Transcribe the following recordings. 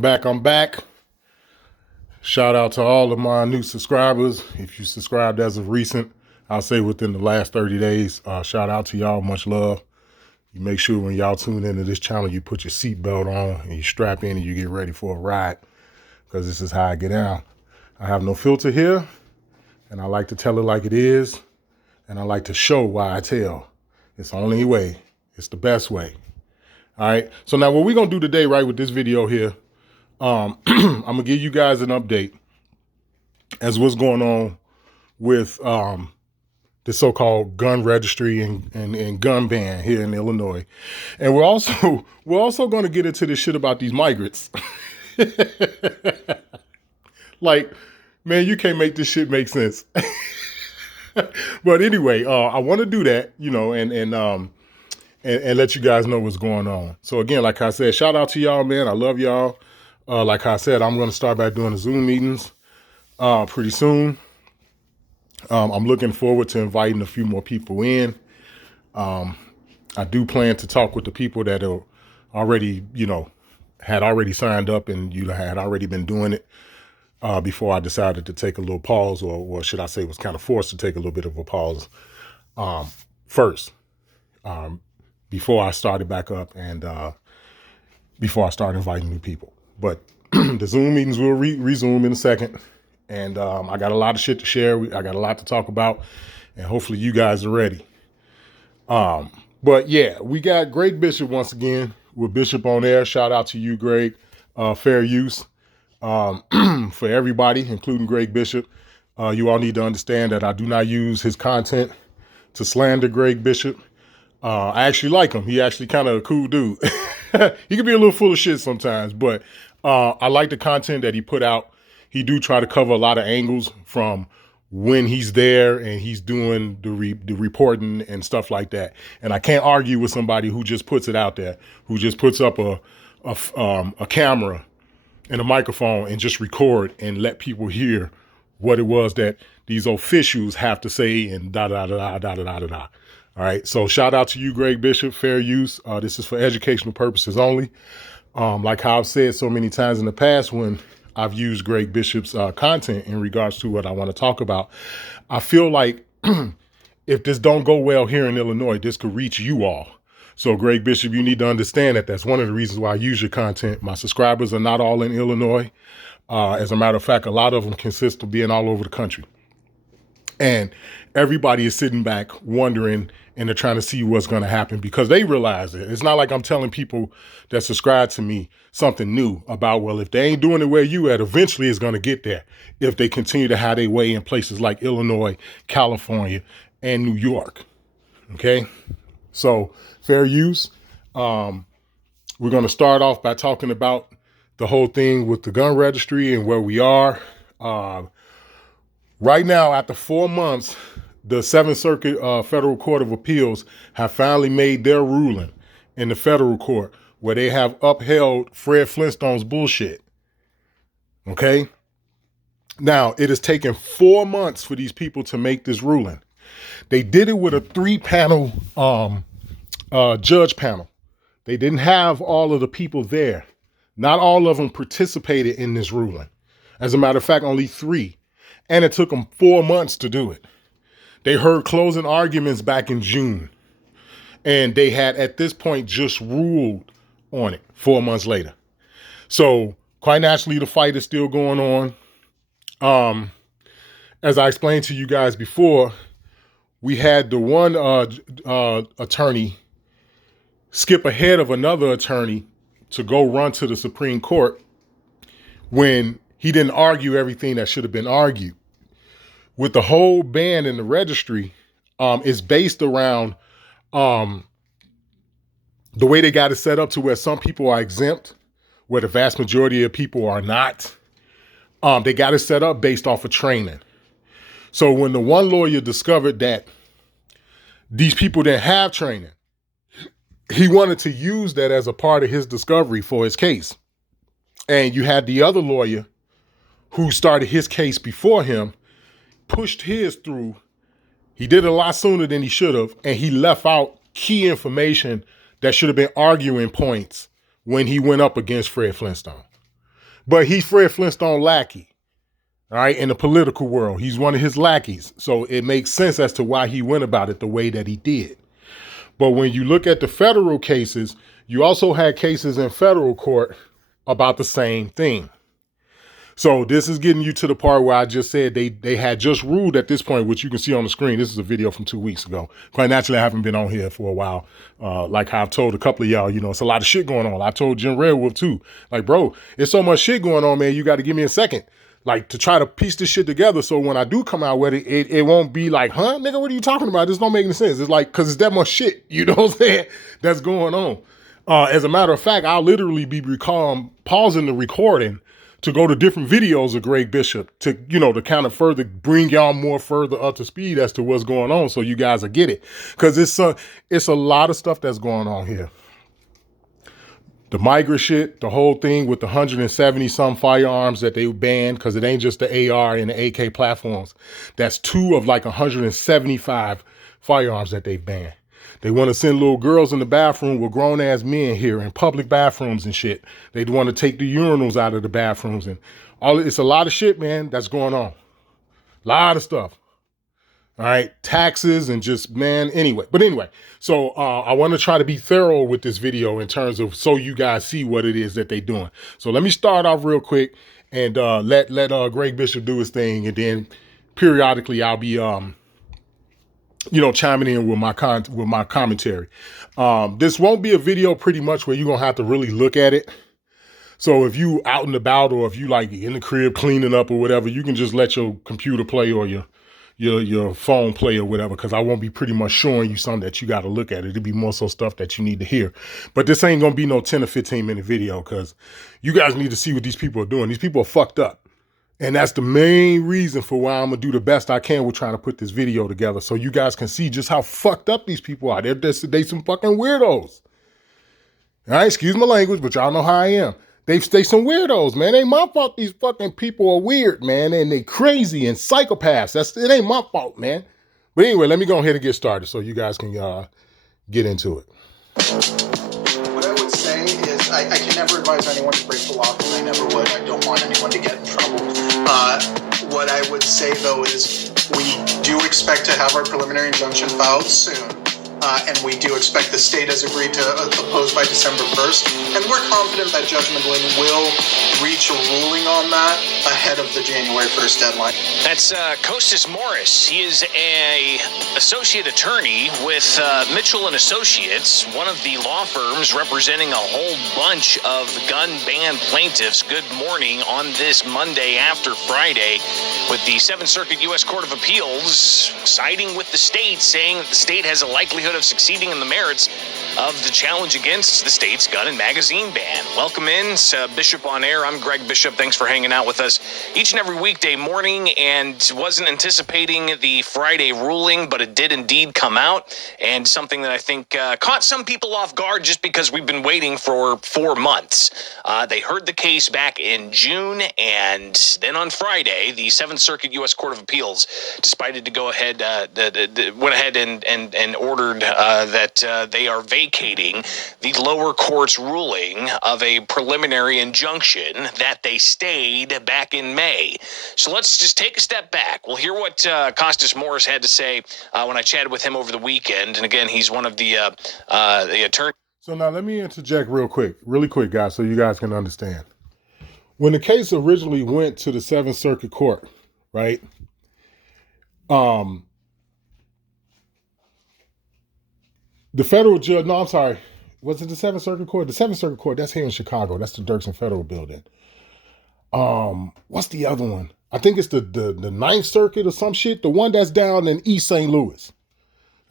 I'm back. Shout out to all of my new subscribers. If you subscribed as of recent, I'll say within the last 30 days. Shout out to y'all. Much love. You make sure when y'all tune into this channel, you put your seatbelt on and you strap in and you get ready for a ride, because this is how I get down. I have no filter here, and I like to tell it like it is, and I like to show why I tell. It's the only way. It's the best way. All right. So now what we're going to do today, right, with this video here, I'm going to give you guys an update as what's going on with the so-called gun registry and gun ban here in Illinois. And we're also going to get into this shit about these migrants. Like, man, you can't make this shit make sense. But anyway, I want to do that, you know, and let you guys know what's going on. So again, like I said, shout out to y'all, man. I love y'all. Like I said, I'm going to start back doing the Zoom meetings pretty soon. I'm looking forward to inviting a few more people in. I do plan to talk with the people that are already, you know, had already signed up and you had already been doing it before I decided to take a little pause, or should I say was kind of forced to take a little bit of a pause first before I started back up and before I started inviting new people. But the Zoom meetings will resume in a second. And I got a lot of shit to share. I got a lot to talk about. And hopefully you guys are ready. But yeah, we got Greg Bishop once again with Bishop on Air. Shout out to you, Greg. Fair use for everybody, including Greg Bishop. You all need to understand that I do not use his content to slander Greg Bishop. I actually like him. He actually kind of a cool dude. He can be a little full of shit sometimes, but I like the content that he put out. He do try to cover a lot of angles from when he's there and he's doing the reporting and stuff like that. And I can't argue with somebody who just puts it out there, who just puts up a camera and a microphone and just record and let people hear what it was that these officials have to say and da da da da da da da da. All right. So shout out to you, Greg Bishop. Fair use. This is for educational purposes only. Like how I've said so many times in the past when I've used Greg Bishop's content in regards to what I want to talk about, I feel like if this don't go well here in Illinois, this could reach you all. So Greg Bishop, you need to understand that that's one of the reasons why I use your content. My subscribers are not all in Illinois. As a matter of fact, a lot of them consist of being all over the country. And everybody is sitting back wondering, and they're trying to see what's going to happen because they realize it. It's not like I'm telling people that subscribe to me something new about, well, if they ain't doing it where you at, eventually it's going to get there if they continue to have their way in places like Illinois, California, and New York. Okay? So fair use. We're going to start off by talking about the whole thing with the gun registry and where we are. Right now, after 4 months, the Seventh Circuit Federal Court of Appeals have finally made their ruling in the federal court where they have upheld Fred Flintstone's bullshit. Okay? Now, it has taken 4 months for these people to make this ruling. They did it with a 3-panel judge panel. They didn't have all of the people there. Not all of them participated in this ruling. As a matter of fact, only 3. And it took them 4 months to do it. They heard closing arguments back in June. And they had, at this point, just ruled on it 4 months later. So, quite naturally, the fight is still going on. As I explained to you guys before, we had the one attorney skip ahead of another attorney to go run to the Supreme Court when he didn't argue everything that should have been argued. With the whole ban in the registry, is based around the way they got it set up to where some people are exempt, where the vast majority of people are not. They got it set up based off of training. So when the one lawyer discovered that these people didn't have training, he wanted to use that as a part of his discovery for his case. And you had the other lawyer who started his case before him, pushed his through. He did it a lot sooner than he should have, and he left out key information that should have been arguing points when he went up against Fred Flintstone. But he's Fred Flintstone lackey, all right, in the political world. He's one of his lackeys. So it makes sense as to why he went about it the way that he did. But when you look at the federal cases, you also had cases in federal court about the same thing. So this is getting you to the part where I just said they had just ruled at this point, which you can see on the screen. This is a video from 2 weeks ago. Quite naturally, I haven't been on here for a while. Like I've told a couple of y'all, it's a lot of shit going on. I told Jim Redwolf too. Like, bro, it's so much shit going on, man. You got to give me a second, like, to try to piece this shit together. So when I do come out with it, it won't be like, huh, nigga, what are you talking about? This don't make any sense. It's like, cause it's that much shit, you know what I'm saying, that's going on. As a matter of fact, I'll literally be pausing the recording to go to different videos of Greg Bishop to kind of further bring y'all further up to speed as to what's going on, so you guys will get it. Because it's a lot of stuff that's going on here. The migrant shit, the whole thing with the 170 some firearms that they banned, because it ain't just the AR and the AK platforms. That's 2 of like 175 firearms that they've banned. They want to send little girls in the bathroom with grown ass men here in public bathrooms and shit. They want to take the urinals out of the bathrooms and all. It's a lot of shit, man, that's going on. A lot of stuff. All right. Taxes and just, man, anyway. But anyway, so I want to try to be thorough with this video in terms of so you guys see what it is that they're doing. So let me start off real quick and let Greg Bishop do his thing, and then periodically I'll be chiming in with my commentary. This won't be a video pretty much where you're going to have to really look at it. So if you out and about, or if you like in the crib cleaning up or whatever, you can just let your computer play or your phone play or whatever, because I won't be pretty much showing you something that you got to look at. It'll be more so stuff that you need to hear. But this ain't going to be no 10 or 15 minute video, because you guys need to see what these people are doing. These people are fucked up. And that's the main reason for why I'm going to do the best I can with trying to put this video together, so you guys can see just how fucked up these people are. They some fucking weirdos. All right, excuse my language, but y'all know how I am. They some weirdos, man. It ain't my fault these fucking people are weird, man, and they crazy and psychopaths. It ain't my fault, man. But anyway, let me go ahead and get started so you guys can get into it. What I would say is I can never advise anyone to break the law, because I never would. I don't want anyone to get in trouble. What I would say, though, is we do expect to have our preliminary injunction filed soon. And we do expect the state has agreed to oppose by December 1st. And we're confident that Judge McGlynn will reach a ruling on that ahead of the January 1st deadline. That's Costas Morris. He is an associate attorney with Mitchell & Associates, one of the law firms representing a whole bunch of gun ban plaintiffs. Good morning on this Monday after Friday, with the 7th Circuit U.S. Court of Appeals siding with the state, saying that the state has a likelihood of succeeding in the merits of the challenge against the state's gun and magazine ban. Welcome in to Bishop on Air. I'm Greg Bishop. Thanks for hanging out with us each and every weekday morning, and wasn't anticipating the Friday ruling, but it did indeed come out, and something that I think caught some people off guard, just because we've been waiting for 4 months. They heard the case back in June, and then on Friday, the 7th Circuit U.S. Court of Appeals decided to go ahead, went ahead and ordered that they are vacating the lower court's ruling of a preliminary injunction that they stayed back in May. So let's just take a step back. We'll hear what Costas Morris had to say when I chatted with him over the weekend. And again, he's one of the attorneys. So now let me interject really quick, guys, so you guys can understand. When the case originally went to the 7th Circuit Court, right? The federal judge, no, I'm sorry. Was it the 7th Circuit Court? The 7th Circuit Court, that's here in Chicago. That's the Dirksen Federal Building. What's the other one? I think it's the 9th Circuit or some shit. The one that's down in East St. Louis.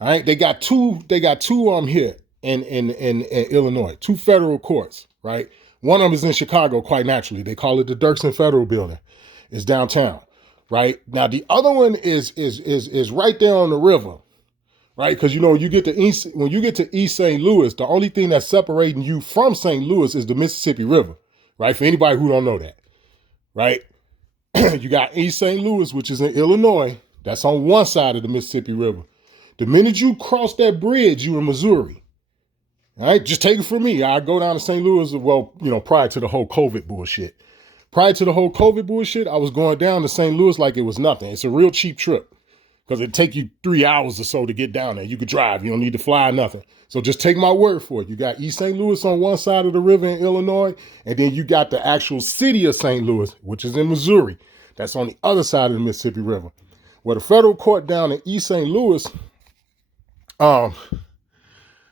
All right. They got two here in Illinois, 2 federal courts, right? One of them is in Chicago, quite naturally. They call it the Dirksen Federal Building. It's downtown, right? Now the other one is right there on the river. Right, because when you get to East St. Louis, the only thing that's separating you from St. Louis is the Mississippi River. Right, for anybody who don't know that, right? You got East St. Louis, which is in Illinois. That's on one side of the Mississippi River. The minute you cross that bridge, you're in Missouri. All right, just take it from me. I go down to St. Louis, well, prior to the whole COVID bullshit. Prior to the whole COVID bullshit, I was going down to St. Louis like it was nothing. It's a real cheap trip because it'd take you 3 hours or so to get down there. You could drive. You don't need to fly, nothing. So just take my word for it. You got East St. Louis on one side of the river in Illinois, and then you got the actual city of St. Louis, which is in Missouri. That's on the other side of the Mississippi River. Well, the federal court down in East St. Louis,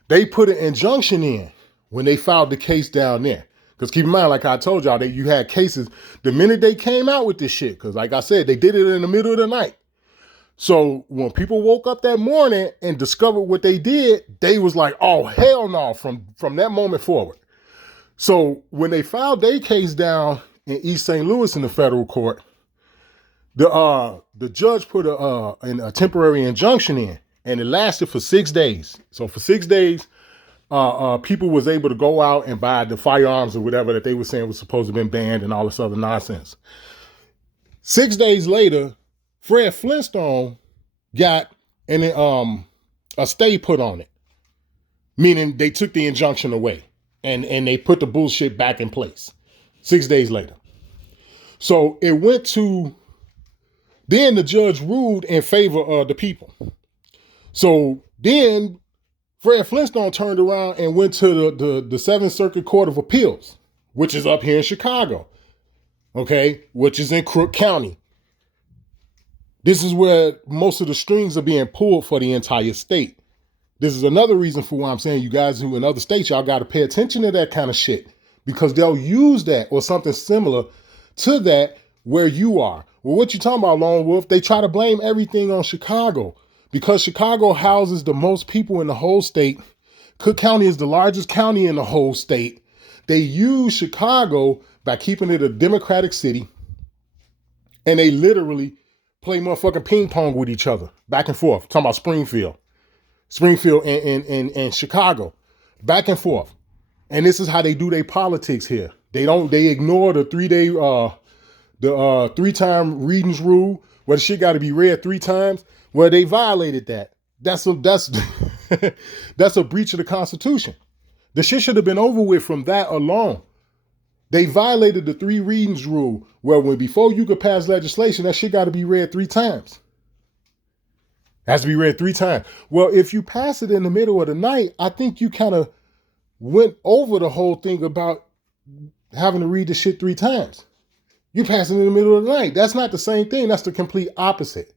they put an injunction in when they filed the case down there. Because keep in mind, like I told y'all, that you had cases the minute they came out with this shit. Because like I said, they did it in the middle of the night. So when people woke up that morning and discovered what they did, they was like, oh, hell no, from that moment forward. So when they filed their case down in East St. Louis in the federal court, the judge put a temporary injunction in, and it lasted for 6 days. So for 6 days, people was able to go out and buy the firearms or whatever that they were saying was supposed to have been banned and all this other nonsense. 6 days later, Fred Flintstone got a stay put on it, meaning they took the injunction away and they put the bullshit back in place 6 days later. So it went to, then the judge ruled in favor of the people. So then Fred Flintstone turned around and went to the Seventh Circuit Court of Appeals, which is up here in Chicago, okay, which is in Crook County. This is where most of the strings are being pulled for the entire state. This is another reason for why I'm saying you guys who in other states, y'all got to pay attention to that kind of shit, because they'll use that or something similar to that where you are. Well, what you talking about, Lone Wolf? They try to blame everything on Chicago because Chicago houses the most people in the whole state. Cook County is the largest county in the whole state. They use Chicago by keeping it a Democratic city, and they literally play motherfucking ping pong with each other, back and forth. Talking about Springfield and Chicago, back and forth. And this is how they do their politics here. They ignore the 3-time readings rule, where the shit got to be read 3 times. Well, they violated that. That's a breach of the Constitution. The shit should have been over with from that alone. They violated the 3 readings rule, where before you could pass legislation, that shit got to be read 3 times. It has to be read 3 times. Well, if you pass it in the middle of the night, I think you kind of went over the whole thing about having to read the shit 3 times. You pass it in the middle of the night. That's not the same thing. That's the complete opposite.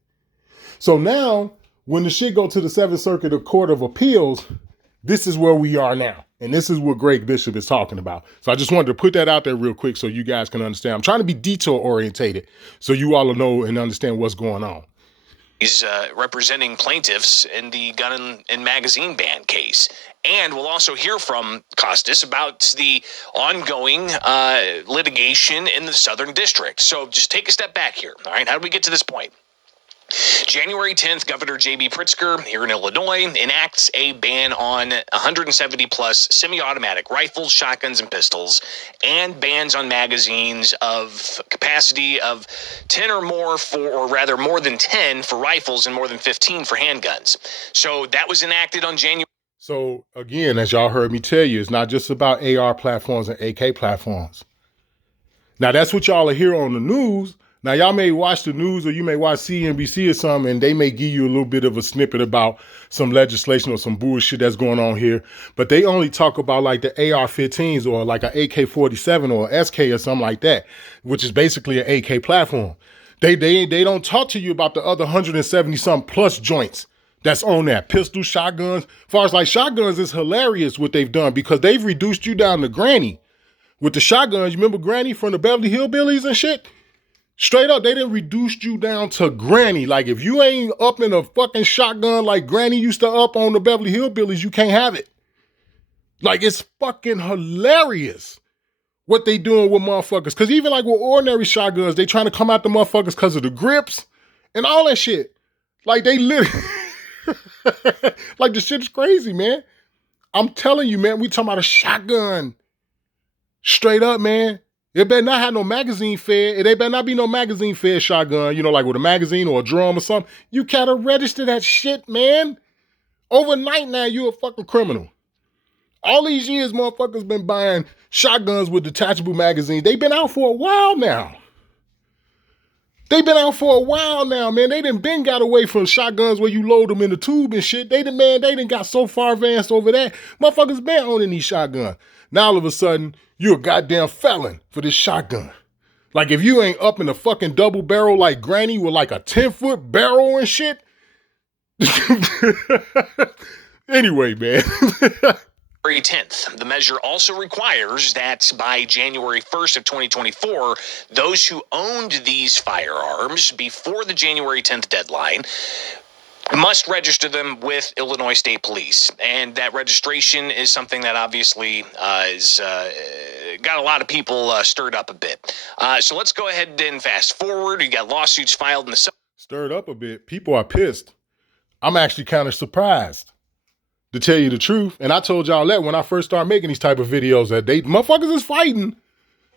So now, when the shit go to the Seventh Circuit Court of Appeals, this is where we are now. And this is what Greg Bishop is talking about. So I just wanted to put that out there real quick so you guys can understand. I'm trying to be detail orientated so you all will know and understand what's going on. He's representing plaintiffs in the gun and magazine ban case. And we'll also hear from Costas about the ongoing litigation in the Southern District. So just take a step back here. All right, how did we get to this point? January 10th, Governor J.B. Pritzker here in Illinois enacts a ban on 170-plus semi-automatic rifles, shotguns, and pistols, and bans on magazines of capacity of 10 or more more than 10 for rifles and more than 15 for handguns. So that was enacted on January. So again, as y'all heard me tell you, it's not just about AR platforms and AK platforms. Now that's what y'all are hearing on the news. Now, y'all may watch the news or you may watch CNBC or something, and they may give you a little bit of a snippet about some legislation or some bullshit that's going on here. But they only talk about like the AR-15s or like an AK-47 or an SK or something like that, which is basically an AK platform. They don't talk to you about the other 170-something plus joints that's on that. Pistols, shotguns. As far as like shotguns, it's hilarious what they've done because they've reduced you down to granny. With the shotguns, you remember Granny from the Beverly Hillbillies and shit? Straight up, they didn't reduce you down to granny. Like, if you ain't up in a fucking shotgun like Granny used to up on the Beverly Hillbillies, you can't have it. Like, it's fucking hilarious what they doing with motherfuckers. Because even like with ordinary shotguns, they trying to come out the motherfuckers because of the grips and all that shit. Like, they literally... like, the shit's crazy, man. I'm telling you, man, we talking about a shotgun. Straight up, man. It better not have no magazine fed. It better not be no magazine fed shotgun, you know, like with a magazine or a drum or something. You gotta register that shit, man. Overnight now, you a fucking criminal. All these years, motherfuckers been buying shotguns with detachable magazines. They've been out for a while now. Man. They done been got away from shotguns where you load them in the tube and shit. They done got so far advanced over that. Motherfuckers been owning these shotguns. Now all of a sudden, you're a goddamn felon for this shotgun. Like if you ain't up in a fucking double barrel like Granny with like a 10-foot barrel and shit. Anyway, man. January 10th. The measure also requires that by January 1st of 2024, those who owned these firearms before the January 10th deadline must register them with Illinois State Police. And that registration is something that obviously is got a lot of people stirred up a bit. So let's go ahead and fast forward. You got lawsuits filed in the... Stirred up a bit. People are pissed. I'm actually kind of surprised, to tell you the truth. And I told y'all that when I first started making these type of videos, that motherfuckers is fighting.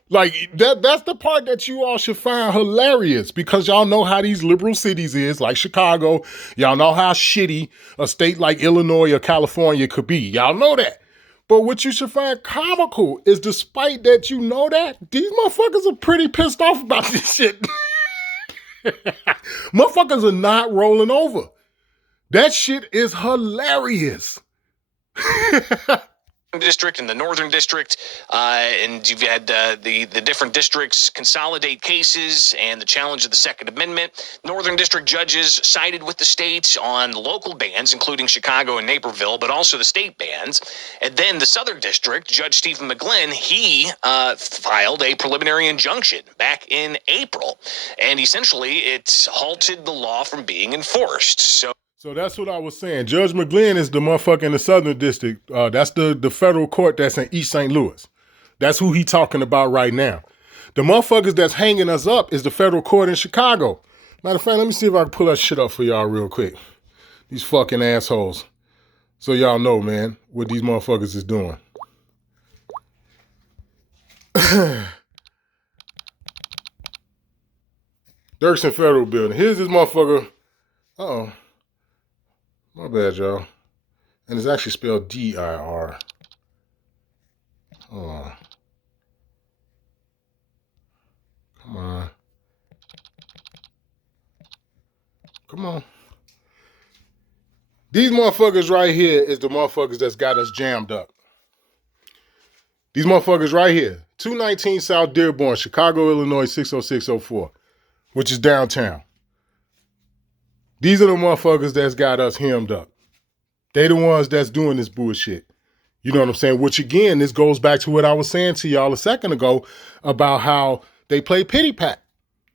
Like, that's the part that you all should find hilarious, because y'all know how these liberal cities is, like Chicago. Y'all know how shitty a state like Illinois or California could be. Y'all know that. But what you should find comical is, despite that you know that, these motherfuckers are pretty pissed off about this shit. Motherfuckers are not rolling over. That shit is hilarious. District and the Northern District, and you've had the different districts consolidate cases and the challenge of the Second Amendment. Northern District judges sided with the states on local bans, including Chicago and Naperville, but also the state bans. And then the Southern District, Judge Stephen McGlynn, he filed a preliminary injunction back in April, and essentially it halted the law from being enforced. So that's what I was saying. Judge McGlynn is the motherfucker in the Southern District. That's the federal court that's in East St. Louis. That's who he talking about right now. The motherfuckers that's hanging us up is the federal court in Chicago. Matter of fact, let me see if I can pull that shit up for y'all real quick. These fucking assholes. So y'all know, man, what these motherfuckers is doing. Dirksen Federal Building. Here's this motherfucker. Uh-oh. My bad, y'all. And it's actually spelled D-I-R. Hold on. Come on. Come on. These motherfuckers right here is the motherfuckers that's got us jammed up. These motherfuckers right here. 219 South Dearborn, Chicago, Illinois, 60604, which is downtown. These are the motherfuckers that's got us hemmed up. They the ones that's doing this bullshit. You know what I'm saying? Which again, this goes back to what I was saying to y'all a second ago about how they play pity pat.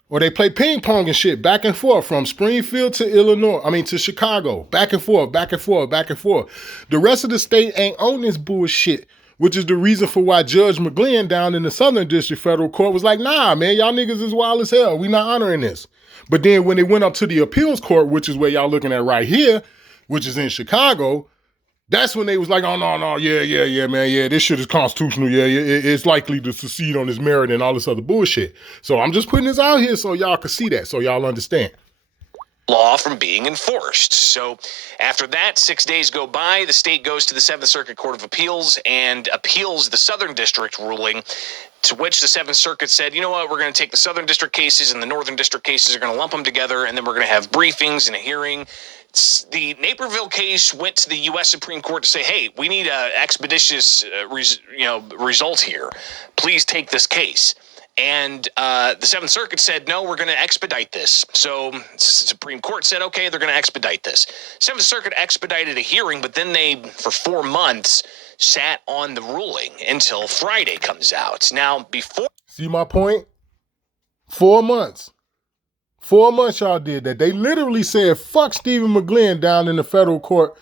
Or they play ping pong and shit back and forth from Springfield to Chicago. Back and forth, back and forth, back and forth. The rest of the state ain't on this bullshit, which is the reason for why Judge McGlynn down in the Southern District Federal Court was like, nah, man, y'all niggas is wild as hell. We not honoring this. But then when they went up to the appeals court, which is where y'all looking at right here, which is in Chicago, that's when they was like, oh, no, yeah, man, yeah, this shit is constitutional, yeah, it's likely to succeed on its merit and all this other bullshit. So I'm just putting this out here so y'all can see that, so y'all understand. Law from being enforced. So after that, 6 days go by, the state goes to the Seventh Circuit Court of Appeals and appeals the Southern District ruling, to which the Seventh Circuit said, you know what, we're going to take the Southern District cases and the Northern District cases, are going to lump them together, and then we're going to have briefings and a hearing. The Naperville case went to the U.S. Supreme Court to say, hey, we need an expeditious result here. Please take this case. And the Seventh Circuit said, no, we're going to expedite this. So Supreme Court said, okay, they're going to expedite this. Seventh Circuit expedited a hearing, but then they, for 4 months, sat on the ruling until Friday comes out. Now, before... See my point? 4 months. 4 months y'all did that. They literally said, fuck Stephen McGlynn down in the federal court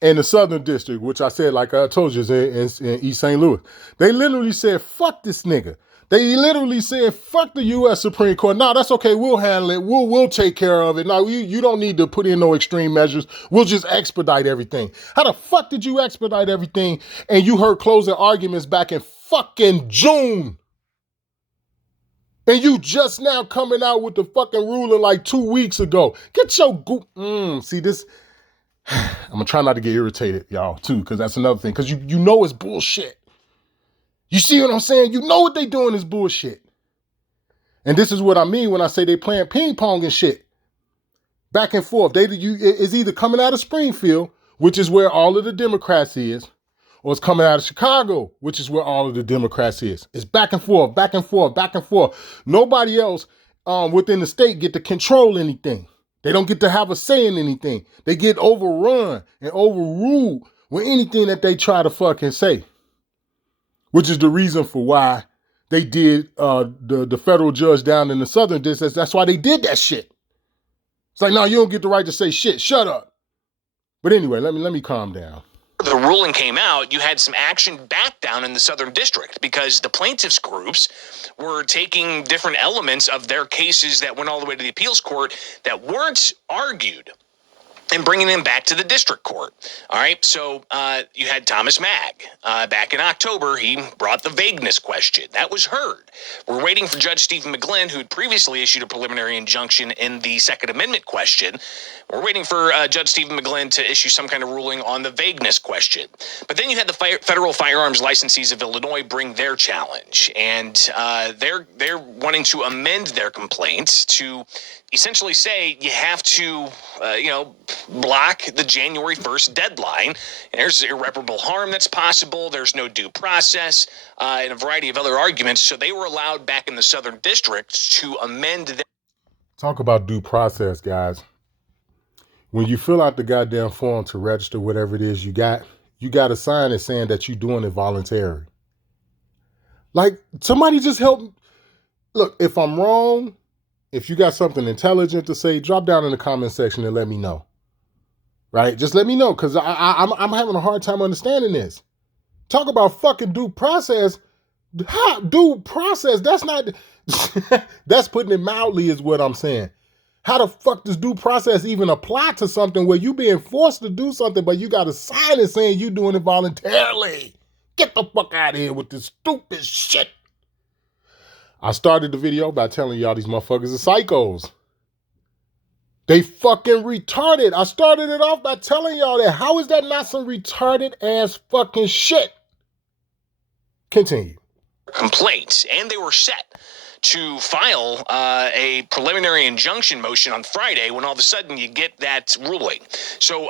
in the Southern District, which I said, like I told you, is in East St. Louis. They literally said, fuck this nigga. They literally said, fuck the U.S. Supreme Court. No, that's okay. We'll handle it. We'll take care of it. No, you don't need to put in no extreme measures. We'll just expedite everything. How the fuck did you expedite everything and you heard closing arguments back in fucking June? And you just now coming out with the fucking ruling like 2 weeks ago. Get your see this. I'm gonna try not to get irritated, y'all, too, because that's another thing. Because you know it's bullshit. You see what I'm saying? You know what they doing is bullshit. And this is what I mean when I say they playing ping pong and shit. Back and forth. It's either coming out of Springfield, which is where all of the Democrats is, or it's coming out of Chicago, which is where all of the Democrats is. It's back and forth, back and forth, back and forth. Nobody else within the state get to control anything. They don't get to have a say in anything. They get overrun and overruled with anything that they try to fucking say. Which is the reason for why they did the federal judge down in the southern districts. That's why they did that shit. It's like, no, you don't get the right to say shit. Shut up. But anyway, let me calm down. The ruling came out, you had some action back down in the Southern District because the plaintiffs' groups were taking different elements of their cases that went all the way to the appeals court that weren't argued and bringing them back to the district court. All right, so you had Thomas Magg. Back in October, he brought the vagueness question. That was heard. We're waiting for Judge Stephen McGlynn, who had previously issued a preliminary injunction in the Second Amendment question. We're waiting for Judge Stephen McGlynn to issue some kind of ruling on the vagueness question. But then you had the federal firearms licensees of Illinois bring their challenge, and they're wanting to amend their complaint to essentially say you have to, block the January 1st deadline. And there's irreparable harm that's possible. There's no due process, and a variety of other arguments. So they were allowed back in the Southern District to amend their... Talk about due process, guys. When you fill out the goddamn form to register whatever it is you got a sign it saying that you're doing it voluntarily. Like, somebody just help. Look, if I'm wrong, if you got something intelligent to say, drop down in the comment section and let me know. Right? Just let me know, because I'm having a hard time understanding this. Talk about fucking due process. Due process, that's not... that's putting it mildly is what I'm saying. How the fuck does due process even apply to something where you being forced to do something, but you got a sign it saying you doing it voluntarily? Get the fuck out of here with this stupid shit. I started the video by telling y'all these motherfuckers are psychos. They fucking retarded. I started it off by telling y'all that. How is that not some retarded ass fucking shit? Continue. Complaints, and they were set to file a preliminary injunction motion on Friday when all of a sudden you get that ruling. So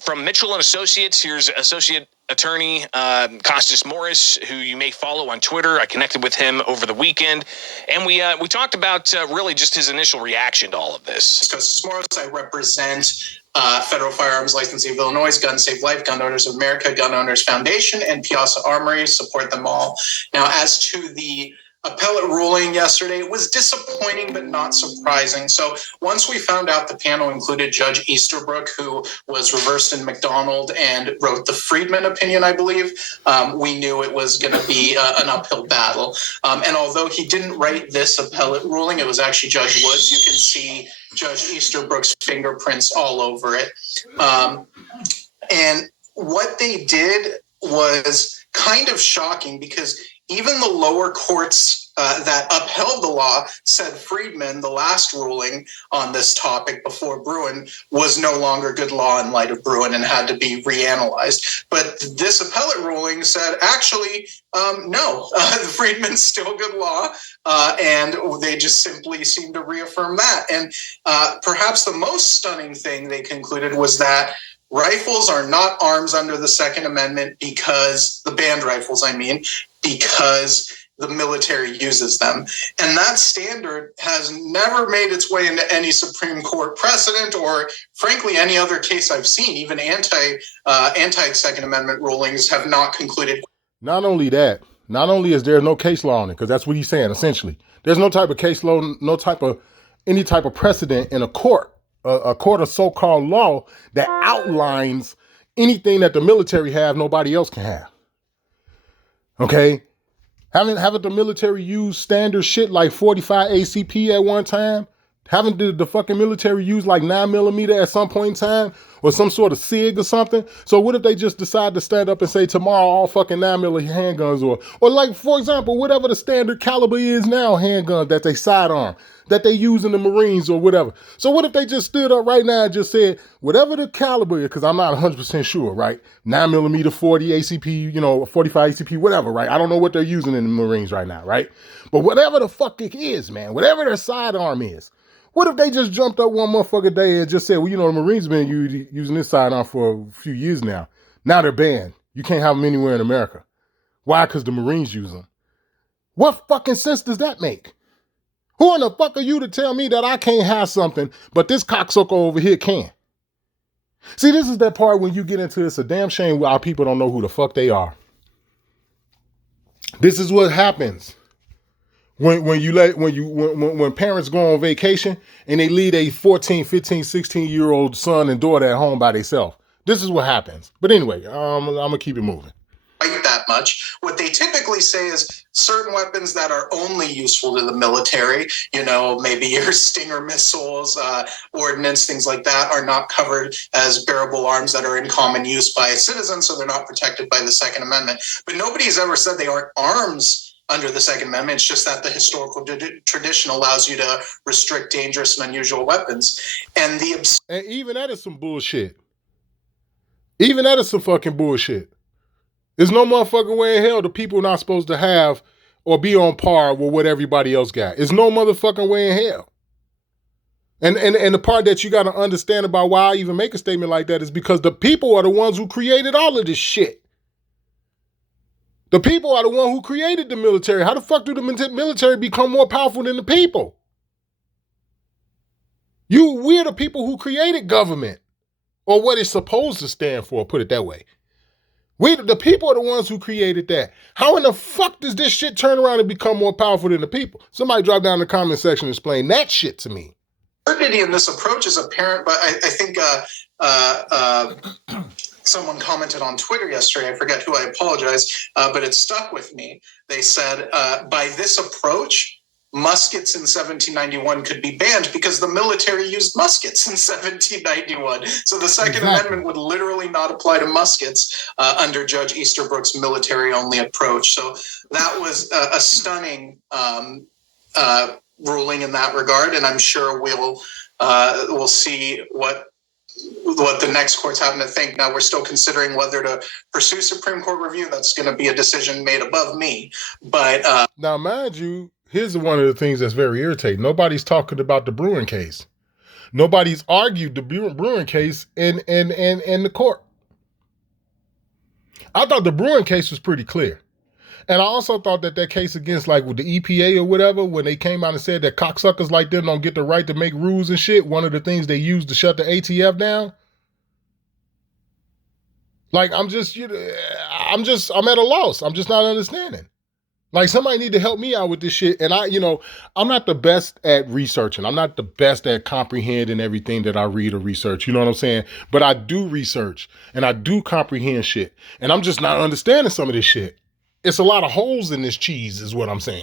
from Mitchell and Associates, here's Associate Attorney Costas Morris, who you may follow on Twitter. I connected with him over the weekend, and we talked about really just his initial reaction to all of this. Costas Morris, I represent Federal Firearms Licensee of Illinois, Gun Save Life, Gun Owners of America, Gun Owners Foundation, and Piazza Armory. Support them all. Now, as to the appellate ruling yesterday, it was disappointing but not surprising. So once we found out the panel included Judge Easterbrook, who was reversed in McDonald and wrote the Friedman opinion, I believe, we knew it was going to be an uphill battle. And although he didn't write this appellate ruling, it was actually Judge Woods. You can see Judge Easterbrook's fingerprints all over it. And what they did was kind of shocking, because even the lower courts that upheld the law said Friedman, the last ruling on this topic before Bruin, was no longer good law in light of Bruin and had to be reanalyzed. But this appellate ruling said, actually, no, Friedman's still good law, and they just simply seem to reaffirm that. And perhaps the most stunning thing they concluded was that rifles are not arms under the Second Amendment because, the banned rifles, I mean, because the military uses them. And that standard has never made its way into any Supreme Court precedent or, frankly, any other case I've seen. Even anti-Second Amendment rulings have not concluded. Not only that, not only is there no case law on it, because that's what he's saying, essentially. There's no type of case law, any type of precedent in a court of so-called law that outlines anything that the military have, nobody else can have. Okay? Haven't the military used standard shit like 45 ACP at one time? Haven't the fucking military used like 9mm at some point in time? Or some sort of SIG or something? So what if they just decide to stand up and say tomorrow all fucking 9mm handguns or like, for example, whatever the standard caliber is now, handguns that they sidearm, that they use in the Marines or whatever. So what if they just stood up right now and just said, whatever the caliber is, because I'm not 100% sure, right? 9mm, 40 ACP, 45 ACP, whatever, right? I don't know what they're using in the Marines right now, right? But whatever the fuck it is, man, whatever their sidearm is, what if they just jumped up one motherfucking day and just said, well, the Marines been using this sidearm for a few years now. Now they're banned. You can't have them anywhere in America. Why? Because the Marines use them. What fucking sense does that make? Who in the fuck are you to tell me that I can't have something, but this cocksucker over here can? See, this is that part when you get into it's a damn shame our people don't know who the fuck they are. This is what happens. When parents go on vacation and they leave a 14, 15, 16-year-old son and daughter at home by themselves. This is what happens. But anyway, I'm going to keep it moving. That much. What they typically say is certain weapons that are only useful to the military, maybe your Stinger missiles, ordnance, things like that, are not covered as bearable arms that are in common use by citizens, so they're not protected by the Second Amendment. But nobody's ever said they aren't arms under the Second Amendment. It's just that the historical tradition allows you to restrict dangerous and unusual weapons. And even that is some bullshit. Even that is some fucking bullshit. There's no motherfucking way in hell the people not supposed to have or be on par with what everybody else got. There's no motherfucking way in hell. And the part that you got to understand about why I even make a statement like that is because the people are the ones who created all of this shit. The people are the one who created the military. How the fuck do the military become more powerful than the people? We're the people who created government, or what it's supposed to stand for, put it that way. The people are the ones who created that. How in the fuck does this shit turn around and become more powerful than the people? Somebody drop down in the comment section and explain that shit to me. Absurdity in this approach is apparent, but I think someone commented on Twitter yesterday, I forget who, I apologize, but it stuck with me. They said, by this approach, muskets in 1791 could be banned because the military used muskets in 1791. So the Second Amendment would literally not apply to muskets under Judge Easterbrook's military-only approach. So that was a stunning ruling in that regard, and I'm sure we'll see what the next court's having to think. Now, we're still considering whether to pursue Supreme Court review. That's going to be a decision made above me. But now, mind you, here's one of the things that's very irritating. Nobody's talking about the Bruen case. Nobody's argued the Bruen case in the court. I thought the Bruen case was pretty clear. And I also thought that case against, like, with the EPA or whatever, when they came out and said that cocksuckers like them don't get the right to make rules and shit, one of the things they used to shut the ATF down. Like, I'm at a loss. I'm just not understanding. Like, somebody need to help me out with this shit. And I'm not the best at researching. I'm not the best at comprehending everything that I read or research. You know what I'm saying? But I do research and I do comprehend shit. And I'm just not understanding some of this shit. It's a lot of holes in this cheese is what I'm saying.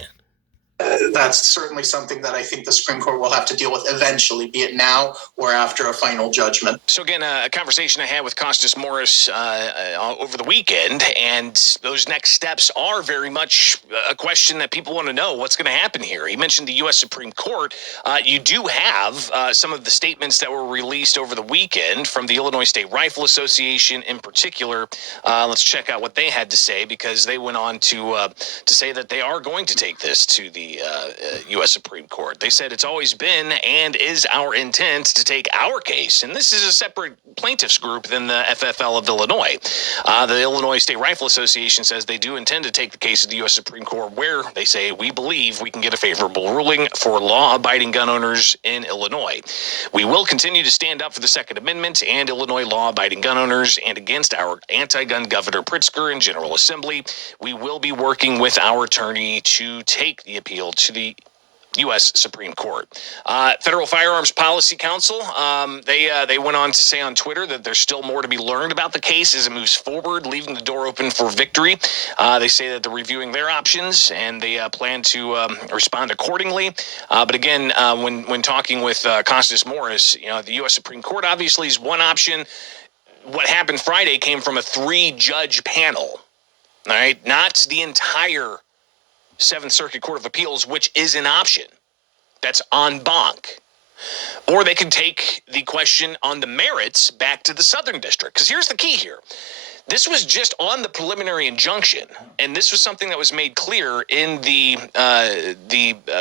That's certainly something that I think the Supreme Court will have to deal with eventually, be it now or after a final judgment. So again, a conversation I had with Costas Morris over the weekend, and those next steps are very much a question that people want to know. What's going to happen here? He mentioned the U.S. Supreme Court. You do have some of the statements that were released over the weekend from the Illinois State Rifle Association in particular. Let's check out what they had to say, because they went on to say that they are going to take this to the U.S. Supreme Court. They said it's always been and is our intent to take our case, and this is a separate plaintiffs group than the FFL of Illinois. The Illinois State Rifle Association says they do intend to take the case to the U.S. Supreme Court, where they say we believe we can get a favorable ruling for law-abiding gun owners in Illinois. We will continue to stand up for the Second Amendment and Illinois law-abiding gun owners and against our anti-gun Governor Pritzker in General Assembly. We will be working with our attorney to take the appeal to the U.S. Supreme Court. Federal Firearms Policy Council, they went on to say on Twitter that there's still more to be learned about the case as it moves forward, leaving the door open for victory. They say that they're reviewing their options and they plan to respond accordingly. But again, when talking with Costas Morris, the U.S. Supreme Court obviously is one option. What happened Friday came from a 3-judge panel, all right? Not the entire Seventh Circuit Court of Appeals, which is an option. That's en banc. Or they can take the question on the merits back to the Southern District. Because here's the key here. This was just on the preliminary injunction, and this was something that was made clear in the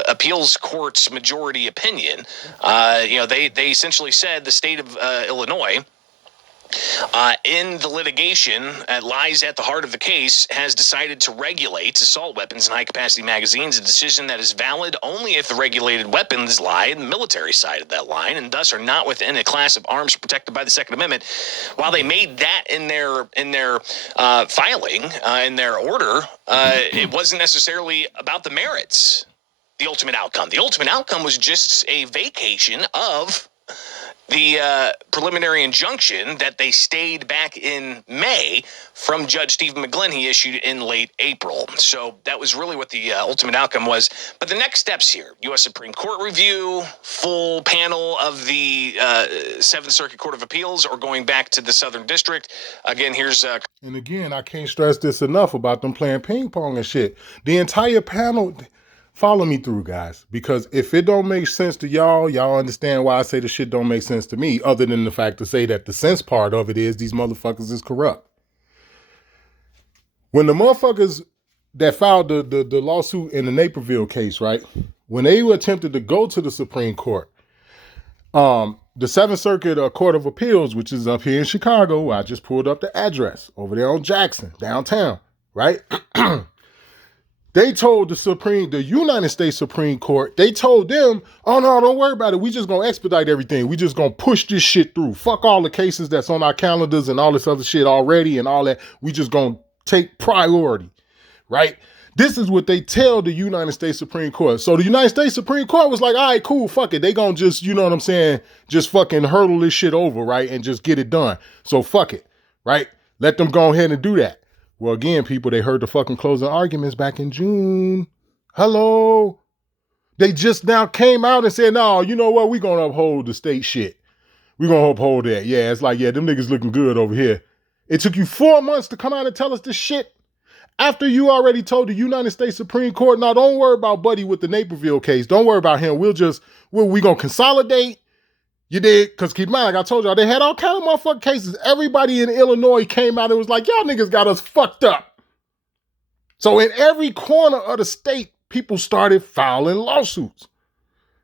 appeals court's majority opinion. They essentially said the state of Illinois, in the litigation lies at the heart of the case, has decided to regulate assault weapons and high-capacity magazines, a decision that is valid only if the regulated weapons lie in the military side of that line and thus are not within a class of arms protected by the Second Amendment. While they made that in their filing, in their order, it wasn't necessarily about the merits, the ultimate outcome. The ultimate outcome was just a vacation of the preliminary injunction that they stayed back in May from Judge Stephen McGlynn. He issued in late April. So that was really what the ultimate outcome was. But the next steps here, U.S. Supreme Court review, full panel of the Seventh Circuit Court of Appeals, or going back to the Southern District. Again, here's... And again, I can't stress this enough about them playing ping pong and shit. The entire panel... Follow me through, guys, because if it don't make sense to y'all understand why I say the shit don't make sense to me, other than the fact to say that the sense part of it is these motherfuckers is corrupt. When the motherfuckers that filed the lawsuit in the Naperville case, right, when they attempted to go to the Supreme Court, the Seventh Circuit Court of Appeals, which is up here in Chicago, I just pulled up the address, over there on Jackson, downtown, right? They told the United States Supreme Court, they told them, oh no, don't worry about it. We just gonna expedite everything. We just gonna push this shit through. Fuck all the cases that's on our calendars and all this other shit already and all that. We just gonna take priority, right? This is what they tell the United States Supreme Court. So the United States Supreme Court was like, all right, cool, fuck it. They gonna just, you know what I'm saying, just fucking hurdle this shit over, right? And just get it done. So fuck it, right? Let them go ahead and do that. Well, again, people, they heard the fucking closing arguments back in June. Hello. They just now came out and said, no, you know what? We're going to uphold the state shit. We're going to uphold that. Yeah, it's like, yeah, them niggas looking good over here. It took you 4 months to come out and tell us this shit after you already told the United States Supreme Court, no, don't worry about Buddy with the Naperville case. Don't worry about him. We're going to consolidate. You did, because keep in mind, like I told y'all, they had all kind of motherfucking cases. Everybody in Illinois came out and was like, y'all niggas got us fucked up. So in every corner of the state, people started filing lawsuits.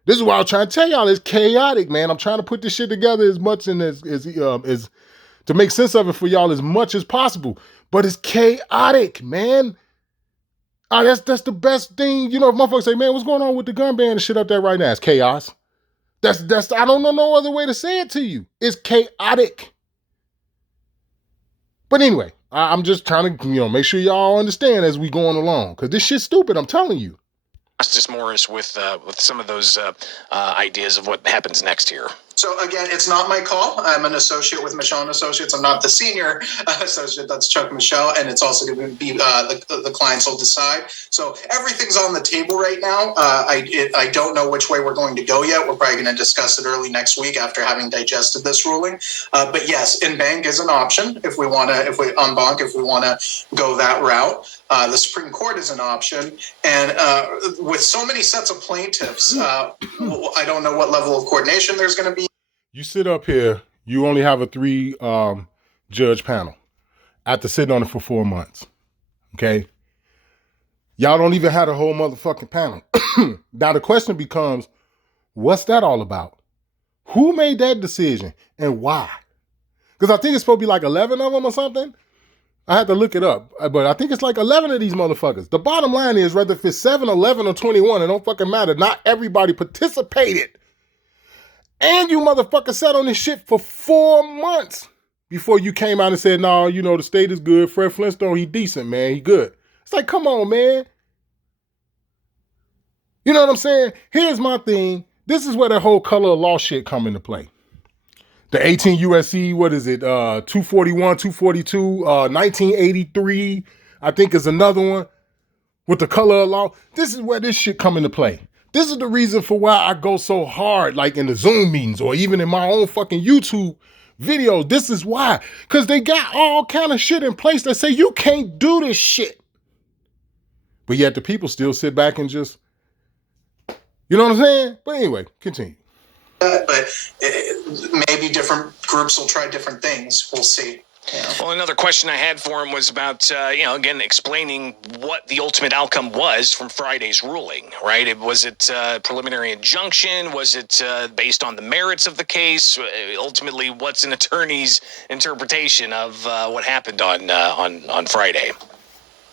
This is what I'm trying to tell y'all. It's chaotic, man. I'm trying to put this shit together as much and as to make sense of it for y'all as much as possible. But it's chaotic, man. That's the best thing. If motherfuckers say, man, what's going on with the gun ban and shit up there right now? It's chaos. That's I don't know no other way to say it to you. It's chaotic. But anyway, I'm just trying to, make sure y'all understand as we going along. Because this shit's stupid, I'm telling you. Justice Morris with some of those ideas of what happens next here. So again, it's not my call. I'm an associate with Michelle and Associates. I'm not the senior associate. That's Chuck Michelle, and it's also going to be the clients will decide. So everything's on the table right now. I don't know which way we're going to go yet. We're probably going to discuss it early next week after having digested this ruling. But yes, in bank is an option if we want to go that route. The Supreme Court is an option, and with so many sets of plaintiffs, I don't know what level of coordination there's going to be. You sit up here, you only have a 3-judge panel after sitting on it for 4 months. Okay? Y'all don't even have a whole motherfucking panel. Now the question becomes, what's that all about? Who made that decision and why? Because I think it's supposed to be like 11 of them or something. I had to look it up, but I think it's like 11 of these motherfuckers. The bottom line is, whether if it's 7, 11, or 21, it don't fucking matter. Not everybody participated. And you motherfuckers sat on this shit for 4 months before you came out and said, no, the state is good. Fred Flintstone, he decent, man. He good. It's like, come on, man. You know what I'm saying? Here's my thing. This is where the whole color of law shit come into play. The 18 USC, what is it? 241, 242, 1983, I think is another one with the color of law. This is where this shit come into play. This is the reason for why I go so hard, like in the Zoom meetings or even in my own fucking YouTube videos. This is why. Because they got all kind of shit in place that say you can't do this shit. But yet the people still sit back and just, you know what I'm saying? But anyway, continue. But maybe different groups will try different things. We'll see. Yeah. Well, another question I had for him was about, again, explaining what the ultimate outcome was from Friday's ruling, right? Was it preliminary injunction? Was it based on the merits of the case? Ultimately, what's an attorney's interpretation of what happened on Friday?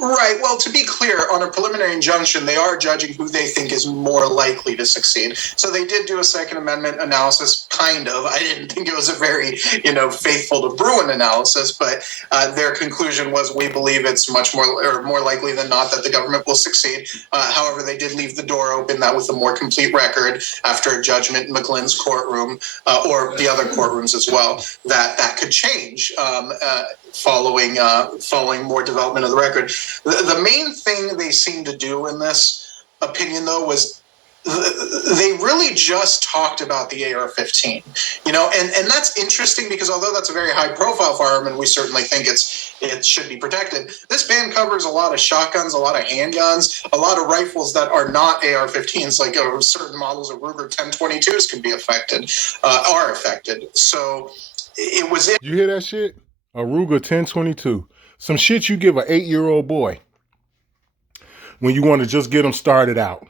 Right. Well, to be clear, on a preliminary injunction, they are judging who they think is more likely to succeed. So they did do a Second Amendment analysis, kind of. I didn't think it was a very, faithful to Bruin analysis, but their conclusion was we believe it's much more likely than not that the government will succeed. However, they did leave the door open that with a more complete record after a judgment in McGlynn's courtroom or the other courtrooms as well, that could change. Following more development of the record. The main thing they seemed to do in this opinion, though, was they really just talked about the AR-15, and that's interesting because although that's a very high-profile firearm and we certainly think it should be protected, this ban covers a lot of shotguns, a lot of handguns, a lot of rifles that are not AR-15s, like certain models of Ruger 1022s can be affected, are affected. So it was. You hear that shit? A Ruger 1022. Some shit you give an 8-year-old boy when you want to just get them started out.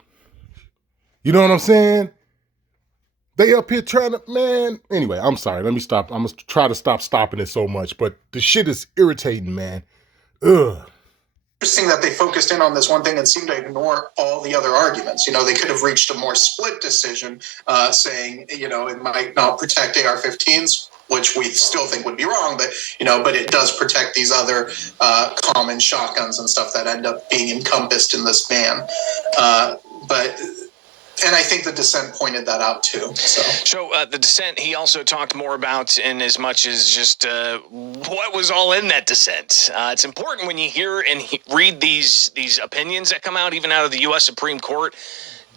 You know what I'm saying? They up here trying to, man. Anyway, I'm sorry. Let me stop. I'm going to try to stop stopping it so much. But the shit is irritating, man. Ugh. Interesting that they focused in on this one thing and seemed to ignore all the other arguments. They could have reached a more split decision saying, it might not protect AR-15s, which we still think would be wrong, but it does protect these other common shotguns and stuff that end up being encompassed in this ban. And I think the dissent pointed that out too. So the dissent, he also talked more about in as much as just what was all in that dissent. It's important when you hear and read these opinions that come out, even out of the U.S. Supreme Court.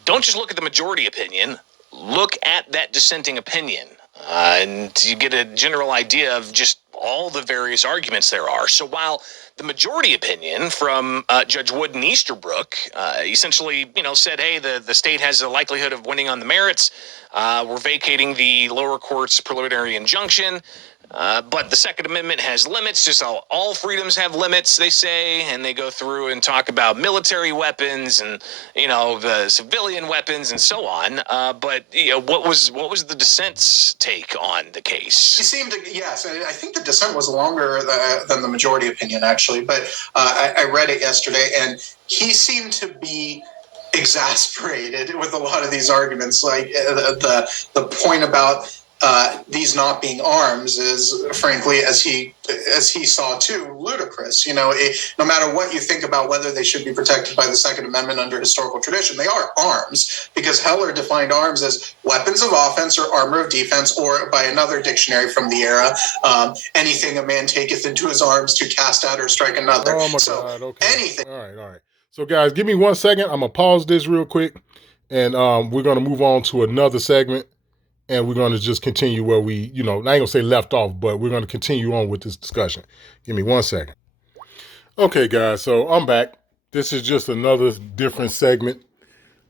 Don't just look at the majority opinion. Look at that dissenting opinion. And you get a general idea of just all the various arguments there are. So while the majority opinion from Judge Wood and Easterbrook essentially, said, hey, the state has a likelihood of winning on the merits. We're vacating the lower court's preliminary injunction. But the Second Amendment has limits, just all freedoms have limits, they say, and they go through and talk about military weapons and, the civilian weapons and so on. But what was the dissent's take on the case? He seemed to, yes, I think the dissent was longer than the majority opinion, actually, but I read it yesterday, and he seemed to be exasperated with a lot of these arguments, like the point about these not being arms is, frankly, as he saw too, ludicrous. No matter what you think about whether they should be protected by the Second Amendment under historical tradition, they are arms, because Heller defined arms as weapons of offense or armor of defense, or by another dictionary from the era, anything a man taketh into his arms to cast at or strike another. Oh my God! Okay. Anything. All right. So guys, give me 1 second. I'm gonna pause this real quick, and we're gonna move on to another segment. And we're going to just continue where we, I ain't going to say left off, but we're going to continue on with this discussion. Give me 1 second. Okay, guys, so I'm back. This is just another different segment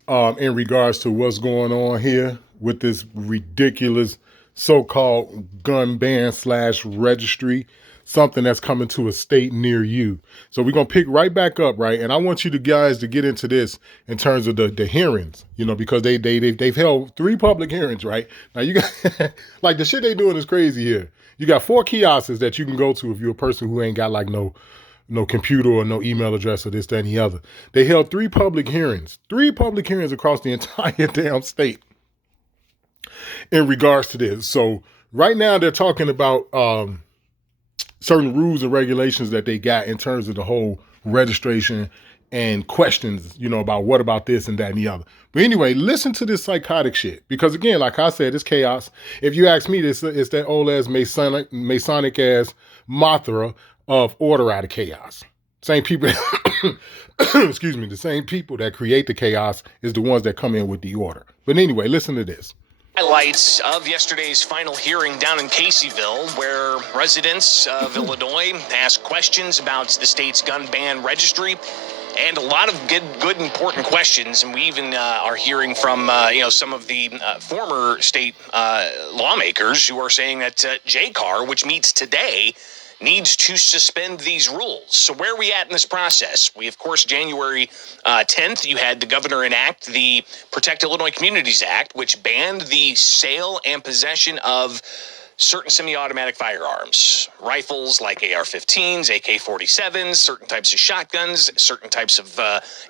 in regards to what's going on here with this ridiculous so-called gun ban / registry, something that's coming to a state near you. So we're going to pick right back up, right? And I want you guys to get into this in terms of the hearings, because they've held 3 public hearings, right? Now you got, like, the shit they doing is crazy here. You got 4 kiosks that you can go to if you're a person who ain't got like no computer or no email address or this, that, and the other. They held 3 public hearings across the entire damn state in regards to this. So right now they're talking about certain rules and regulations that they got in terms of the whole registration and questions, about what about this and that and the other. But anyway, listen to this psychotic shit. Because again, like I said, it's chaos. If you ask me, it's that old ass Masonic ass mantra of order out of chaos. Same people, excuse me, the same people that create the chaos is the ones that come in with the order. But anyway, listen to this. Highlights of yesterday's final hearing down in Caseyville, where residents of Illinois asked questions about the state's gun ban registry, and a lot of good important questions. And we even are hearing from some of the former state lawmakers who are saying that JCAR, which meets today, needs to suspend these rules. So where are we at in this process? We, of course, January 10th, you had the governor enact the Protect Illinois Communities Act, which banned the sale and possession of certain semi-automatic firearms, rifles like AR-15s, AK-47s, certain types of shotguns, certain types of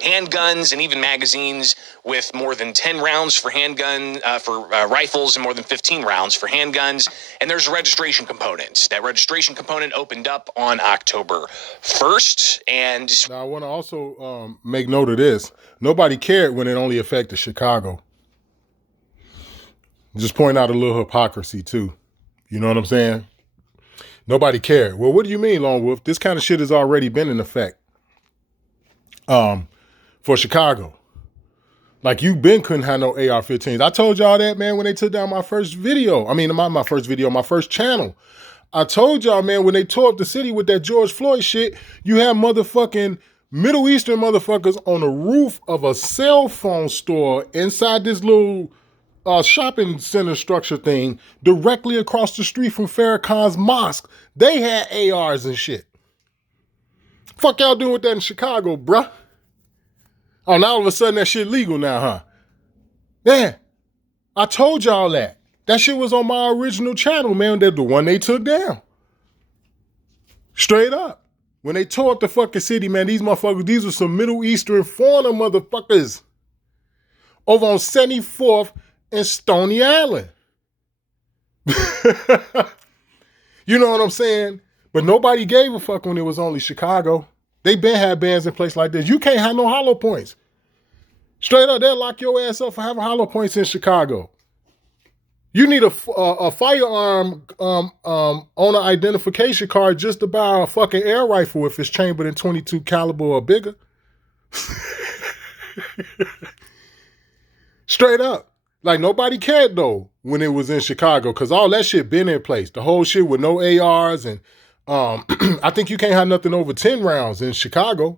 handguns, and even magazines with more than 10 rounds for rifles and more than 15 rounds for handguns. And there's a registration component. That registration component opened up on October 1st. And now I want to also make note of this. Nobody cared when it only affected Chicago. Just point out a little hypocrisy too. You know what I'm saying? Nobody cared. Well, what do you mean, Lone Wolf? This kind of shit has already been in effect for Chicago. Like, you couldn't have no AR-15s. I told y'all that, man, when they took down my first video. I mean, my first channel. I told y'all, man, when they tore up the city with that George Floyd shit, you have motherfucking Middle Eastern motherfuckers on the roof of a cell phone store inside this little shopping center structure thing directly across the street from Farrakhan's mosque. They had ARs and shit. Fuck y'all doing with that in Chicago, bruh? Oh, now all of a sudden that shit legal now, huh? Yeah. I told y'all that. That shit was on my original channel, man. That the one they took down. Straight up. When they tore up the fucking city, man, these were some Middle Eastern foreigner motherfuckers. Over on 74th and Stony Island. You know what I'm saying? But nobody gave a fuck when it was only Chicago. They been had bans in place like this. You can't have no hollow points. Straight up, they'll lock your ass up for having hollow points in Chicago. You need a firearm owner identification card just to buy a fucking air rifle if it's chambered in .22 caliber or bigger. Straight up. Like, nobody cared, though, when it was in Chicago, because all that shit been in place. The whole shit with no ARs, and I think you can't have nothing over 10 rounds in Chicago.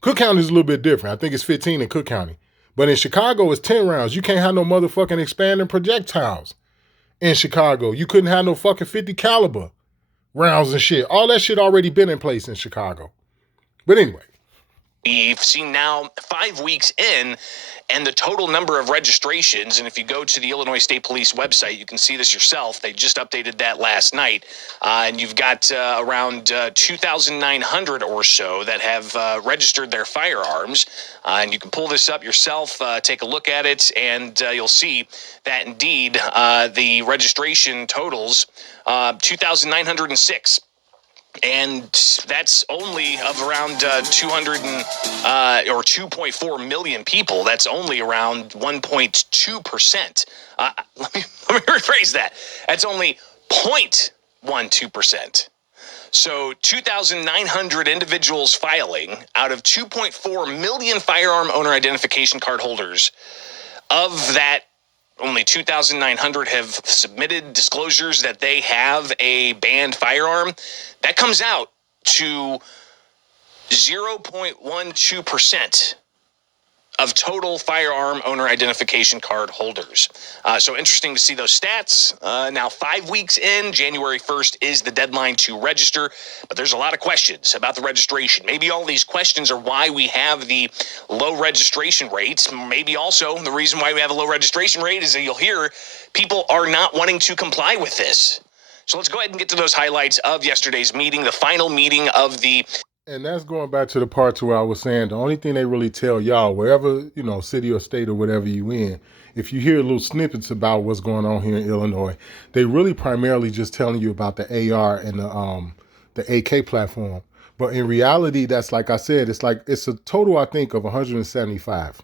Cook County is a little bit different. I think it's 15 in Cook County. But in Chicago, it's 10 rounds. You can't have no motherfucking expanding projectiles in Chicago. You couldn't have no fucking 50 caliber rounds and shit. All that shit already been in place in Chicago. But anyway. We've seen now 5 weeks in, and the total number of registrations, and if you go to the Illinois State Police website, you can see this yourself. They just updated that last night, and you've got around 2,900 or so that have registered their firearms, and you can pull this up yourself, take a look at it, and you'll see that indeed the registration totals 2,906. And that's only of around 200 or 2.4 million people. That's only around 1.2%. Let me rephrase that. That's only 0.12%. So 2,900 individuals filing out of 2.4 million firearm owner identification card holders. Of that, only 2,900 have submitted disclosures that they have a banned firearm. That comes out to 0.12% of total firearm owner identification card holders. So interesting to see those stats. Now, 5 weeks in, January 1st is the deadline to register, but there's a lot of questions about the registration. Maybe all these questions are why we have the low registration rates. Maybe also the reason why we have a low registration rate is that you'll hear people are not wanting to comply with this. So let's go ahead and get to those highlights of yesterday's meeting, the final meeting of the... And that's going back to the parts where I was saying the only thing they really tell y'all, wherever, city or state or whatever you in, if you hear little snippets about what's going on here in Illinois, they really primarily just telling you about the AR and the AK platform. But in reality, that's like I said, it's a total, I think, of 175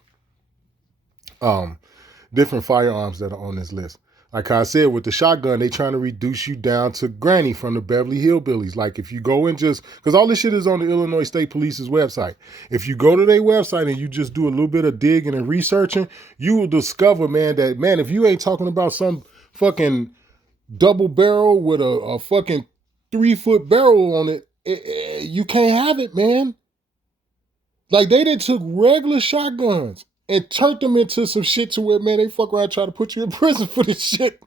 different firearms that are on this list. Like I said, with the shotgun, they trying to reduce you down to Granny from the Beverly Hillbillies. Like if you go and just, because all this shit is on the Illinois State Police's website. If you go to their website and you just do a little bit of digging and researching, you will discover, man, that, man, if you ain't talking about some fucking double barrel with a fucking 3-foot barrel on it, you can't have it, man. Like they done took regular shotguns and turned them into some shit to where, man, they fuck around and try to put you in prison for this shit.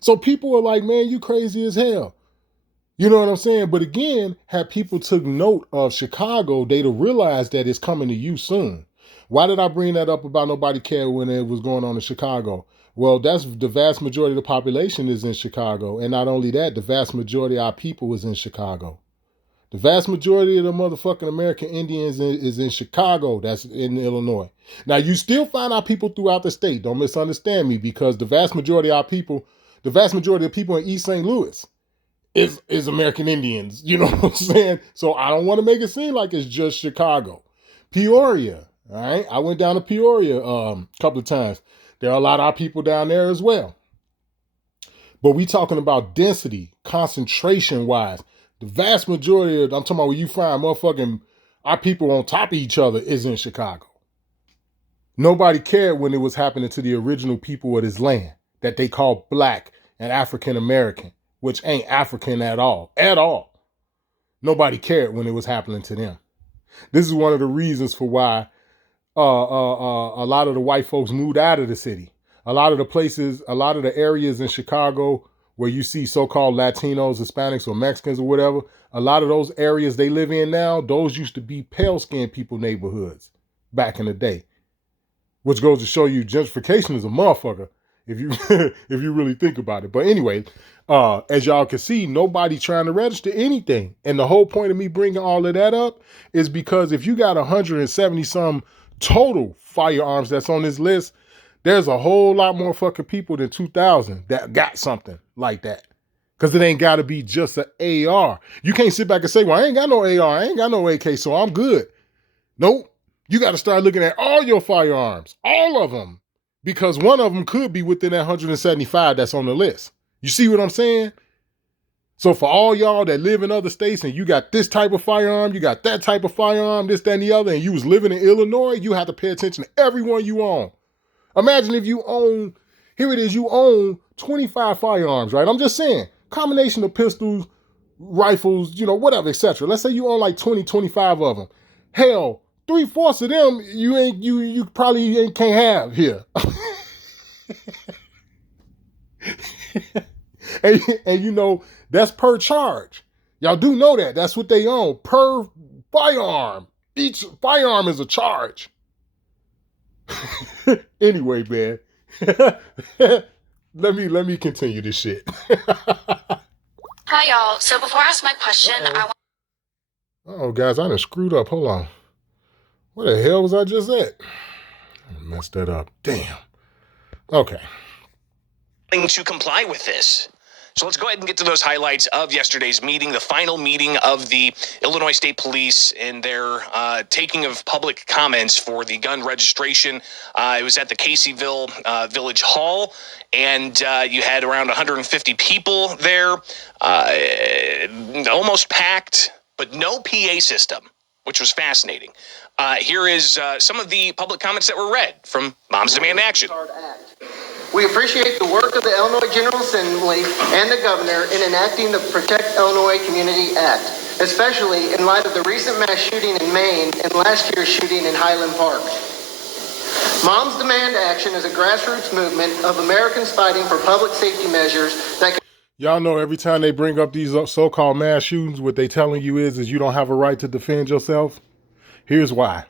So people are like, man, you crazy as hell. You know what I'm saying? But again, had people took note of Chicago, they'd have realized that it's coming to you soon. Why did I bring that up about nobody cared when it was going on in Chicago? Well, that's the vast majority of the population is in Chicago. And not only that, the vast majority of our people is in Chicago. The vast majority of the motherfucking American Indians is in Chicago. That's in Illinois. Now, you still find our people throughout the state. Don't misunderstand me, because the vast majority of people in East St. Louis is American Indians. You know what I'm saying? So I don't want to make it seem like it's just Chicago. Peoria, all right? I went down to Peoria a couple of times. There are a lot of our people down there as well. But we talking about density, concentration-wise. The vast majority of, I'm talking about where you find motherfucking, our people on top of each other is in Chicago. Nobody cared when it was happening to the original people of this land that they call Black and African American, which ain't African at all. At all. Nobody cared when it was happening to them. This is one of the reasons for why a lot of the white folks moved out of the city. A lot of the areas in Chicago where you see so-called Latinos, Hispanics, or Mexicans or whatever, a lot of those areas they live in now, those used to be pale-skinned people neighborhoods back in the day. Which goes to show you gentrification is a motherfucker if you if you really think about it. But anyway, as y'all can see, nobody trying to register anything. And the whole point of me bringing all of that up is because if you got 170 some total firearms that's on this list, there's a whole lot more fucking people than 2,000 that got something like that. Because it ain't got to be just an AR. You can't sit back and say, well, I ain't got no AR, I ain't got no AK, so I'm good. Nope. You got to start looking at all your firearms, all of them, because one of them could be within that 175 that's on the list. You see what I'm saying? So for all y'all that live in other states and you got this type of firearm, you got that type of firearm, this, that, and the other, and you was living in Illinois, you have to pay attention to every one you own. Imagine if you own, here it is, you own 25 firearms, right? I'm just saying, combination of pistols, rifles, you know, whatever, etc. Let's say you own like 20, 25 of them. Hell, 3/4 of them you probably can't have here. and you know, that's per charge. Y'all do know that. That's what they own, per firearm. Each firearm is a charge. Anyway, man, let me continue this shit. Hi, y'all. So before I ask my question, Oh, guys, I done screwed up. Hold on. Where the hell was I just at? I messed that up. Damn. Okay. To comply with this. So let's go ahead and get to those highlights of yesterday's meeting, the final meeting of the Illinois State Police in their taking of public comments for the gun registration. It was at the Caseyville Village Hall, and you had around 150 people there, almost packed, but no PA system, which was fascinating. Here is some of the public comments that were read from Moms Demand Action. We appreciate the work of the Illinois General Assembly and the governor in enacting the Protect Illinois Community Act, especially in light of the recent mass shooting in Maine and last year's shooting in Highland Park. Moms Demand Action is a grassroots movement of Americans fighting for public safety measures that... Y'all know every time they bring up these so-called mass shootings, what they telling you is you don't have a right to defend yourself. Here's why.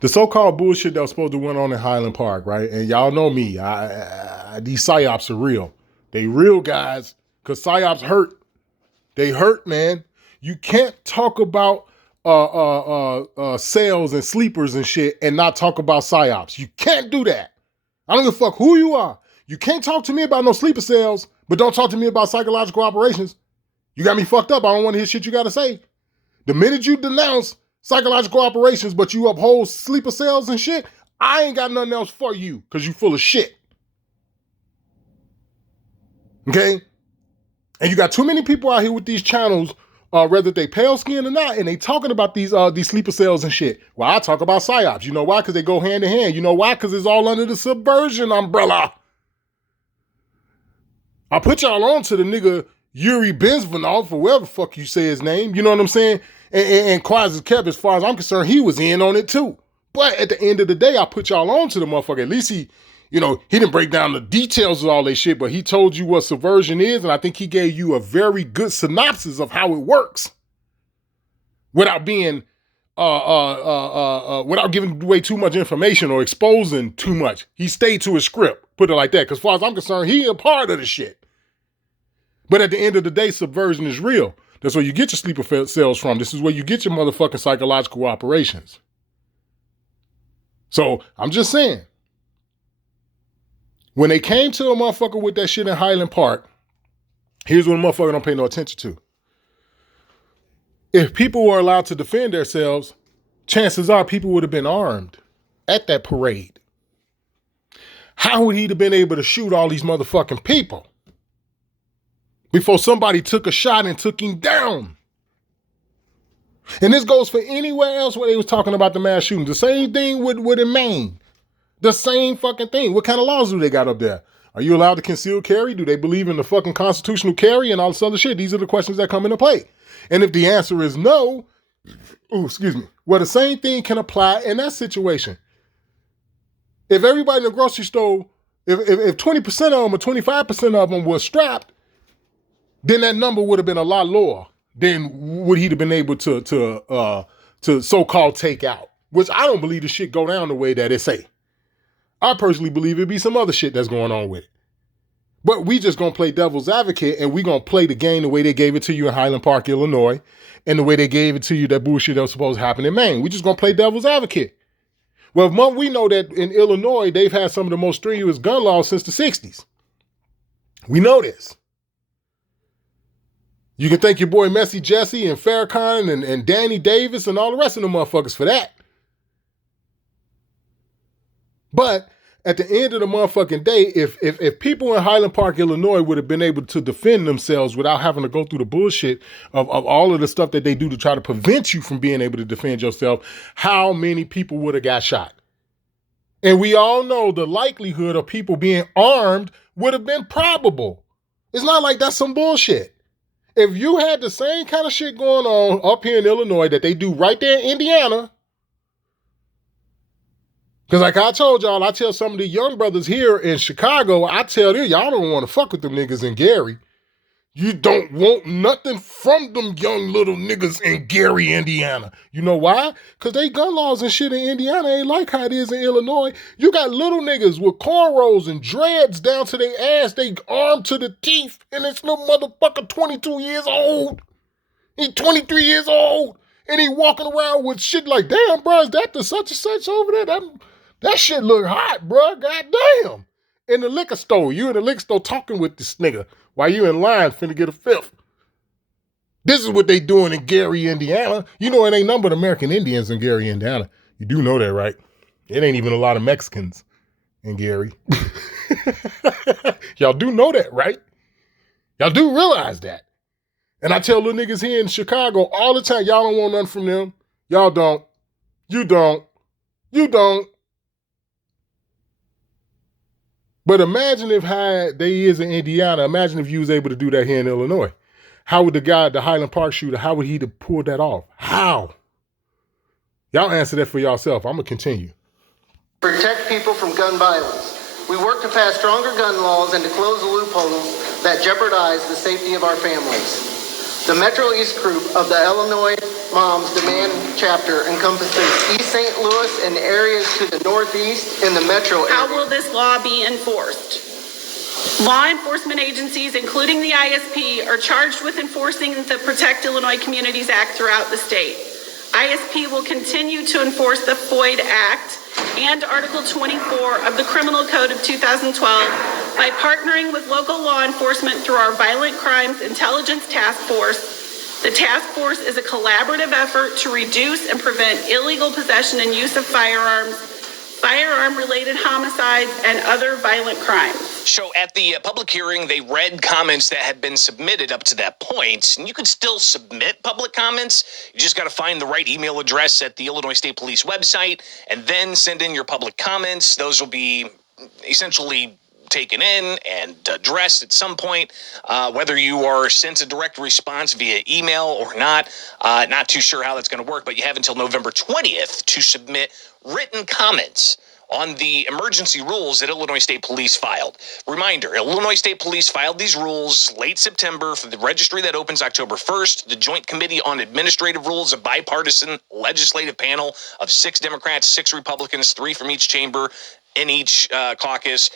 The so-called bullshit that was supposed to went on in Highland Park, right? And y'all know me. These psyops are real. They real, guys, because psyops hurt. They hurt, man. You can't talk about sales and sleepers and shit and not talk about psyops. You can't do that. I don't give a fuck who you are. You can't talk to me about no sleeper cells, but don't talk to me about psychological operations. You got me fucked up. I don't want to hear shit you got to say. The minute you denounce psychological operations, but you uphold sleeper cells and shit, I ain't got nothing else for you because you full of shit. Okay? And you got too many people out here with these channels, whether they pale skin or not, and they talking about these sleeper cells and shit. Well, I talk about psyops. You know why? Because they go hand in hand. You know why? Because it's all under the subversion umbrella. I put y'all on to the nigga Yuri Bezmenov, or whatever the fuck you say his name. You know what I'm saying? And Quasi Kev, as far as I'm concerned, he was in on it too. But at the end of the day, I put y'all on to the motherfucker. At least he didn't break down the details of all that shit, but he told you what subversion is, and I think he gave you a very good synopsis of how it works. Without being without giving away too much information or exposing too much. He stayed to his script, put it like that. Because as far as I'm concerned, he a part of the shit. But at the end of the day, subversion is real. That's where you get your sleeper cells from. This is where you get your motherfucking psychological operations. So I'm just saying, when they came to a motherfucker with that shit in Highland Park, here's what a motherfucker don't pay no attention to. If people were allowed to defend themselves, chances are people would have been armed at that parade. How would he have been able to shoot all these motherfucking people before somebody took a shot and took him down? And this goes for anywhere else where they was talking about the mass shootings. The same thing with in Maine. The same fucking thing. What kind of laws do they got up there? Are you allowed to conceal carry? Do they believe in the fucking constitutional carry and all this other shit? These are the questions that come into play. And if the answer is no, well, the same thing can apply in that situation. If everybody in the grocery store, if 20% of them or 25% of them were strapped, then that number would have been a lot lower than would he have been able to so-called take out, which I don't believe the shit go down the way that it say. I personally believe it'd be some other shit that's going on with it. But we just gonna play devil's advocate, and we gonna play the game the way they gave it to you in Highland Park, Illinois, and the way they gave it to you, that bullshit that was supposed to happen in Maine. We just gonna play devil's advocate. Well, we know that in Illinois, they've had some of the most strenuous gun laws since the 60s. We know this. You can thank your boy Messy Jesse and Farrakhan and Danny Davis and all the rest of them motherfuckers for that. But at the end of the motherfucking day, if people in Highland Park, Illinois would have been able to defend themselves without having to go through the bullshit of all of the stuff that they do to try to prevent you from being able to defend yourself, how many people would have got shot? And we all know the likelihood of people being armed would have been probable. It's not like that's some bullshit. If you had the same kind of shit going on up here in Illinois that they do right there in Indiana, because like I told y'all, I tell some of the young brothers here in Chicago, I tell them, y'all don't want to fuck with them niggas in Gary. You don't want nothing from them young little niggas in Gary, Indiana. You know why? Because they gun laws and shit in Indiana ain't like how it is in Illinois. You got little niggas with cornrows and dreads down to their ass. They armed to the teeth. And this little motherfucker 22 years old. He 23 years old. And he walking around with shit like, damn, bro, is that the such and such over there? That shit look hot, bro. Goddamn. In the liquor store. You in the liquor store talking with this nigga while you in line finna get a fifth. This is what they doing in Gary, Indiana. You know it ain't nothing but American Indians in Gary, Indiana. You do know that, right? It ain't even a lot of Mexicans in Gary. Y'all do know that, right? Y'all do realize that. And I tell little niggas here in Chicago all the time, y'all don't want nothing from them. Y'all don't. You don't. You don't. But imagine if how they is in Indiana, imagine if you was able to do that here in Illinois. How would the guy, the Highland Park shooter, how would he have pulled that off? How? Y'all answer that for yourself. I'm going to continue. Protect people from gun violence. We work to pass stronger gun laws and to close the loopholes that jeopardize the safety of our families. The Metro East group of the Illinois Moms Demand chapter encompasses East St. Louis and areas to the northeast in the metro area. How will this law be enforced? Law enforcement agencies, including the ISP, are charged with enforcing the Protect Illinois Communities Act throughout the state. ISP will continue to enforce the FOID Act and Article 24 of the Criminal Code of 2012 By partnering with local law enforcement through our Violent Crimes Intelligence Task Force, the task force is a collaborative effort to reduce and prevent illegal possession and use of firearms, firearm-related homicides, and other violent crimes. So at the public hearing, they read comments that had been submitted up to that point, and you can still submit public comments. You just got to find the right email address at the Illinois State Police website and then send in your public comments. Those will be essentially taken in and addressed at some point, whether you are sent a direct response via email or not. Not too sure how that's going to work, but you have until November 20th to submit written comments on the emergency rules that Illinois State Police filed. Reminder, Illinois State Police filed these rules late September for the registry that opens October 1st. The Joint Committee on Administrative Rules, a bipartisan legislative panel of 6 Democrats, 6 Republicans, 3 from each chamber, in each caucus.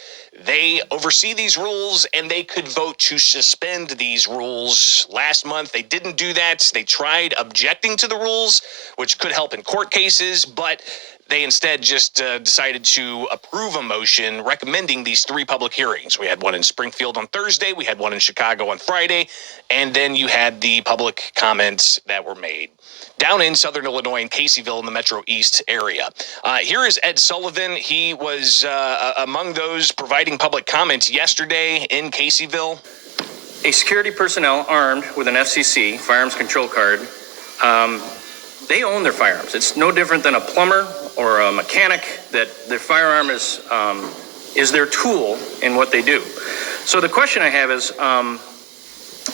They oversee these rules, and they could vote to suspend these rules. Last month, they didn't do that. They tried objecting to the rules, which could help in court cases, but they instead just decided to approve a motion recommending these 3 public hearings. We had one in Springfield on Thursday, we had one in Chicago on Friday, and then you had the public comments that were made down in Southern Illinois in Caseyville in the Metro East area. Here is Ed Sullivan. He was among those providing public comments yesterday in Caseyville. A security personnel armed with an FCC, firearms control card, they own their firearms. It's no different than a plumber or a mechanic, that their firearm is their tool in what they do. So the question I have is,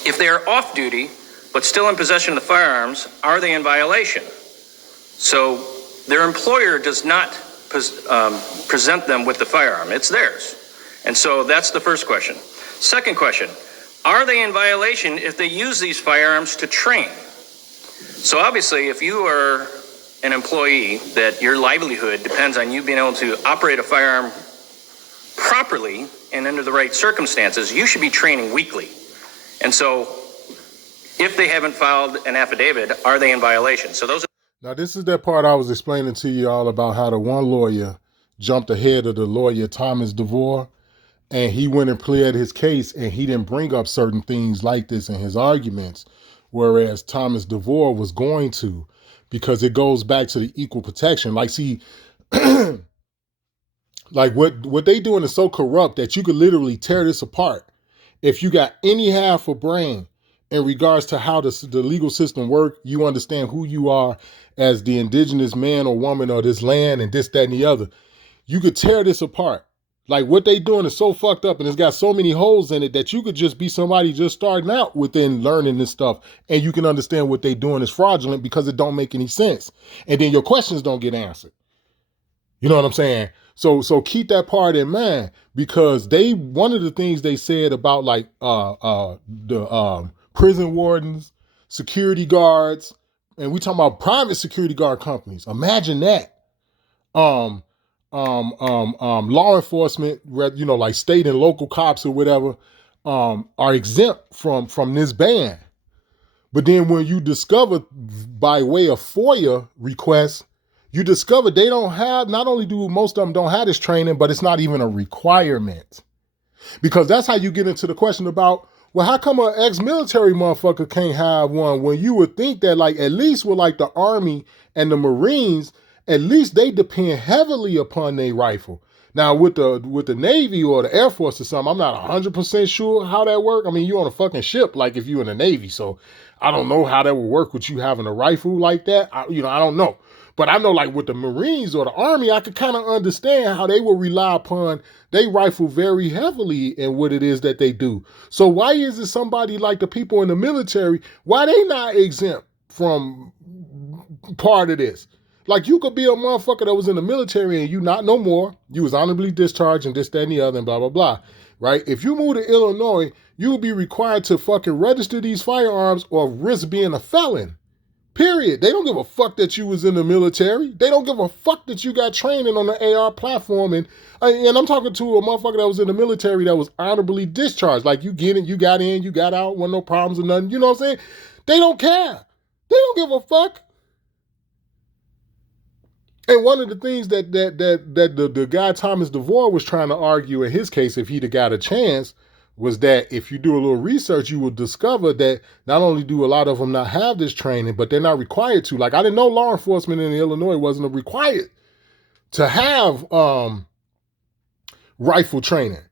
if they are off duty but still in possession of the firearms, are they in violation? So their employer does not present them with the firearm. It's theirs. And so that's the first question. Second question, are they in violation if they use these firearms to train? So obviously, if you are an employee that your livelihood depends on you being able to operate a firearm properly and under the right circumstances, you should be training weekly. And so if they haven't filed an affidavit, are they in violation? So those. Now, this is that part I was explaining to you all about how the one lawyer jumped ahead of the lawyer, Thomas DeVore, and he went and pled his case, and he didn't bring up certain things like this in his arguments, whereas Thomas DeVore was going to, because it goes back to the equal protection. Like, see, like what they doing is so corrupt that you could literally tear this apart. If you got any half a brain in regards to how the legal system works, you understand who you are as the indigenous man or woman of this land and this, that, and the other. You could tear this apart. Like, what they doing is so fucked up, and it's got so many holes in it that you could just be somebody just starting out within learning this stuff, and you can understand what they doing is fraudulent because it don't make any sense. And then your questions don't get answered. You know what I'm saying? So keep that part in mind, because one of the things they said about like the prison wardens, security guards, and we talking about private security guard companies. Imagine that. Law enforcement, you know, like state and local cops or whatever, are exempt from this ban. But then when you discover by way of FOIA requests, you discover they don't have, not only do most of them don't have this training, but it's not even a requirement. Because that's how you get into the question about, well, how come an ex-military motherfucker can't have one, when you would think that, like, at least with like the Army and the Marines, at least they depend heavily upon their rifle. Now with the Navy or the Air Force or something, I'm not 100% sure how that works. I mean, you're on a fucking ship, like if you're in the Navy, so I don't know how that would work with you having a rifle like that. I don't know. But I know, like with the Marines or the Army, I could kind of understand how they will rely upon they rifle very heavily in what it is that they do. So why is it somebody like the people in the military, why they not exempt from part of this? Like, you could be a motherfucker that was in the military and you not no more. You was honorably discharged and this, that, and the other and blah, blah, blah. Right? If you move to Illinois, you will be required to fucking register these firearms or risk being a felon. Period. They don't give a fuck that you was in the military. They don't give a fuck that you got training on the AR platform. And I'm talking to a motherfucker that was in the military that was honorably discharged. Like, you get in, you got out, wasn't no problems or nothing. You know what I'm saying? They don't care. They don't give a fuck. And one of the things that the guy Thomas DeVore was trying to argue in his case, if he'd have got a chance, was that if you do a little research, you will discover that not only do a lot of them not have this training, but they're not required to. Like, I didn't know law enforcement in Illinois wasn't required to have rifle training,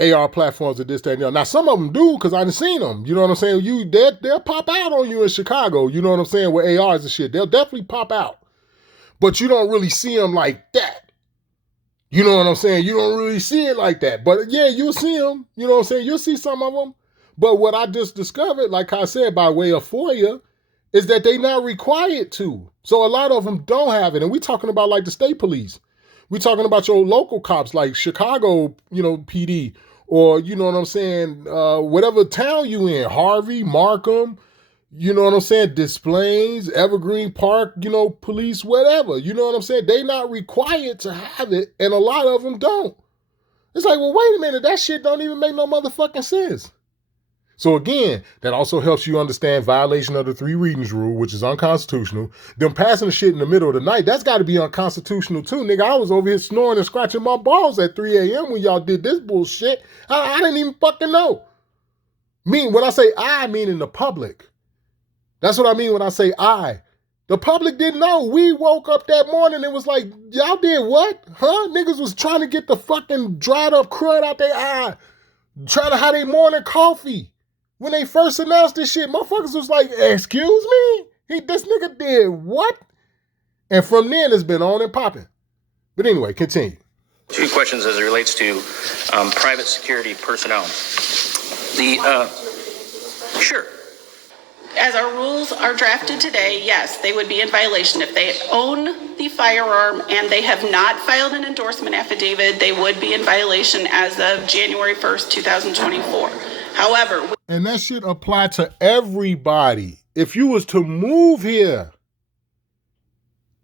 AR platforms, and this, that, and the other. Now, some of them do, because I've seen them. You know what I'm saying? They'll pop out on you in Chicago. You know what I'm saying? With ARs and shit. They'll definitely pop out. But you don't really see them like that. You know what I'm saying? You don't really see it like that. But yeah, you'll see them. You know what I'm saying? You'll see some of them. But what I just discovered, like I said, by way of FOIA, is that they're not required to. So a lot of them don't have it. And we're talking about like the state police. We're talking about your local cops like Chicago, PD, or, you know what I'm saying, whatever town you in, Harvey, Markham, you know what I'm saying, Des Plaines, Evergreen Park, police, whatever. You know what I'm saying? They not required to have it, and a lot of them don't. It's like, well, wait a minute, that shit don't even make no motherfucking sense. So again, that also helps you understand violation of the 3 readings rule, which is unconstitutional. Them passing the shit in the middle of the night, that's got to be unconstitutional too, nigga. I was over here snoring and scratching my balls at 3 a.m. when y'all did this bullshit. I didn't even fucking know. When I say I, mean in the public. That's what I mean when I say I. The public didn't know. We woke up that morning and was like, y'all did what? Huh? Niggas was trying to get the fucking dried up crud out their eye. Trying to have their morning coffee. When they first announced this shit, motherfuckers was like, excuse me? This nigga did what? And from then, it's been on and popping. But anyway, continue. 2 questions as it relates to private security personnel. Sure. As our rules are drafted today, yes, they would be in violation. If they own the firearm and they have not filed an endorsement affidavit, they would be in violation as of January 1st, 2024. However, and that shit apply to everybody. If you was to move here,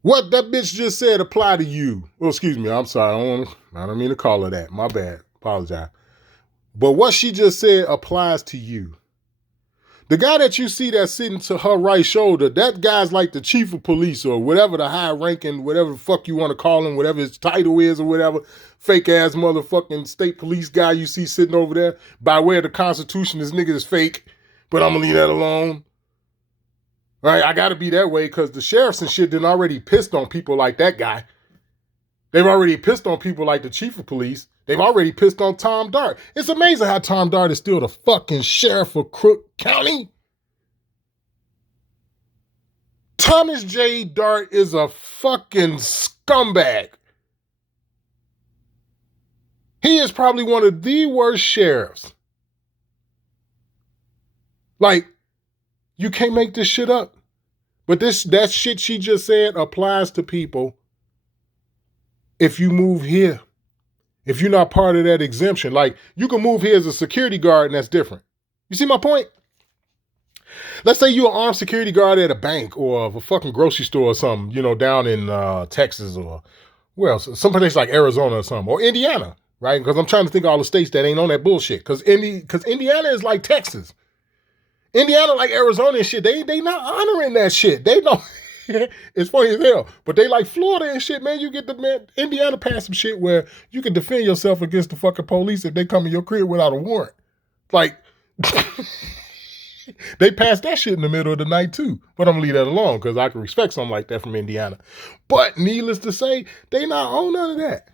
what that bitch just said apply to you. Well, excuse me, I'm sorry. I don't mean to call her that. My bad. Apologize. But what she just said applies to you. The guy that you see that's sitting to her right shoulder, that guy's like the chief of police or whatever the high ranking, whatever the fuck you want to call him, whatever his title is or whatever, fake ass motherfucking state police guy you see sitting over there. By way of the Constitution, this nigga is fake, but I'm gonna leave that alone. Right? I gotta be that way because the sheriffs and shit done already pissed on people like that guy. They've already pissed on people like the chief of police. They've already pissed on Tom Dart. It's amazing how Tom Dart is still the fucking sheriff of Crook County. Thomas J. Dart is a fucking scumbag. He is probably one of the worst sheriffs. Like, you can't make this shit up. But that shit she just said applies to people if you move here. If you're not part of that exemption, like you can move here as a security guard and that's different. You see my point? Let's say you're an armed security guard at a bank or a fucking grocery store or something, down in Texas or where else? Someplace like Arizona or something, or Indiana, right? Because I'm trying to think of all the states that ain't on that bullshit. Because Indiana is like Texas. Indiana like Arizona and shit, they not honoring that shit. They don't. It's funny as hell, but they like Florida and shit, man. You get Indiana pass some shit where you can defend yourself against the fucking police if they come in your crib without a warrant. Like, they passed that shit in the middle of the night too. But I'm gonna leave that alone because I can respect something like that from Indiana. But needless to say, they not own none of that.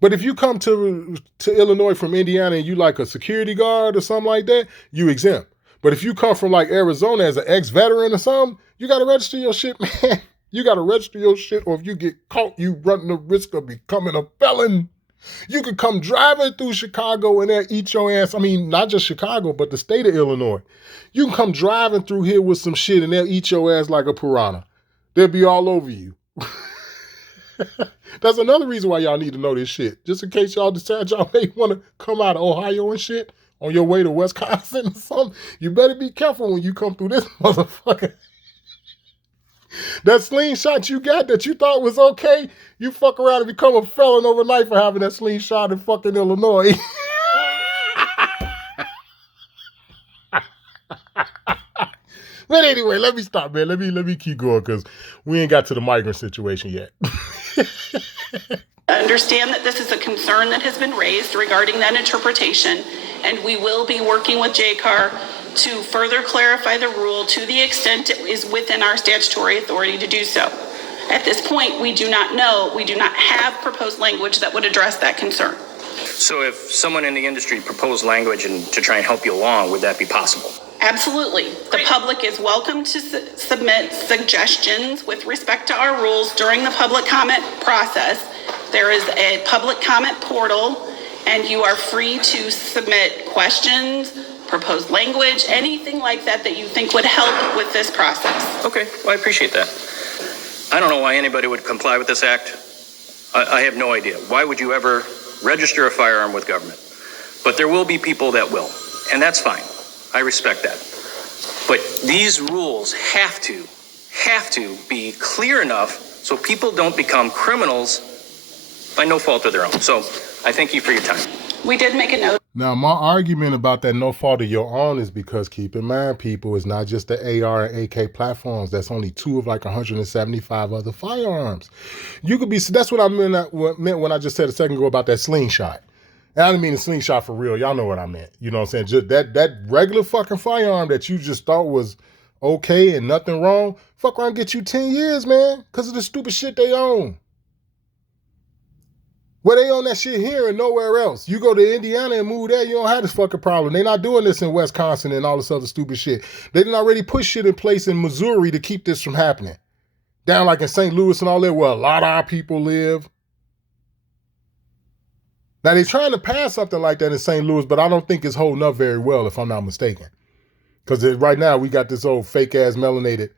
But if you come to Illinois from Indiana and you like a security guard or something like that, you exempt. But if you come from like Arizona as an ex-veteran or something, you got to register your shit, man. You got to register your shit, or if you get caught, you run the risk of becoming a felon. You could come driving through Chicago and they'll eat your ass. I mean, not just Chicago, but the state of Illinois. You can come driving through here with some shit and they'll eat your ass like a piranha. They'll be all over you. That's another reason why y'all need to know this shit. Just in case y'all decide y'all may want to come out of Ohio and shit on your way to Wisconsin or something. You better be careful when you come through this motherfucker. That slingshot you got that you thought was okay, you fuck around and become a felon overnight for having that slingshot in fucking Illinois. But anyway, let me stop, man. Let me keep going because we ain't got to the migrant situation yet. I understand that this is a concern that has been raised regarding that interpretation, and we will be working with JCAR to further clarify the rule to the extent it is within our statutory authority to do so. At this point, we do not have proposed language that would address that concern. So if someone in the industry proposed language and to try and help you along, would that be possible? Absolutely. The public is welcome to submit suggestions with respect to our rules during the public comment process. There is a public comment portal, and you are free to submit questions, proposed language, anything like that that you think would help with this process. Okay, well, I appreciate that. I don't know why anybody would comply with this act. I have no idea. Why would you ever register a firearm with government? But there will be people that will, and that's fine. I respect that. But these rules have to be clear enough so people don't become criminals by no fault of their own. So I thank you for your time. We did make a note. Now, my argument about that no fault of your own is because, keep in mind, people, it's not just the AR and AK platforms. That's only 2 of like 175 other firearms. You could be, that's what I meant when I just said a second ago about that slingshot. And I didn't mean a slingshot for real. Y'all know what I meant. You know what I'm saying? Just that regular fucking firearm that you just thought was okay and nothing wrong, fuck around, get you 10 years, man, because of the stupid shit they own. Well, they own that shit here and nowhere else. You go to Indiana and move there, you don't have this fucking problem. They're not doing this in Wisconsin and all this other stupid shit. They didn't already put shit in place in Missouri to keep this from happening. Down like in St. Louis and all that, where a lot of our people live. Now, they're trying to pass something like that in St. Louis, but I don't think it's holding up very well, if I'm not mistaken. Because right now, we got this old fake-ass melanated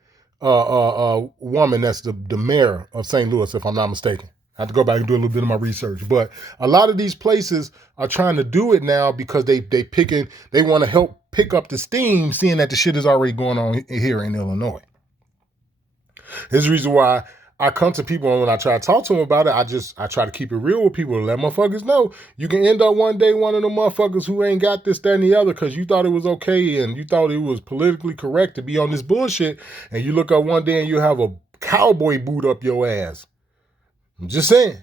woman that's the mayor of St. Louis, if I'm not mistaken. I have to go back and do a little bit of my research. But a lot of these places are trying to do it now because they want to help pick up the steam, seeing that the shit is already going on here in Illinois. This is the reason why I come to people, and when I try to talk to them about it, I try to keep it real with people and let motherfuckers know you can end up one day one of them motherfuckers who ain't got this, that, and the other because you thought it was okay and you thought it was politically correct to be on this bullshit, and you look up one day and you have a cowboy boot up your ass. I'm just saying.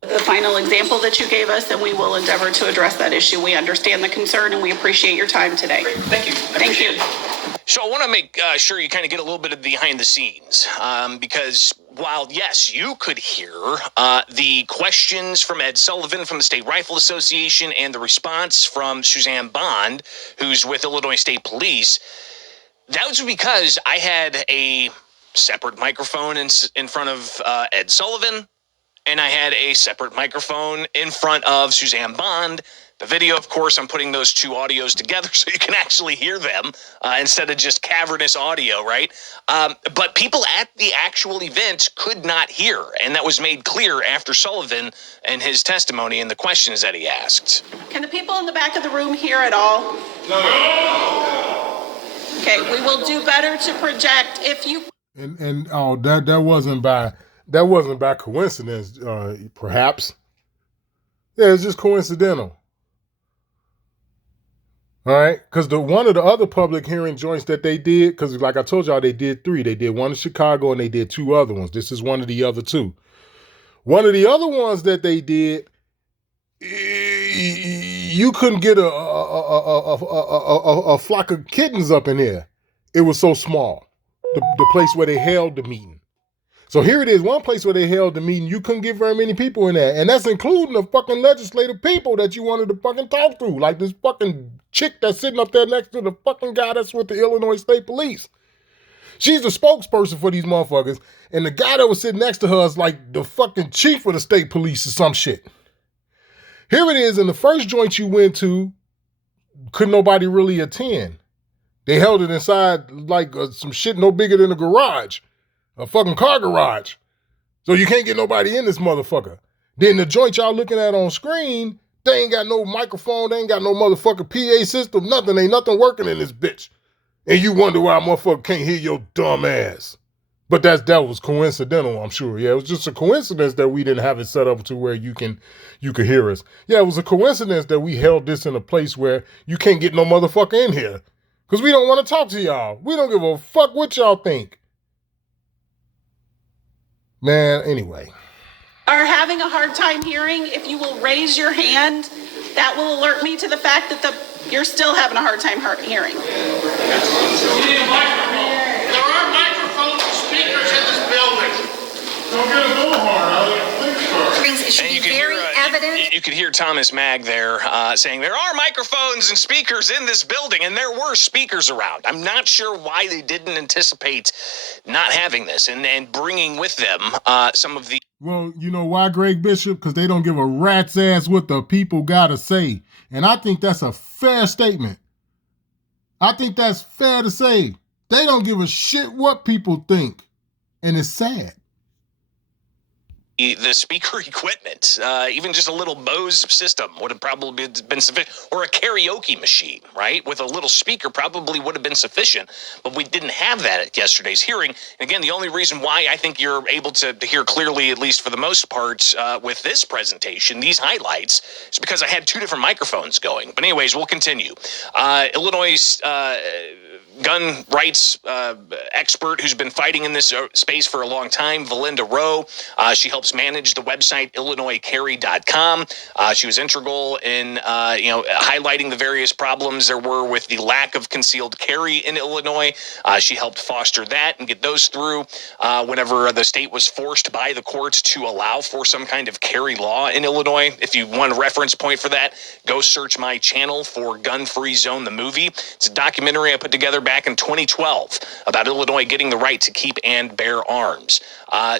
The final example that you gave us, and we will endeavor to address that issue. We understand the concern, and we appreciate your time today. Great. Thank you. Thank you. So I want to make sure you kind of get a little bit of behind the scenes because while, yes, you could hear the questions from Ed Sullivan from the State Rifle Association and the response from Suzanne Bond, who's with Illinois State Police, that was because I had a separate microphone in front of Ed Sullivan, and I had a separate microphone in front of Suzanne Bond. The video, of course, I'm putting those two audios together so you can actually hear them instead of just cavernous audio, right? But people at the actual event could not hear, and that was made clear after Sullivan and his testimony and the questions that he asked. Can the people in the back of the room hear at all? No. Okay, we will do better to project if you... And that wasn't by coincidence, perhaps. Yeah, it's just coincidental. All right, because one of the other public hearing joints that they did, because like I told y'all, they did 3. They did one in Chicago and they did 2 other ones. This is one of the other 2. One of the other ones that they did, you couldn't get a flock of kittens up in here. It was so small. The place where they held the meeting. So here it is, one place where they held the meeting, you couldn't get very many people in there. And that's including the fucking legislative people that you wanted to fucking talk to. Like this fucking chick that's sitting up there next to the fucking guy that's with the Illinois State Police. She's the spokesperson for these motherfuckers. And the guy that was sitting next to her is like the fucking chief of the state police or some shit. Here it is, in the first joint you went to, couldn't nobody really attend. They held it inside like some shit no bigger than a garage. A fucking car garage. So you can't get nobody in this motherfucker. Then the joint y'all looking at on screen, they ain't got no microphone, they ain't got no motherfucking PA system, nothing. Ain't nothing working in this bitch. And you wonder why a motherfucker can't hear your dumb ass. But that was coincidental, I'm sure. Yeah, it was just a coincidence that we didn't have it set up to where you could hear us. Yeah, it was a coincidence that we held this in a place where you can't get no motherfucker in here. Because we don't want to talk to y'all. We don't give a fuck what y'all think. Man, anyway. Are having a hard time hearing, if you will raise your hand, that will alert me to the fact that you're still having a hard time hearing. There are microphones and speakers in this building. Don't get a little hard. It should be very evident. You could hear Thomas Mag there saying there are microphones and speakers in this building, and there were speakers around. I'm not sure why they didn't anticipate not having this and bringing with them some of the... Well, you know why, Greg Bishop? Because they don't give a rat's ass what the people got to say. And I think that's a fair statement. I think that's fair to say. They don't give a shit what people think. And it's sad. The speaker equipment, even just a little Bose system would have probably been sufficient, or a karaoke machine, right? With a little speaker probably would have been sufficient, but we didn't have that at yesterday's hearing. And again, the only reason why I think you're able to hear clearly, at least for the most part, with this presentation, these highlights, is because I had two different microphones going. But anyways, we'll continue. Illinois' gun rights expert who's been fighting in this space for a long time, Valinda Rowe. She helps manage the website IllinoisCarry.com. She was integral in highlighting the various problems there were with the lack of concealed carry in Illinois. She helped foster that and get those through whenever the state was forced by the courts to allow for some kind of carry law in Illinois. If you want a reference point for that, go search my channel for Gun Free Zone, the movie. It's a documentary I put together back in 2012 about Illinois getting the right to keep and bear arms.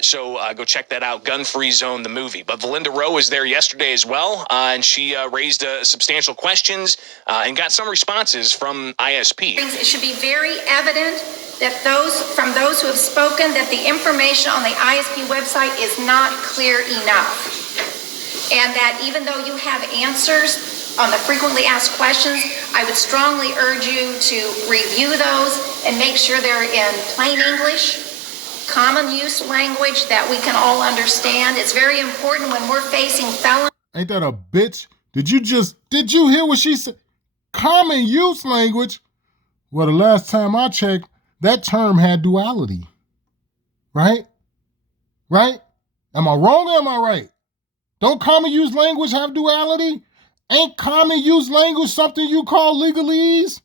So go check that out, Gun Free Zone, the movie. But Valinda Rowe was there yesterday as well, and she raised substantial questions and got some responses from ISP. It should be very evident that those who have spoken that the information on the ISP website is not clear enough. And that even though you have answers on the frequently asked questions, I would strongly urge you to review those and make sure they're in plain English, common use language that we can all understand. It's very important when we're facing felons. Ain't that a bitch? Did you hear what she said? Common use language? Well, the last time I checked, that term had duality. Right? Right? Am I wrong or am I right? Don't common use language have duality? Ain't common use language something you call legalese?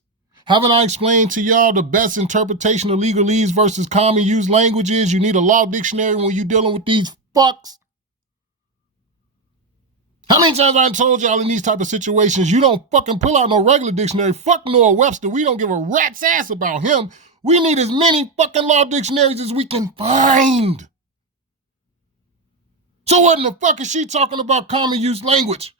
Haven't I explained to y'all the best interpretation of legalese versus common use language is? You need a law dictionary when you're dealing with these fucks. How many times I told y'all in these type of situations, you don't fucking pull out no regular dictionary. Fuck Noah Webster. We don't give a rat's ass about him. We need as many fucking law dictionaries as we can find. So what in the fuck is she talking about common use language?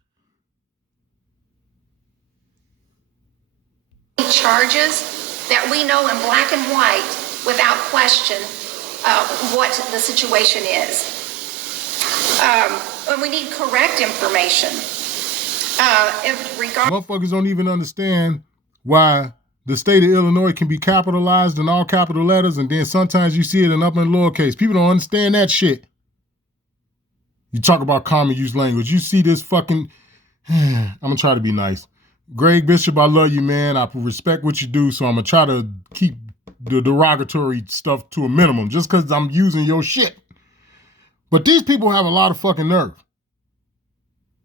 Charges that we know in black and white without question what the situation is. And we need correct information. Motherfuckers don't even understand why the state of Illinois can be capitalized in all capital letters, and then sometimes you see it in upper and lowercase. People don't understand that shit. You talk about common use language. You see this fucking... I'm going to try to be nice. Greg Bishop, I love you, man. I respect what you do, so I'm going to try to keep the derogatory stuff to a minimum just because I'm using your shit. But these people have a lot of fucking nerve.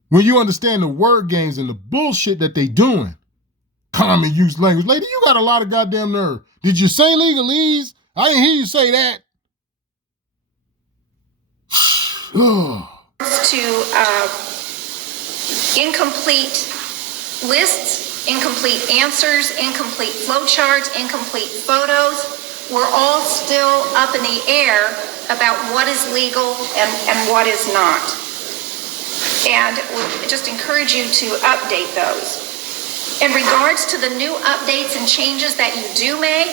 When you understand the word games and the bullshit that they doing, common use language. Lady, you got a lot of goddamn nerve. Did you say legalese? I didn't hear you say that. To incomplete lists, incomplete answers, incomplete flowcharts, incomplete photos. We're all still up in the air about what is legal and what is not. And we just encourage you to update those. In regards to the new updates and changes that you do make,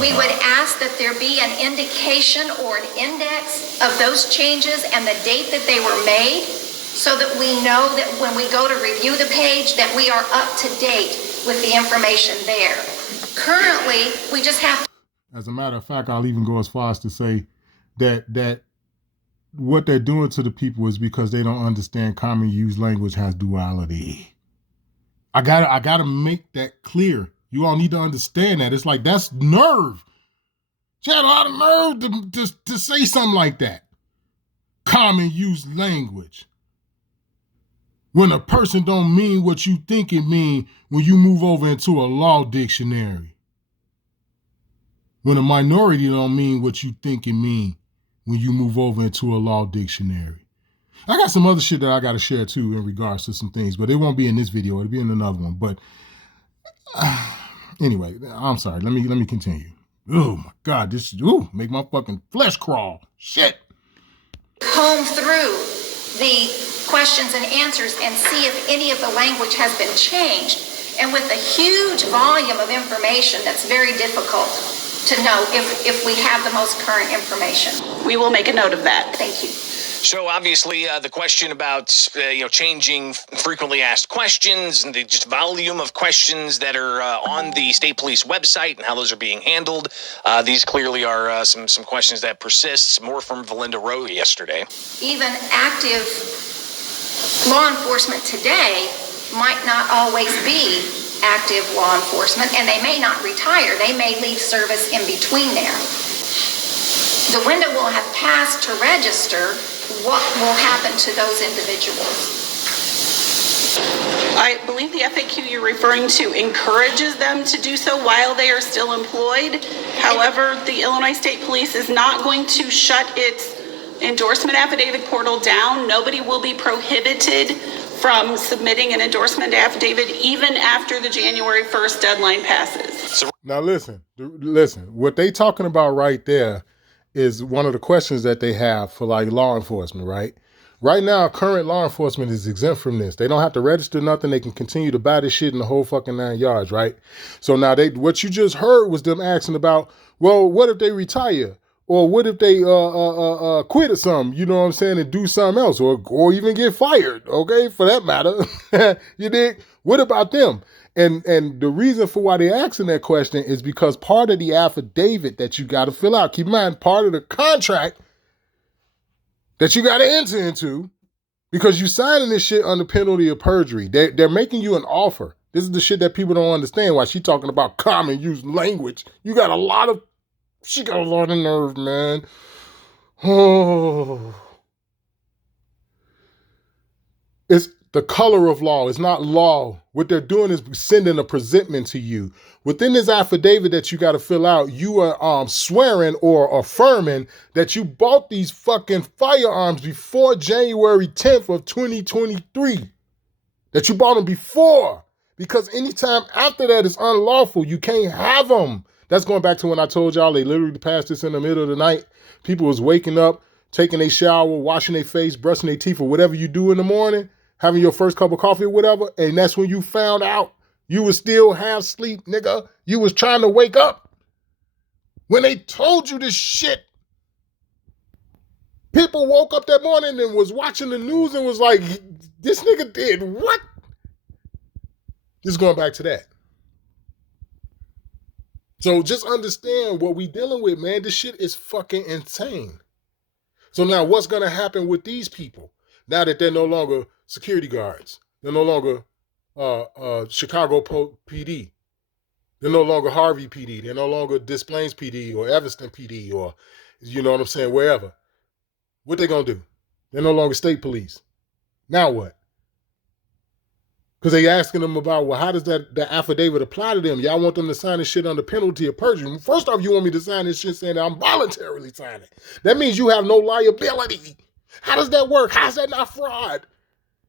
we would ask that there be an indication or an index of those changes and the date that they were made, so that we know that when we go to review the page that we are up to date with the information there. Currently, we just have to... As a matter of fact, I'll even go as far as to say that what they're doing to the people is because they don't understand common use language has duality. I gotta make that clear You all need to understand that. It's like, that's nerve. She had a lot of nerve to say something like that. Common use language. When a person don't mean what you think it mean when you move over into a law dictionary. When a minority don't mean what you think it mean when you move over into a law dictionary. I got some other shit that I got to share too in regards to some things, but it won't be in this video. It'll be in another one. But anyway, I'm sorry. Let me continue. Oh my God, this make my fucking flesh crawl. Shit. Comb through the questions and answers and see if any of the language has been changed. And with a huge volume of information, that's very difficult to know if we have the most current information. We will make a note of that. Thank you. So obviously, the question about changing frequently asked questions and the just volume of questions that are on the state police website and how those are being handled. These clearly are some questions that persist. More from Valinda Rowe yesterday. Even active law enforcement today might not always be active law enforcement, and they may not retire. They may leave service in between there. The window will have passed to register. What will happen to those individuals? I believe the FAQ you're referring to encourages them to do so while they are still employed. However, the Illinois State Police is not going to shut its endorsement affidavit portal down. Nobody will be prohibited from submitting an endorsement affidavit even after the January 1st deadline passes. Now listen, what they talking about right there is one of the questions that they have for like law enforcement, right? Right now, current law enforcement is exempt from this. They don't have to register nothing. They can continue to buy this shit in the whole fucking 9 yards, right? So now what you just heard was them asking about, well, what if they retire? Or what if they quit or something, you know what I'm saying, and do something else, or even get fired, okay, for that matter. You dig? What about them? And the reason for why they're asking that question is because part of the affidavit that you got to fill out, keep in mind, part of the contract that you got to enter into, because you signing this shit under penalty of perjury. They're making you an offer. This is the shit that people don't understand. Why she talking about common use language. She got a lot of nerve, man. Oh. It's the color of law. It's not law. What they're doing is sending a presentment to you. Within this affidavit that you got to fill out, you are swearing or affirming that you bought these fucking firearms before January 10th of 2023. That you bought them before. Because anytime after that is unlawful. You can't have them. That's going back to when I told y'all they literally passed this in the middle of the night. People was waking up, taking a shower, washing their face, brushing their teeth, or whatever you do in the morning, having your first cup of coffee or whatever, and that's when you found out you was still half asleep, nigga. You was trying to wake up. When they told you this shit, people woke up that morning and was watching the news and was like, this nigga did what? Just going back to that. So just understand what we dealing with, man. This shit is fucking insane. So now what's going to happen with these people now that they're no longer security guards? They're no longer Chicago PD. They're no longer Harvey PD. They're no longer Des Plaines PD or Evanston PD or, you know what I'm saying, wherever. What they going to do? They're no longer state police. Now what? Because they asking them about, well, how does that affidavit apply to them? Y'all want them to sign this shit under penalty of perjury. First off, you want me to sign this shit saying that I'm voluntarily signing. That means you have no liability. How does that work? How's that not fraud?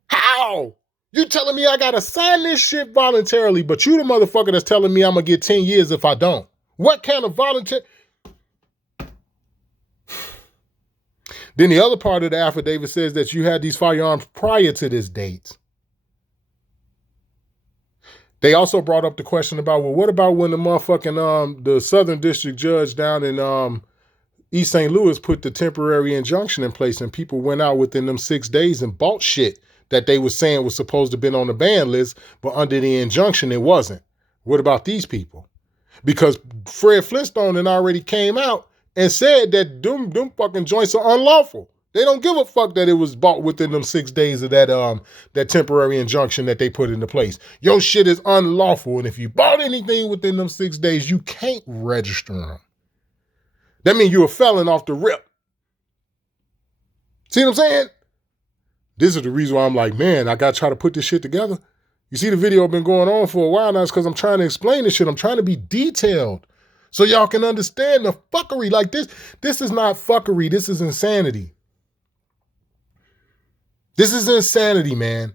How? You telling me I got to sign this shit voluntarily, but you the motherfucker that's telling me I'm going to get 10 years if I don't. What kind of voluntary? Then the other part of the affidavit says that you had these firearms prior to this date. They also brought up the question about, well, what about when the motherfucking, the Southern District Judge down in East St. Louis put the temporary injunction in place and people went out within them 6 days and bought shit that they were saying was supposed to have been on the ban list, but under the injunction, it wasn't. What about these people? Because Fred Flintstone had already came out and said that them fucking joints are unlawful. They don't give a fuck that it was bought within them 6 days of that temporary injunction that they put into place. Your shit is unlawful, and if you bought anything within them 6 days, you can't register them. That means you're a felon off the rip. See what I'm saying? This is the reason why I'm like, man, I got to try to put this shit together. You see the video been going on for a while now. It's because I'm trying to explain this shit. I'm trying to be detailed so y'all can understand the fuckery. Like this is not fuckery. This is insanity. This is insanity, man,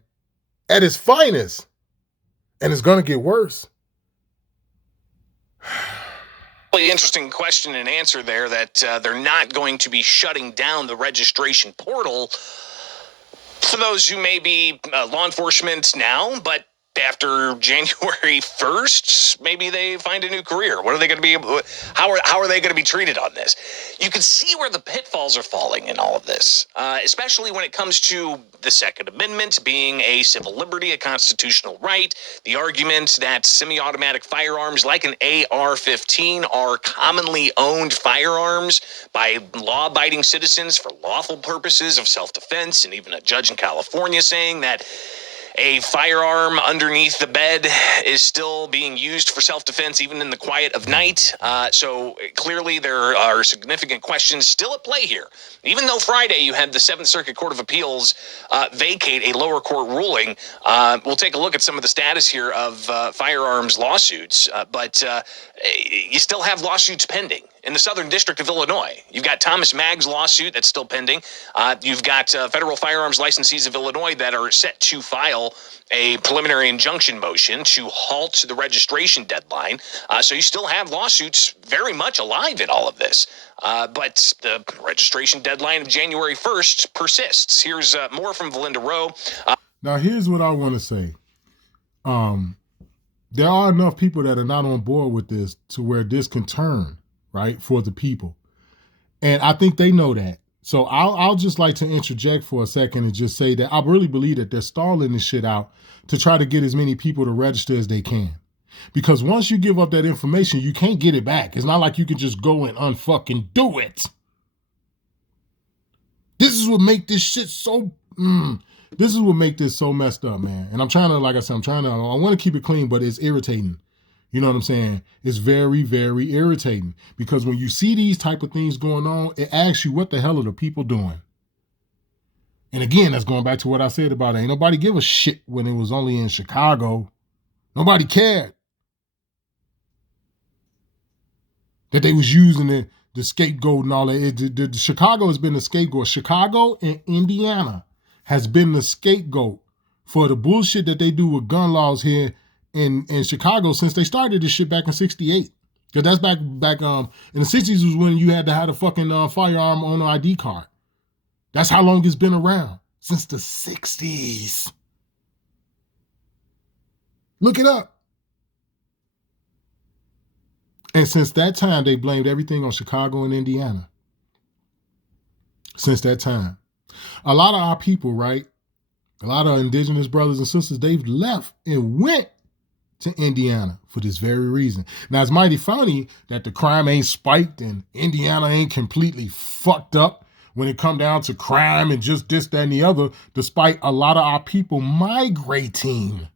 at its finest. And it's going to get worse. Really interesting question and answer there that they're not going to be shutting down the registration portal for those who may be law enforcement now, but after January 1st, maybe they find a new career. What are they going to be able to, how are they going to be treated on this? You can see where the pitfalls are falling in all of this, especially when it comes to the Second Amendment being a civil liberty, a constitutional right, the argument that semi-automatic firearms like an AR-15 are commonly owned firearms by law-abiding citizens for lawful purposes of self-defense, and even a judge in California saying that a firearm underneath the bed is still being used for self-defense even in the quiet of night. So clearly there are significant questions still at play here. Even though Friday you had the 7th Circuit Court of Appeals vacate a lower court ruling, we'll take a look at some of the status here of firearms lawsuits. But you still have lawsuits pending. In the Southern District of Illinois, you've got Thomas Magg's lawsuit that's still pending. You've got federal firearms licensees of Illinois that are set to file a preliminary injunction motion to halt the registration deadline. So you still have lawsuits very much alive in all of this. But the registration deadline of January 1st persists. Here's more from Valinda Rowe. Now, here's what I want to say. There are enough people that are not on board with this to where this can turn, right, for the people. And I think they know that. So I'll just like to interject for a second and just say that I really believe that they're stalling this shit out to try to get as many people to register as they can. Because once you give up that information, you can't get it back. It's not like you can just go and unfucking do it. This is what make this shit so... This is what make this so messed up, man. And I'm trying to, like I said, I want to keep it clean, but it's irritating. You know what I'm saying? It's very, very irritating because when you see these type of things going on, it asks you, what the hell are the people doing? And again, that's going back to what I said about ain't nobody give a shit when it was only in Chicago. Nobody cared that they was using the scapegoat and all that. Chicago has been the scapegoat. Chicago and Indiana has been the scapegoat for the bullshit that they do with gun laws here in Chicago since they started this shit back in 68. Because that's back in the 60s was when you had to have a fucking firearm on an ID card. That's how long it's been around. Since the 60s. Look it up. And since that time, they blamed everything on Chicago and Indiana. Since that time. A lot of our people, right? A lot of indigenous brothers and sisters, they've left and went to Indiana for this very reason. Now, it's mighty funny that the crime ain't spiked and Indiana ain't completely fucked up when it come down to crime and just this, that, and the other, despite a lot of our people migrating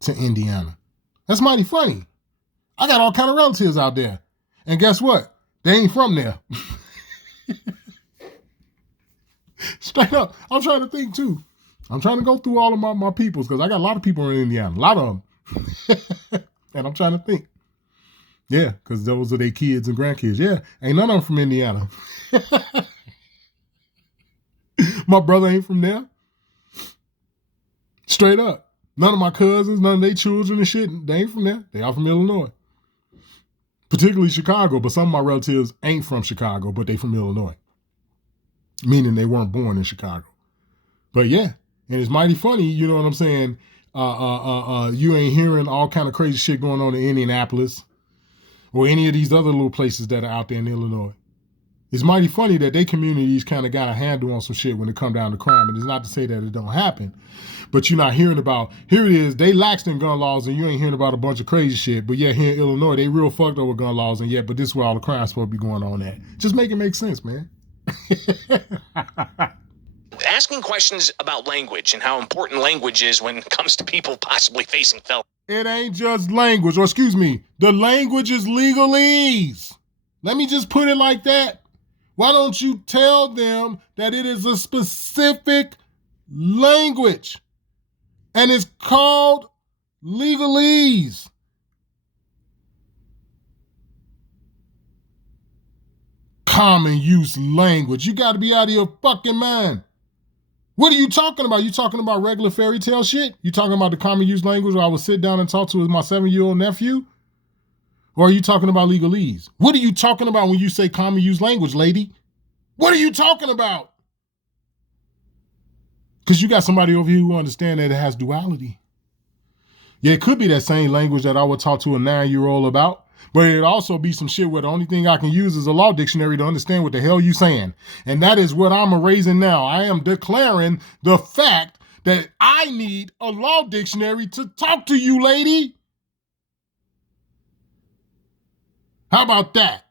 to Indiana. That's mighty funny. I got all kind of relatives out there. And guess what? They ain't from there. Straight up. I'm trying to think too. I'm trying to go through all of my peoples because I got a lot of people in Indiana. A lot of them. And I'm trying to think. Yeah, because those are their kids and grandkids. Yeah, ain't none of them from Indiana. My brother ain't from there. Straight up. None of my cousins, none of their children and shit, they ain't from there. They all from Illinois. Particularly Chicago, but some of my relatives ain't from Chicago, but they from Illinois. Meaning they weren't born in Chicago. But yeah, and it's mighty funny, you know what I'm saying? You ain't hearing all kind of crazy shit going on in Indianapolis or any of these other little places that are out there in Illinois. It's mighty funny that they communities kind of got a handle on some shit when it come down to crime. And it's not to say that it don't happen, but you're not hearing about, here it is, they laxed in gun laws and you ain't hearing about a bunch of crazy shit. But yeah, here in Illinois, they real fucked over gun laws and yeah, but this is where all the crime's supposed to be going on at. Just make it make sense, man. Asking questions about language and how important language is when it comes to people possibly facing felony. It ain't just language, or excuse me, the language is legalese. Let me just put it like that. Why don't you tell them that it is a specific language and it's called legalese? Common use language. You got to be out of your fucking mind. What are you talking about? You talking about regular fairy tale shit? You talking about the common use language where I would sit down and talk to my 7-year-old nephew? Or are you talking about legalese? What are you talking about when you say common use language, lady? What are you talking about? Because you got somebody over here who understands that it has duality. Yeah, it could be that same language that I would talk to a 9-year-old about, but it'd also be some shit where the only thing I can use is a law dictionary to understand what the hell you saying. And that is what I'm erasing now. I am declaring the fact that I need a law dictionary to talk to you, lady. How about that?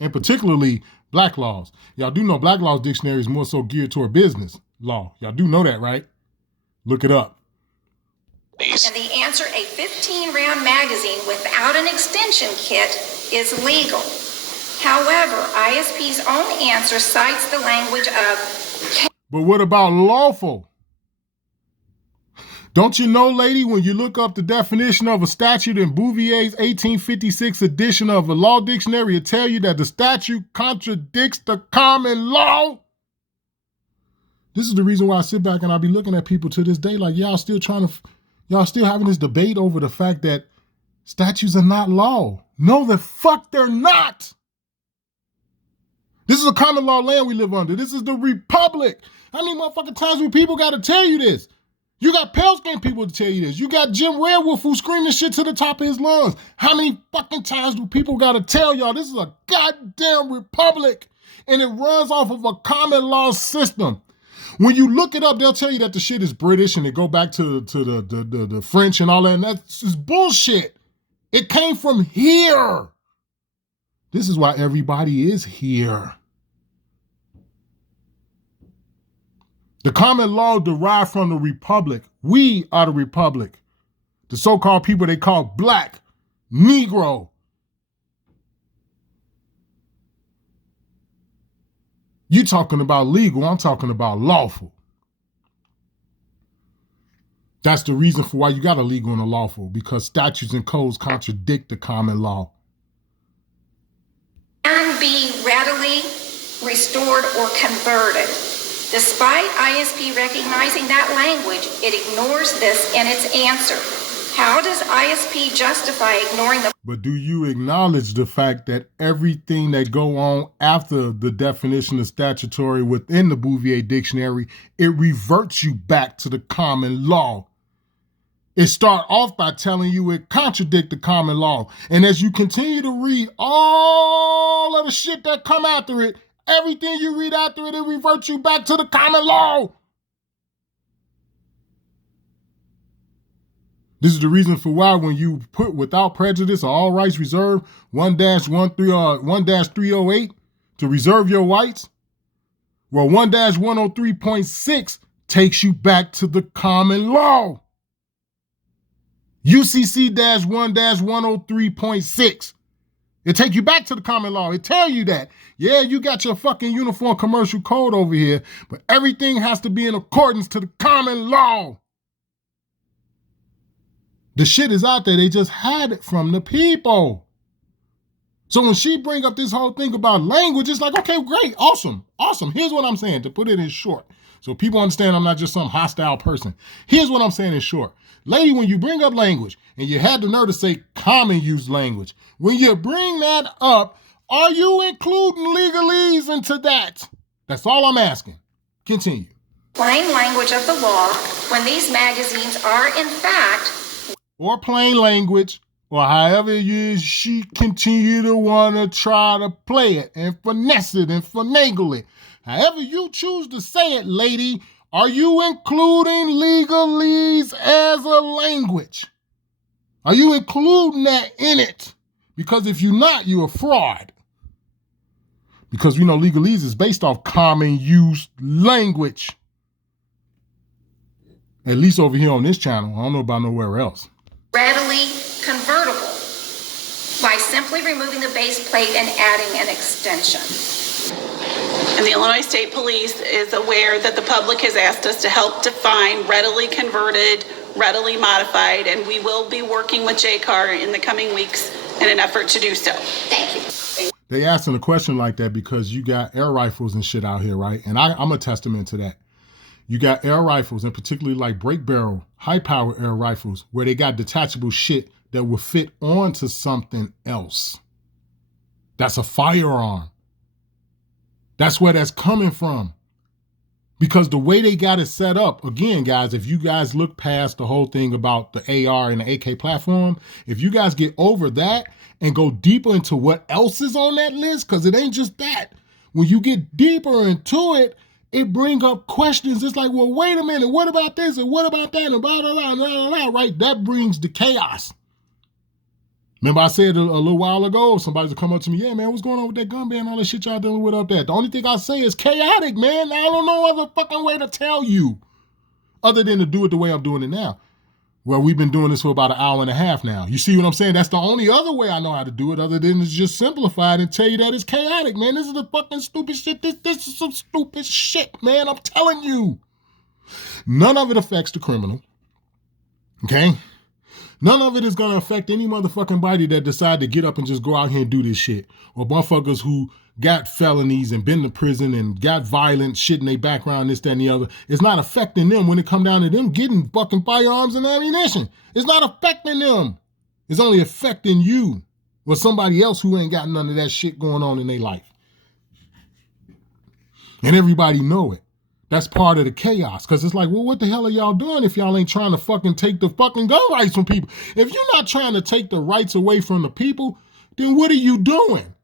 And particularly black laws. Y'all do know black laws dictionary is more so geared toward business law. Y'all do know that, right? Look it up. And the answer, a 15-round magazine without an extension kit is legal. However, ISP's own answer cites the language of... But what about lawful? Don't you know, lady, when you look up the definition of a statute in Bouvier's 1856 edition of a law dictionary, it tells you that the statute contradicts the common law? This is the reason why I sit back and I be looking at people to this day like, y'all still having this debate over the fact that statutes are not law. No, the fuck they're not. This is a common law land we live under. This is the republic. How many motherfucking times do people got to tell you this? You got pale skin people to tell you this. You got Jim Redwolf who screaming shit to the top of his lungs. How many fucking times do people got to tell y'all this is a goddamn republic and it runs off of a common law system? When you look it up, they'll tell you that the shit is British and they go back to the French and all that. And that's just bullshit. It came from here. This is why everybody is here. The common law derived from the republic. We are the republic. The so-called people they call black, Negro. You talking about legal, I'm talking about lawful. That's the reason for why you got a legal and a lawful, because statutes and codes contradict the common law. Can be readily restored or converted. Despite ISP recognizing that language, it ignores this in its answer. How does ISP justify ignoring the... But do you acknowledge the fact that everything that go on after the definition of statutory within the Bouvier Dictionary, it reverts you back to the common law? It start off by telling you it contradicts the common law. And as you continue to read all of the shit that come after it, everything you read after it, it reverts you back to the common law. This is the reason for why when you put without prejudice or all rights reserved 1-308 to reserve your rights, well, 1-103.6 takes you back to the common law. UCC-1-103.6. It take you back to the common law. It tell you that, yeah, you got your fucking uniform commercial code over here, but everything has to be in accordance to the common law. The shit is out there. They just hide it from the people. So when she bring up this whole thing about language, it's like, okay, great, awesome. Here's what I'm saying, to put it in short. So people understand I'm not just some hostile person. Here's what I'm saying in short. Lady, when you bring up language, and you had the nerve to say common use language, when you bring that up, are you including legalese into that? That's all I'm asking. Continue. Plain language of the law when these magazines are in fact... Or plain language, or however she continue to want to try to play it and finesse it and finagle it. However you choose to say it, lady, are you including legalese as a language? Are you including that in it? Because if you're not, you're a fraud. Because, legalese is based off common use language. At least over here on this channel. I don't know about nowhere else. Readily convertible by simply removing the base plate and adding an extension. And the Illinois State Police is aware that the public has asked us to help define readily converted, readily modified, and we will be working with JCAR in the coming weeks in an effort to do so. Thank you. They asking a question like that because you got air rifles and shit out here, right? And I'm a testament to that. You got air rifles, and particularly like break barrel, high power air rifles, where they got detachable shit that will fit onto something else. That's a firearm. That's where that's coming from. Because the way they got it set up, again, guys, if you guys look past the whole thing about the AR and the AK platform, if you guys get over that and go deeper into what else is on that list, because it ain't just that. When you get deeper into it, it brings up questions. It's like, well, wait a minute, what about this and what about that and blah, blah, blah, blah, blah, right? That brings the chaos. Remember I said a little while ago, somebody's come up to me, yeah, man, what's going on with that gun ban and all that shit y'all dealing with up there? The only thing I say is chaotic, man. I don't know other fucking way to tell you other than to do it the way I'm doing it now. Well, we've been doing this for about an hour and a half now. You see what I'm saying? That's the only other way I know how to do it other than to just simplify it and tell you that it's chaotic, man. This is the fucking stupid shit. This is some stupid shit, man. I'm telling you. None of it affects the criminal. Okay? None of it is going to affect any motherfucking body that decide to get up and just go out here and do this shit. Or motherfuckers who got felonies and been to prison and got violent shit in their background, this, that, and the other. It's not affecting them when it come down to them getting fucking firearms and ammunition. It's not affecting them. It's only affecting you or somebody else who ain't got none of that shit going on in their life. And everybody know it. That's part of the chaos. Because it's like, well, what the hell are y'all doing if y'all ain't trying to fucking take the fucking gun rights from people? If you're not trying to take the rights away from the people, then what are you doing?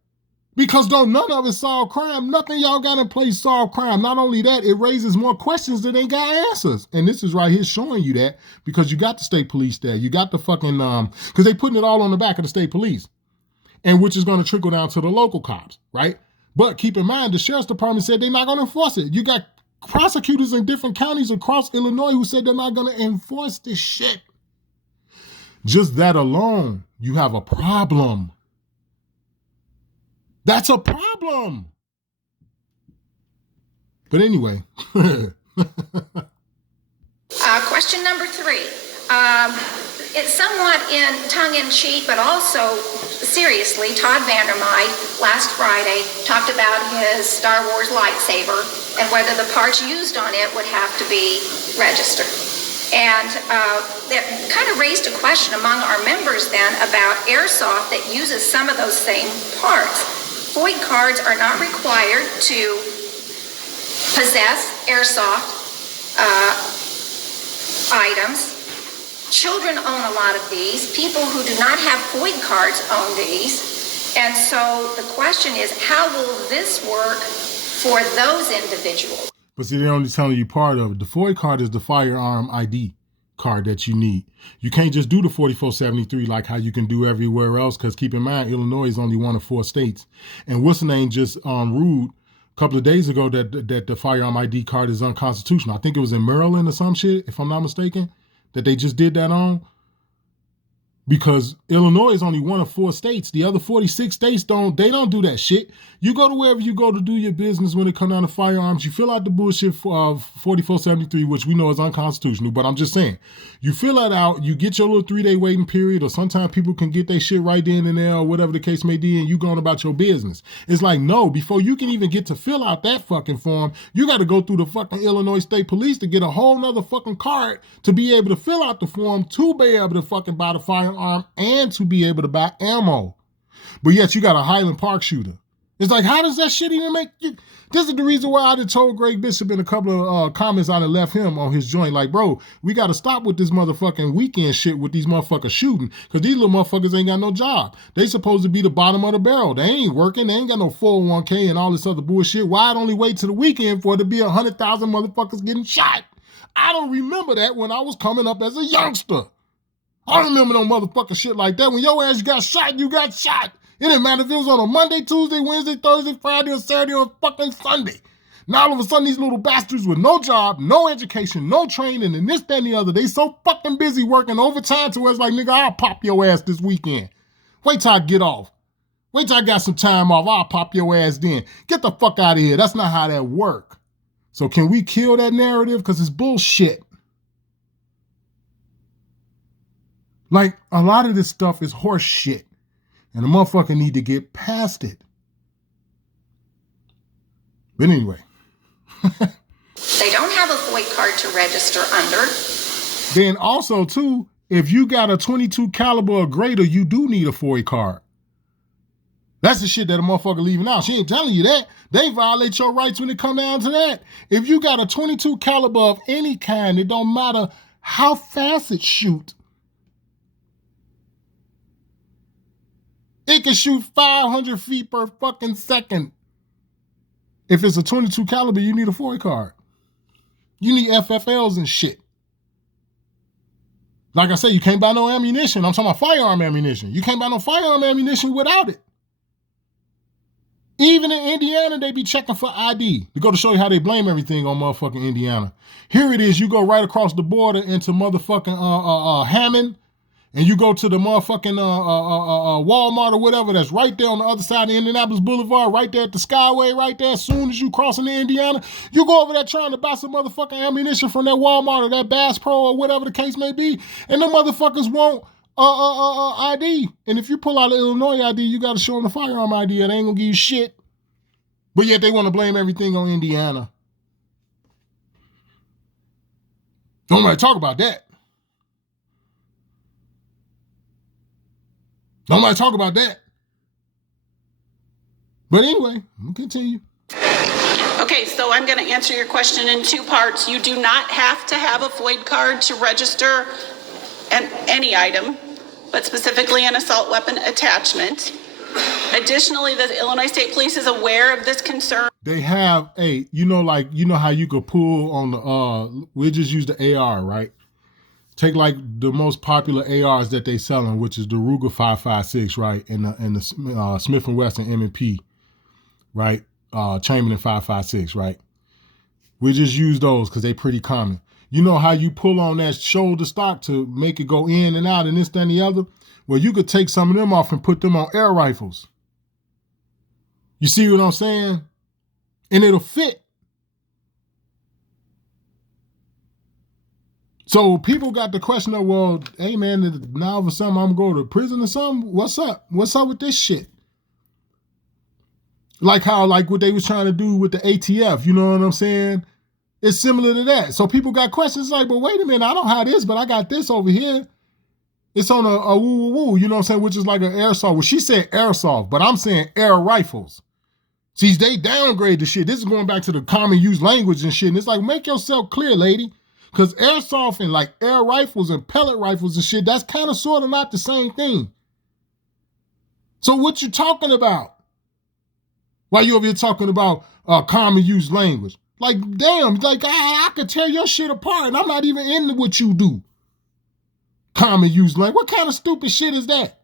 Because don't none of it solve crime. Nothing y'all got in place solve crime. Not only that, it raises more questions than they got answers. And this is right here showing you that because you got the state police there. You got the fucking, because they putting it all on the back of the state police. And which is going to trickle down to the local cops, right? But keep in mind, the sheriff's department said they're not going to enforce it. You got prosecutors in different counties across Illinois who said they're not going to enforce this shit. Just that alone, you have a problem. That's a problem. But anyway. Question number 3. It's somewhat in tongue-in-cheek, but also seriously. Todd Vandermeide last Friday talked about his Star Wars lightsaber and whether the parts used on it would have to be registered. And that kind of raised a question among our members then about airsoft that uses some of those same parts. FOID cards are not required to possess airsoft items. Children own a lot of these. People who do not have FOID cards own these. And so the question is, how will this work for those individuals? But see, they're only telling you part of it. The FOID card is the firearm ID card that you need. You can't just do the 4473 like how you can do everywhere else, because keep in mind, Illinois is only one of 4 states. And what's the name just ruled a couple of days ago that the firearm ID card is unconstitutional. I think it was in Maryland or some shit, if I'm not mistaken, that they just did that on. Because Illinois is only one of 4 states. The other 46 states don't do that shit. You go to wherever you go to do your business when it comes down to firearms, you fill out the bullshit for 4473, which we know is unconstitutional, but I'm just saying. You fill that out, you get your little 3-day waiting period, or sometimes people can get their shit right then and there, or whatever the case may be, and you going about your business. It's like, no, before you can even get to fill out that fucking form, you got to go through the fucking Illinois State Police to get a whole nother fucking card to be able to fill out the form to be able to fucking buy the firearm and to be able to buy ammo. But yet you got a Highland Park shooter. It's like, how does that shit even make you? This is the reason why I done told Greg Bishop in a couple of comments I done left him on his joint. Like, bro, we got to stop with this motherfucking weekend shit with these motherfuckers shooting, because these little motherfuckers ain't got no job. They supposed to be the bottom of the barrel. They ain't working. They ain't got no 401k and all this other bullshit. Why I'd only wait till the weekend for it to be 100,000 motherfuckers getting shot? I don't remember that when I was coming up as a youngster. I don't remember no motherfucking shit like that. When your ass got shot, you got shot. It didn't matter if it was on a Monday, Tuesday, Wednesday, Thursday, Friday, or Saturday, or fucking Sunday. Now all of a sudden these little bastards with no job, no education, no training, and this, that, and the other, they so fucking busy working overtime to where it's like, nigga, I'll pop your ass this weekend. Wait till I get off. Wait till I got some time off. I'll pop your ass then. Get the fuck out of here. That's not how that work. So can we kill that narrative? Because it's bullshit. Like, a lot of this stuff is horse shit. And the motherfucker need to get past it. But anyway. They don't have a FOID card to register under. Then also, too, if you got a 22 caliber or greater, you do need a FOID card. That's the shit that a motherfucker leaving out. She ain't telling you that. They violate your rights when it come down to that. If you got a 22 caliber of any kind, it don't matter how fast it shoot. It can shoot 500 feet per fucking second. If it's a 22 caliber, you need a FOID card. You need FFLs and shit. Like I said, you can't buy no ammunition. I'm talking about firearm ammunition. You can't buy no firearm ammunition without it. Even in Indiana, they be checking for ID. To go to show you how they blame everything on motherfucking Indiana. Here it is, you go right across the border into motherfucking Hammond, and you go to the motherfucking Walmart or whatever that's right there on the other side of Indianapolis Boulevard, right there at the Skyway, right there. As soon as you cross into Indiana, you go over there trying to buy some motherfucking ammunition from that Walmart or that Bass Pro or whatever the case may be, and them motherfuckers won't ID. And if you pull out an Illinois ID, you got to show them the firearm ID. They ain't gonna give you shit. But yet they want to blame everything on Indiana. Don't nobody talk about that. Don't nobody talk about that. But anyway, we'll continue. Okay, so I'm going to answer your question in two parts. You do not have to have a FOID card to register any item, but specifically an assault weapon attachment. Additionally, the Illinois State Police is aware of this concern. They have you know how you could pull on the, we just use the AR, right? Take like the most popular ARs that they selling, which is the Ruger 5.56, right? And the Smith & Wesson M&P, right? Chamberlain 5.56, right? We just use those because they pretty common. You know how you pull on that shoulder stock to make it go in and out and this, that, and the other? Well, you could take some of them off and put them on air rifles. You see what I'm saying? And it'll fit. So people got the question of, well, hey man, now for something I'm going to prison or something? What's up? What's up with this shit? Like what they was trying to do with the ATF, you know what I'm saying? It's similar to that. So people got questions like, but wait a minute, I don't have this, but I got this over here. It's on a woo, you know what I'm saying? Which is like an airsoft. Well, she said airsoft, but I'm saying air rifles. See, they downgrade the shit. This is going back to the common use language and shit. And it's like, make yourself clear, lady. Because airsoft and like air rifles and pellet rifles and shit, that's kind of sort of not the same thing. So what you talking about? Why you over here talking about common use language? Like, damn, like I could tear your shit apart and I'm not even into what you do. Common use language. What kind of stupid shit is that?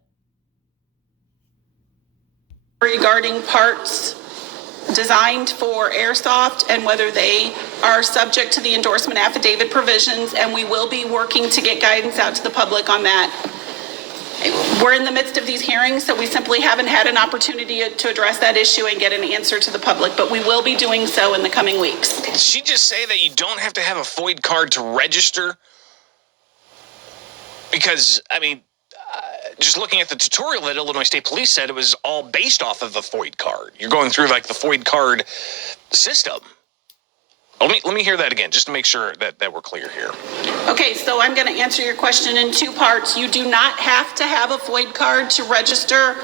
Regarding parts designed for airsoft and whether they are subject to the endorsement affidavit provisions, and we will be working to get guidance out to the public on that. We're in the midst of these hearings, so we simply haven't had an opportunity to address that issue and get an answer to the public, but we will be doing so in the coming weeks. Did she just say that you don't have to have a FOID card to register? Because, I mean, just looking at the tutorial that Illinois State Police said, it was all based off of the FOID card. You're going through like the FOID card system. Let me hear that again, just to make sure that we're clear here. Okay, so I'm going to answer your question in two parts. You do not have to have a FOID card to register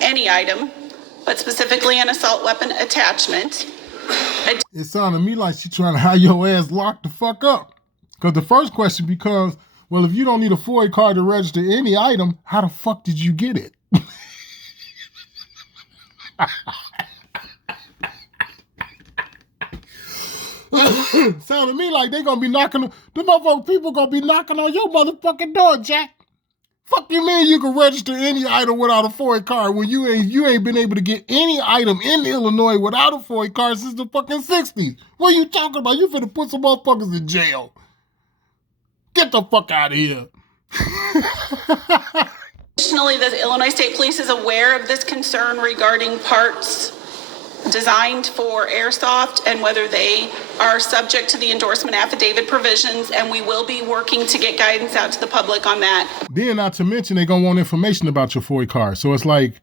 any item, but specifically an assault weapon attachment. It sounded to me like she's trying to have your ass locked the fuck up. Because the first question becomes, well, if you don't need a FOID card to register any item, how the fuck did you get it? Sound to me like they gonna be knocking, the motherfucking people gonna be knocking on your motherfucking door, Jack. Fuck you mean you can register any item without a FOIA card when you ain't been able to get any item in Illinois without a FOIA card since the fucking 60s? What are you talking about? You finna put some motherfuckers in jail. Get the fuck out of here. Additionally, the Illinois State Police is aware of this concern regarding parts designed for airsoft and whether they are subject to the endorsement affidavit provisions, and we will be working to get guidance out to the public on that. Then not to mention they're gonna want information about your FOIA card. So it's like,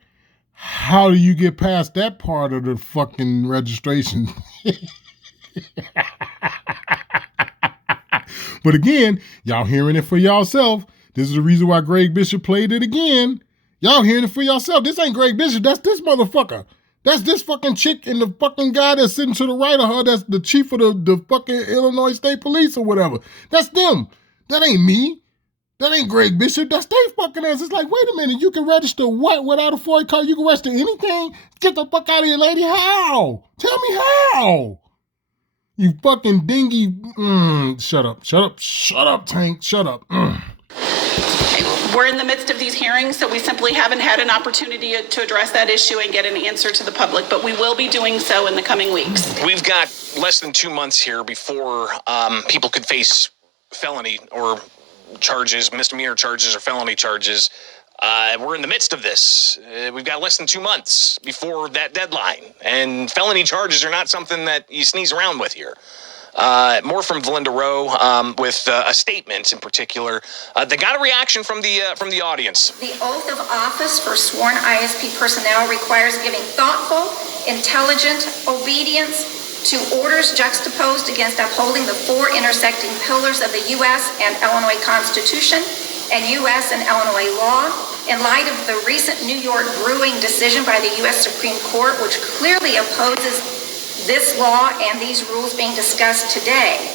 how do you get past that part of the fucking registration? But again, y'all hearing it for yourself. This is the reason why Greg Bishop played it again. Y'all hearing it for yourself. This ain't Greg Bishop. That's this motherfucker. That's this fucking chick and the fucking guy that's sitting to the right of her. That's the chief of the fucking Illinois State Police or whatever. That's them. That ain't me. That ain't Greg Bishop. That's they fucking ass. It's like, wait a minute. You can register what without a FOIA card? You can register anything? Get the fuck out of here, lady. How? Tell me how. You fucking dingy. Shut up, Tank. Shut up. We're in the midst of these hearings, so we simply haven't had an opportunity to address that issue and get an answer to the public, but we will be doing so in the coming weeks. We've got less than 2 months here before people could face felony or charges, misdemeanor charges or felony charges. We're in the midst of this. We've got less than 2 months before that deadline, and felony charges are not something that you sneeze around with here. More from Valinda Rowe with a statement in particular that got a reaction from the audience. The oath of office for sworn ISP personnel requires giving thoughtful, intelligent obedience to orders juxtaposed against upholding the four intersecting pillars of the U.S. and Illinois Constitution and U.S. and Illinois law. In light of the recent New York brewing decision by the U.S. Supreme Court, which clearly opposes this law and these rules being discussed today,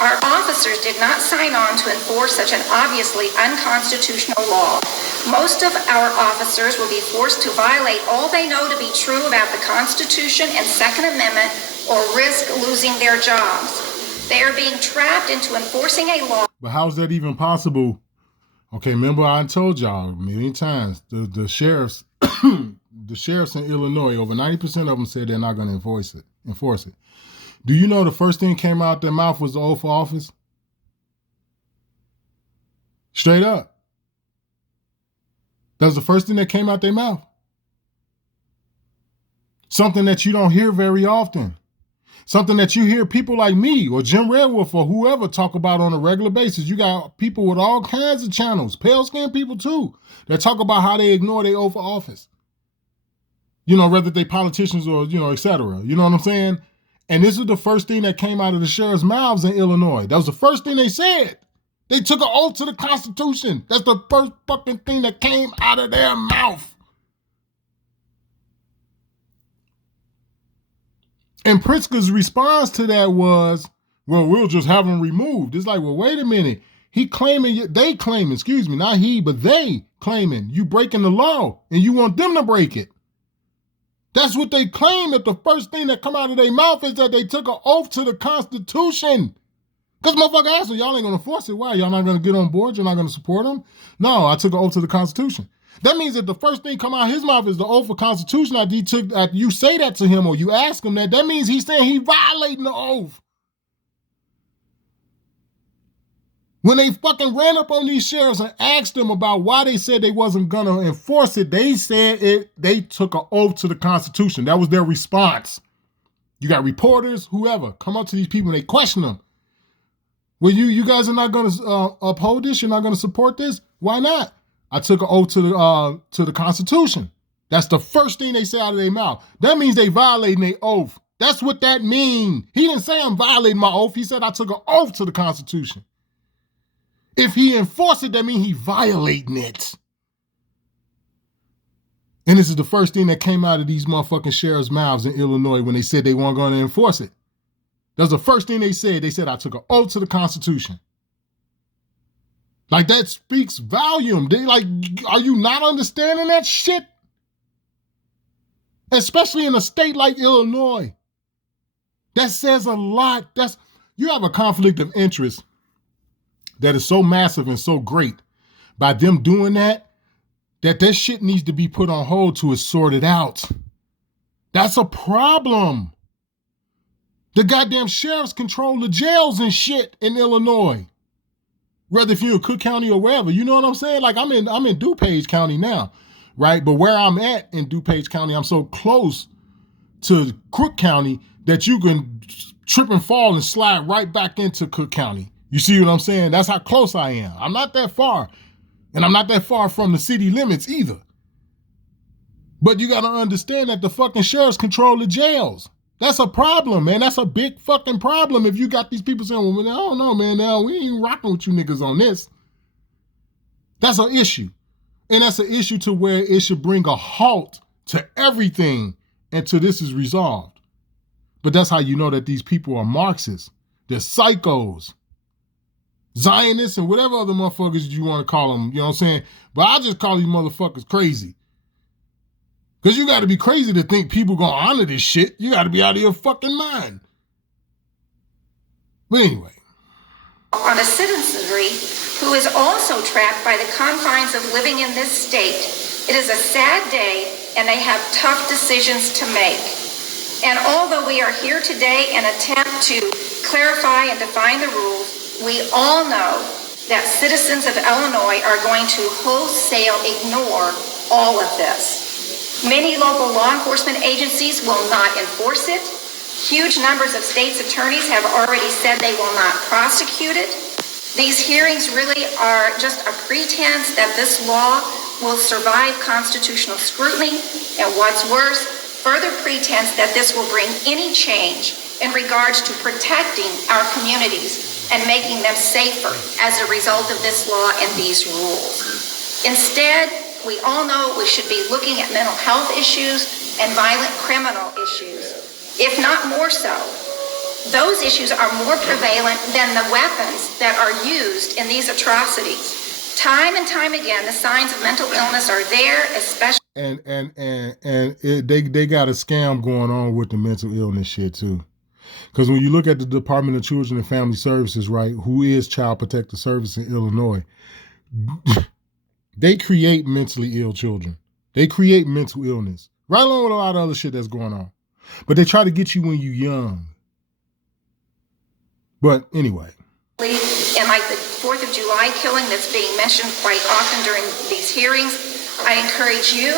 our officers did not sign on to enforce such an obviously unconstitutional law. Most of our officers will be forced to violate all they know to be true about the Constitution and Second Amendment or risk losing their jobs. They are being trapped into enforcing a law. But how's that even possible? Okay, remember I told y'all a million times, the sheriffs the sheriffs in Illinois, over 90% of them said they're not going to enforce it. Do you know the first thing came out their mouth was the oath of office? Straight up. That was the first thing that came out their mouth. Something that you don't hear very often. Something that you hear people like me or Jim Redwolf or whoever talk about on a regular basis. You got people with all kinds of channels, pale-skinned people too, that talk about how they ignore their oath of office. You know, whether they politicians or, you know, et cetera. You know what I'm saying? And this is the first thing that came out of the sheriff's mouths in Illinois. That was the first thing they said. They took an oath to the Constitution. That's the first fucking thing that came out of their mouth. And Pritzker's response to that was, well, we'll just have him removed. It's like, well, wait a minute. They claiming, not he, but they claiming you breaking the law and you want them to break it. That's what they claim, that the first thing that come out of their mouth is that they took an oath to the Constitution. Because motherfucker asked them, y'all ain't going to enforce it. Why? Y'all not going to get on board? You're not going to support them? No, I took an oath to the Constitution. That means that the first thing come out of his mouth is the oath of Constitution. After you say that to him or you ask him that means he's saying he violating the oath. When they fucking ran up on these sheriffs and asked them about why they said they wasn't going to enforce it, they said they took an oath to the Constitution. That was their response. You got reporters, whoever, come up to these people and they question them. Well, you guys are not going to uphold this? You're not going to support this? Why not? I took an oath to the Constitution. That's the first thing they say out of their mouth. That means they violating their oath. That's what that means. He didn't say I'm violating my oath. He said I took an oath to the Constitution. If he enforced it, that means he violating it. And this is the first thing that came out of these motherfucking sheriff's mouths in Illinois when they said they weren't going to enforce it. That's the first thing they said. They said, I took an oath to the Constitution. Like, that speaks volume. Are you not understanding that shit? Especially in a state like Illinois. That says a lot. You have a conflict of interest that is so massive and so great by them doing that shit needs to be put on hold till it's sorted out. That's a problem. The goddamn sheriffs control the jails and shit in Illinois. Whether if you're in Cook County or wherever, you know what I'm saying? Like I'm in DuPage County now, right? But where I'm at in DuPage County, I'm so close to Cook County that you can trip and fall and slide right back into Cook County. You see what I'm saying? That's how close I am. I'm not that far. And I'm not that far from the city limits either. But you got to understand that the fucking sheriffs control the jails. That's a problem, man. That's a big fucking problem if you got these people saying, well, I don't know, man. Now, we ain't rocking with you niggas on this. That's an issue. And that's an issue to where it should bring a halt to everything until this is resolved. But that's how you know that these people are Marxists. They're psychos. Zionists and whatever other motherfuckers you want to call them, you know what I'm saying? But I just call these motherfuckers crazy. Because you got to be crazy to think people going to honor this shit. You got to be out of your fucking mind. But anyway. On a citizenry who is also trapped by the confines of living in this state. It is a sad day and they have tough decisions to make. And although we are here today in an attempt to clarify and define the rules, we all know that citizens of Illinois are going to wholesale ignore all of this. Many local law enforcement agencies will not enforce it. Huge numbers of states' attorneys have already said they will not prosecute it. These hearings really are just a pretense that this law will survive constitutional scrutiny, and what's worse, further pretense that this will bring any change in regards to protecting our communities and making them safer as a result of this law and these rules. Instead, we all know we should be looking at mental health issues and violent criminal issues. If not more so, those issues are more prevalent than the weapons that are used in these atrocities. Time and time again, the signs of mental illness are there, especially. They got a scam going on with the mental illness shit too. Because when you look at the Department of Children and Family Services, right, who is Child Protective Service in Illinois, they create mentally ill children. They create mental illness, right along with a lot of other shit that's going on. But they try to get you when you're young. But anyway. And like the 4th of July killing that's being mentioned quite often during these hearings, I encourage you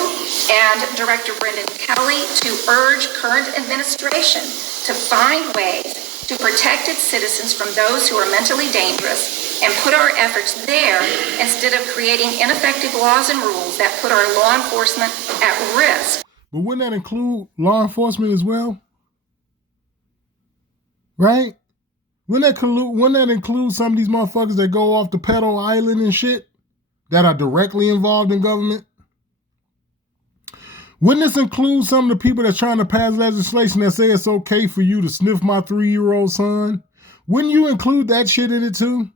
and Director Brendan Kelly to urge current administration to find ways to protect its citizens from those who are mentally dangerous and put our efforts there instead of creating ineffective laws and rules that put our law enforcement at risk. But wouldn't that include law enforcement as well? Right? Wouldn't that include some of these motherfuckers that go off the pedal island and shit that are directly involved in government? Wouldn't this include some of the people that's trying to pass legislation that say it's okay for you to sniff my 3-year-old son? Wouldn't you include that shit in it too?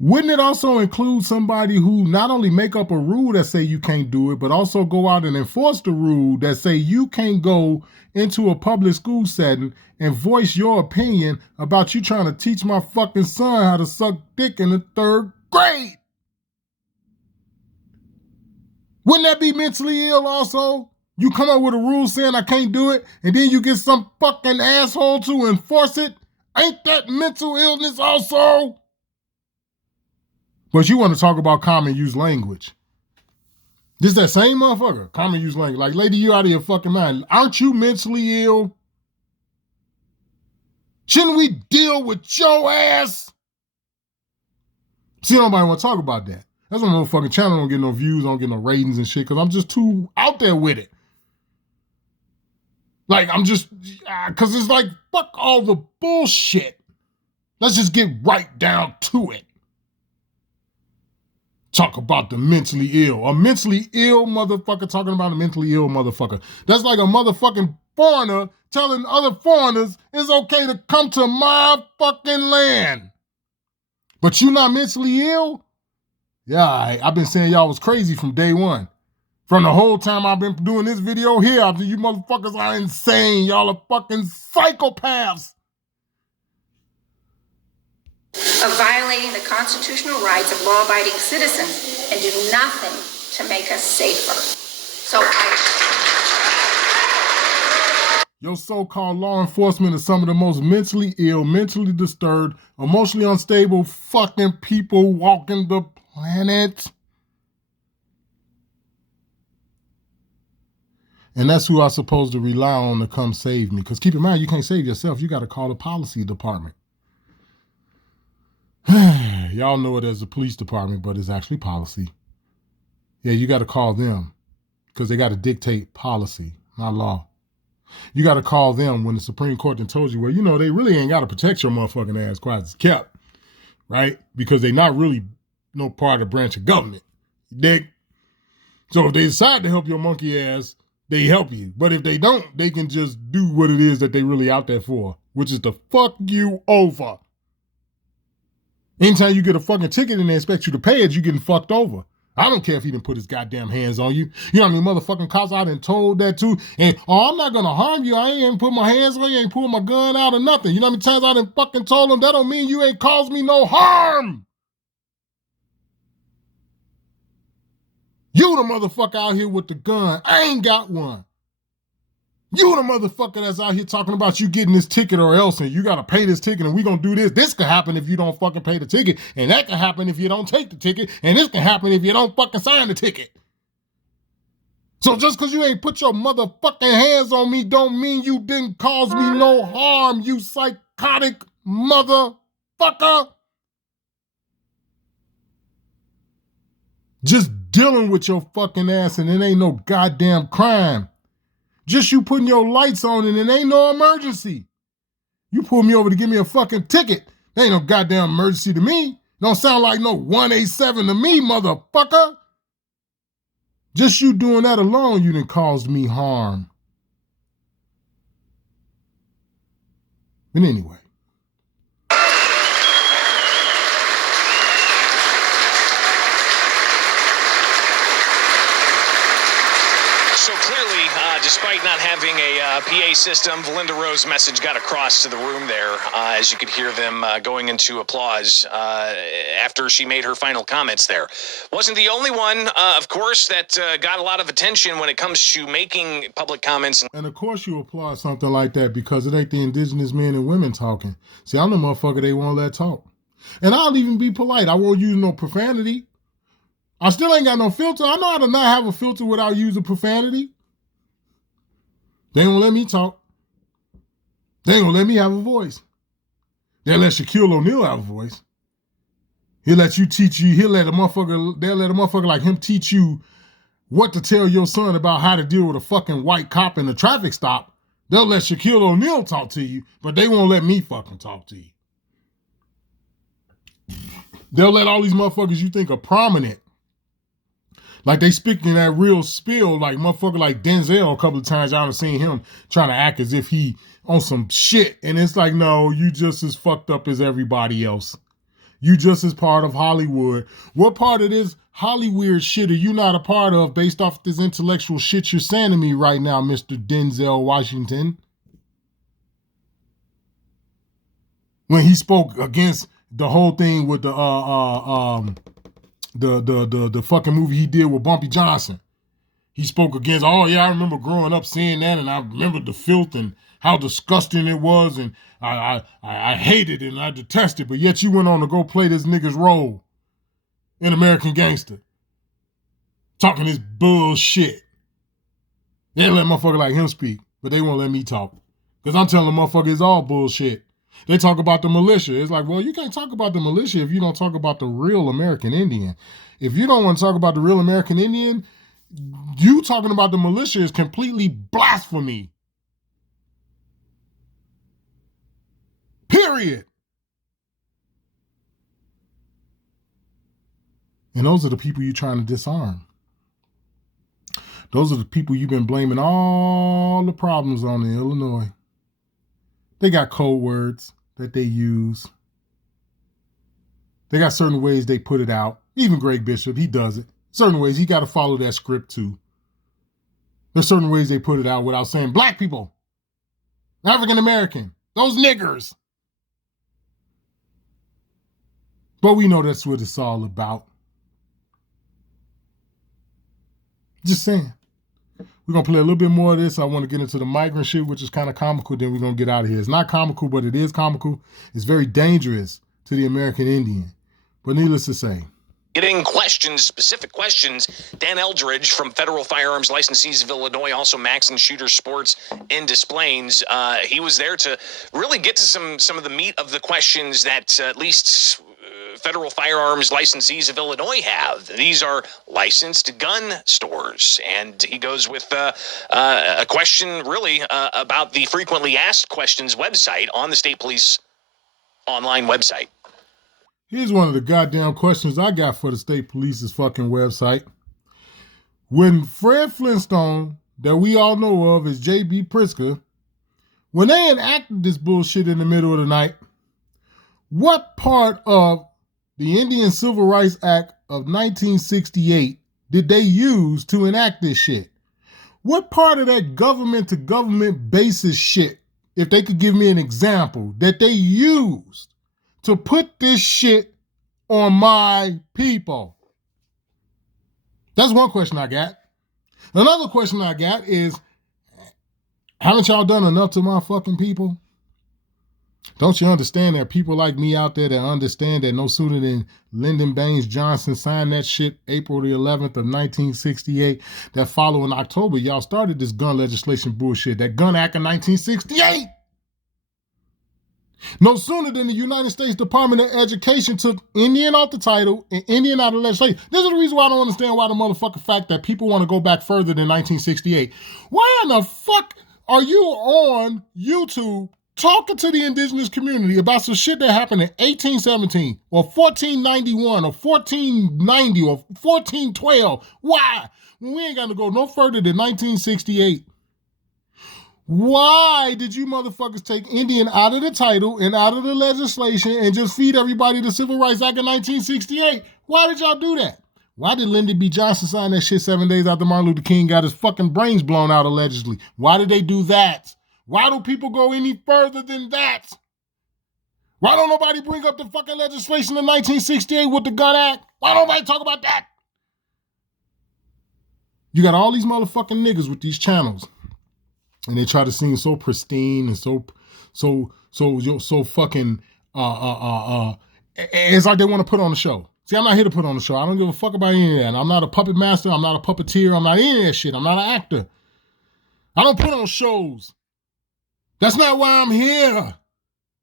Wouldn't it also include somebody who not only make up a rule that say you can't do it, but also go out and enforce the rule that say you can't go into a public school setting and voice your opinion about you trying to teach my fucking son how to suck dick in the 3rd grade? Wouldn't that be mentally ill also? You come up with a rule saying I can't do it, and then you get some fucking asshole to enforce it? Ain't that mental illness also? But you want to talk about common use language. This that same motherfucker, common use language. Like, lady, you out of your fucking mind. Aren't you mentally ill? Shouldn't we deal with your ass? See, nobody want to talk about that. That's why my motherfucking channel don't get no views, don't get no ratings and shit, because I'm just too out there with it. Like, I'm just, because it's like, fuck all the bullshit. Let's just get right down to it. Talk about the mentally ill. A mentally ill motherfucker talking about a mentally ill motherfucker. That's like a motherfucking foreigner telling other foreigners it's okay to come to my fucking land. But you not mentally ill? Yeah, I've been saying y'all was crazy from day one. From the whole time I've been doing this video here, you motherfuckers are insane. Y'all are fucking psychopaths. of violating the constitutional rights of law-abiding citizens and do nothing to make us safer. So Your so-called law enforcement is some of the most mentally ill, mentally disturbed, emotionally unstable fucking people walking the planet. And that's who I'm supposed to rely on to come save me. Because keep in mind, you can't save yourself. You got to call the policy department. Y'all know it as the police department, but it's actually policy. Yeah, you got to call them because they got to dictate policy, not law. You got to call them when the Supreme Court done told you, well, you know, they really ain't got to protect your motherfucking ass quiet as kept, right? Because they not really no part of the branch of government. You dig? So if they decide to help your monkey ass, they help you. But if they don't, they can just do what it is that they really out there for, which is to fuck you over. Anytime you get a fucking ticket and they expect you to pay it, you getting fucked over. I don't care if he didn't put his goddamn hands on you. You know how many motherfucking cops I done told that to? And, I'm not going to harm you. I ain't put my hands on you. I ain't pulling my gun out or nothing. You know how many times I done fucking told them that don't mean you ain't caused me no harm. You the motherfucker out here with the gun. I ain't got one. You the motherfucker that's out here talking about you getting this ticket or else and you got to pay this ticket and we going to do this. This could happen if you don't fucking pay the ticket. And that could happen if you don't take the ticket. And this can happen if you don't fucking sign the ticket. So just because you ain't put your motherfucking hands on me don't mean you didn't cause me no harm, you psychotic motherfucker. Just dealing with your fucking ass and it ain't no goddamn crime. Just you putting your lights on and it ain't no emergency. You pull me over to give me a fucking ticket. There ain't no goddamn emergency to me. Don't sound like no 187 to me, motherfucker. Just you doing that alone, you done caused me harm. But anyway. So clearly, despite not having a PA system, Valinda Rose's message got across to the room there, as you could hear them going into applause after she made her final comments there. Wasn't the only one, of course, that got a lot of attention when it comes to making public comments. And of course you applaud something like that because it ain't the indigenous men and women talking. See, I'm the motherfucker they won't let talk. And I'll even be polite. I won't use no profanity. I still ain't got no filter. I know how to not have a filter without using profanity. They ain't gonna let me talk. They ain't gonna let me have a voice. They'll let Shaquille O'Neal have a voice. He'll let you teach you, they'll let a motherfucker like him teach you what to tell your son about how to deal with a fucking white cop in a traffic stop. They'll let Shaquille O'Neal talk to you, but they won't let me fucking talk to you. They'll let all these motherfuckers you think are prominent, like they speaking that real spill, like motherfucker like Denzel a couple of times. Y'all have seen him trying to act as if he on some shit. And it's like, no, you just as fucked up as everybody else. You just as part of Hollywood. What part of this Hollywood shit are you not a part of based off this intellectual shit you're saying to me right now, Mr. Denzel Washington? When he spoke against the whole thing with the fucking movie he did with Bumpy Johnson. He spoke against, oh yeah, I remember growing up seeing that and I remember the filth and how disgusting it was and I hated it and I detested it, but yet you went on to go play this nigga's role in American Gangster. Talking this bullshit. They let motherfucker like him speak, but they won't let me talk. Because I'm telling motherfuckers it's all bullshit. They talk about the militia. It's like, well, you can't talk about the militia if you don't talk about the real American Indian. If you don't want to talk about the real American Indian, you talking about the militia is completely blasphemy. Period. And those are the people you're trying to disarm. Those are the people you've been blaming all the problems on in Illinois. They got code words that they use. They got certain ways they put it out. Even Greg Bishop, he does it. Certain ways, he got to follow that script too. There's certain ways they put it out without saying black people, African American, those niggers. But we know that's what it's all about. Just saying. We're going to play a little bit more of this. I want to get into the migrant shit, which is kind of comical. Then we're going to get out of here. It's not comical, but it is comical. It's very dangerous to the American Indian. But needless to say. Getting questions, specific questions. Dan Eldridge from Federal Firearms Licensees of Illinois, also Max and Shooter Sports and Displays. He was there to really get to some of the meat of the questions that at least Federal Firearms Licensees of Illinois have. These are licensed gun stores. And he goes with a question really about the frequently asked questions website on the state police online website. Here's one of the goddamn questions I got for the state police's fucking website. When Fred Flintstone, that we all know of as J.B. Pritzker, when they enacted this bullshit in the middle of the night, what part of the Indian Civil Rights Act of 1968 did they use to enact this shit? What part of that government-to-government basis shit, if they could give me an example, that they used to put this shit on my people? That's one question I got. Another question I got is, haven't y'all done enough to my fucking people? Don't you understand there are people like me out there that understand that no sooner than Lyndon Baines Johnson signed that shit April the 11th of 1968, that following October, y'all started this gun legislation bullshit, that Gun Act of 1968. No sooner than the United States Department of Education took Indian off the title and Indian out of legislation. This is the reason why I don't understand why the motherfucking fact that people want to go back further than 1968. Why in the fuck are you on YouTube talking to the indigenous community about some shit that happened in 1817 or 1491 or 1490 or 1412? Why? When we ain't got to go no further than 1968. Why did you motherfuckers take Indian out of the title and out of the legislation and just feed everybody the Civil Rights Act of 1968? Why did y'all do that? Why did Lyndon B. Johnson sign that shit 7 days after Martin Luther King got his fucking brains blown out allegedly? Why did they do that? Why do people go any further than that? Why don't nobody bring up the fucking legislation of 1968 with the Gun Act? Why don't nobody talk about that? You got all these motherfucking niggas with these channels. And they try to seem so pristine and so fucking it's like they want to put on a show. See, I'm not here to put on a show. I don't give a fuck about any of that. I'm not a puppet master. I'm not a puppeteer. I'm not any of that shit. I'm not an actor. I don't put on shows. That's not why I'm here.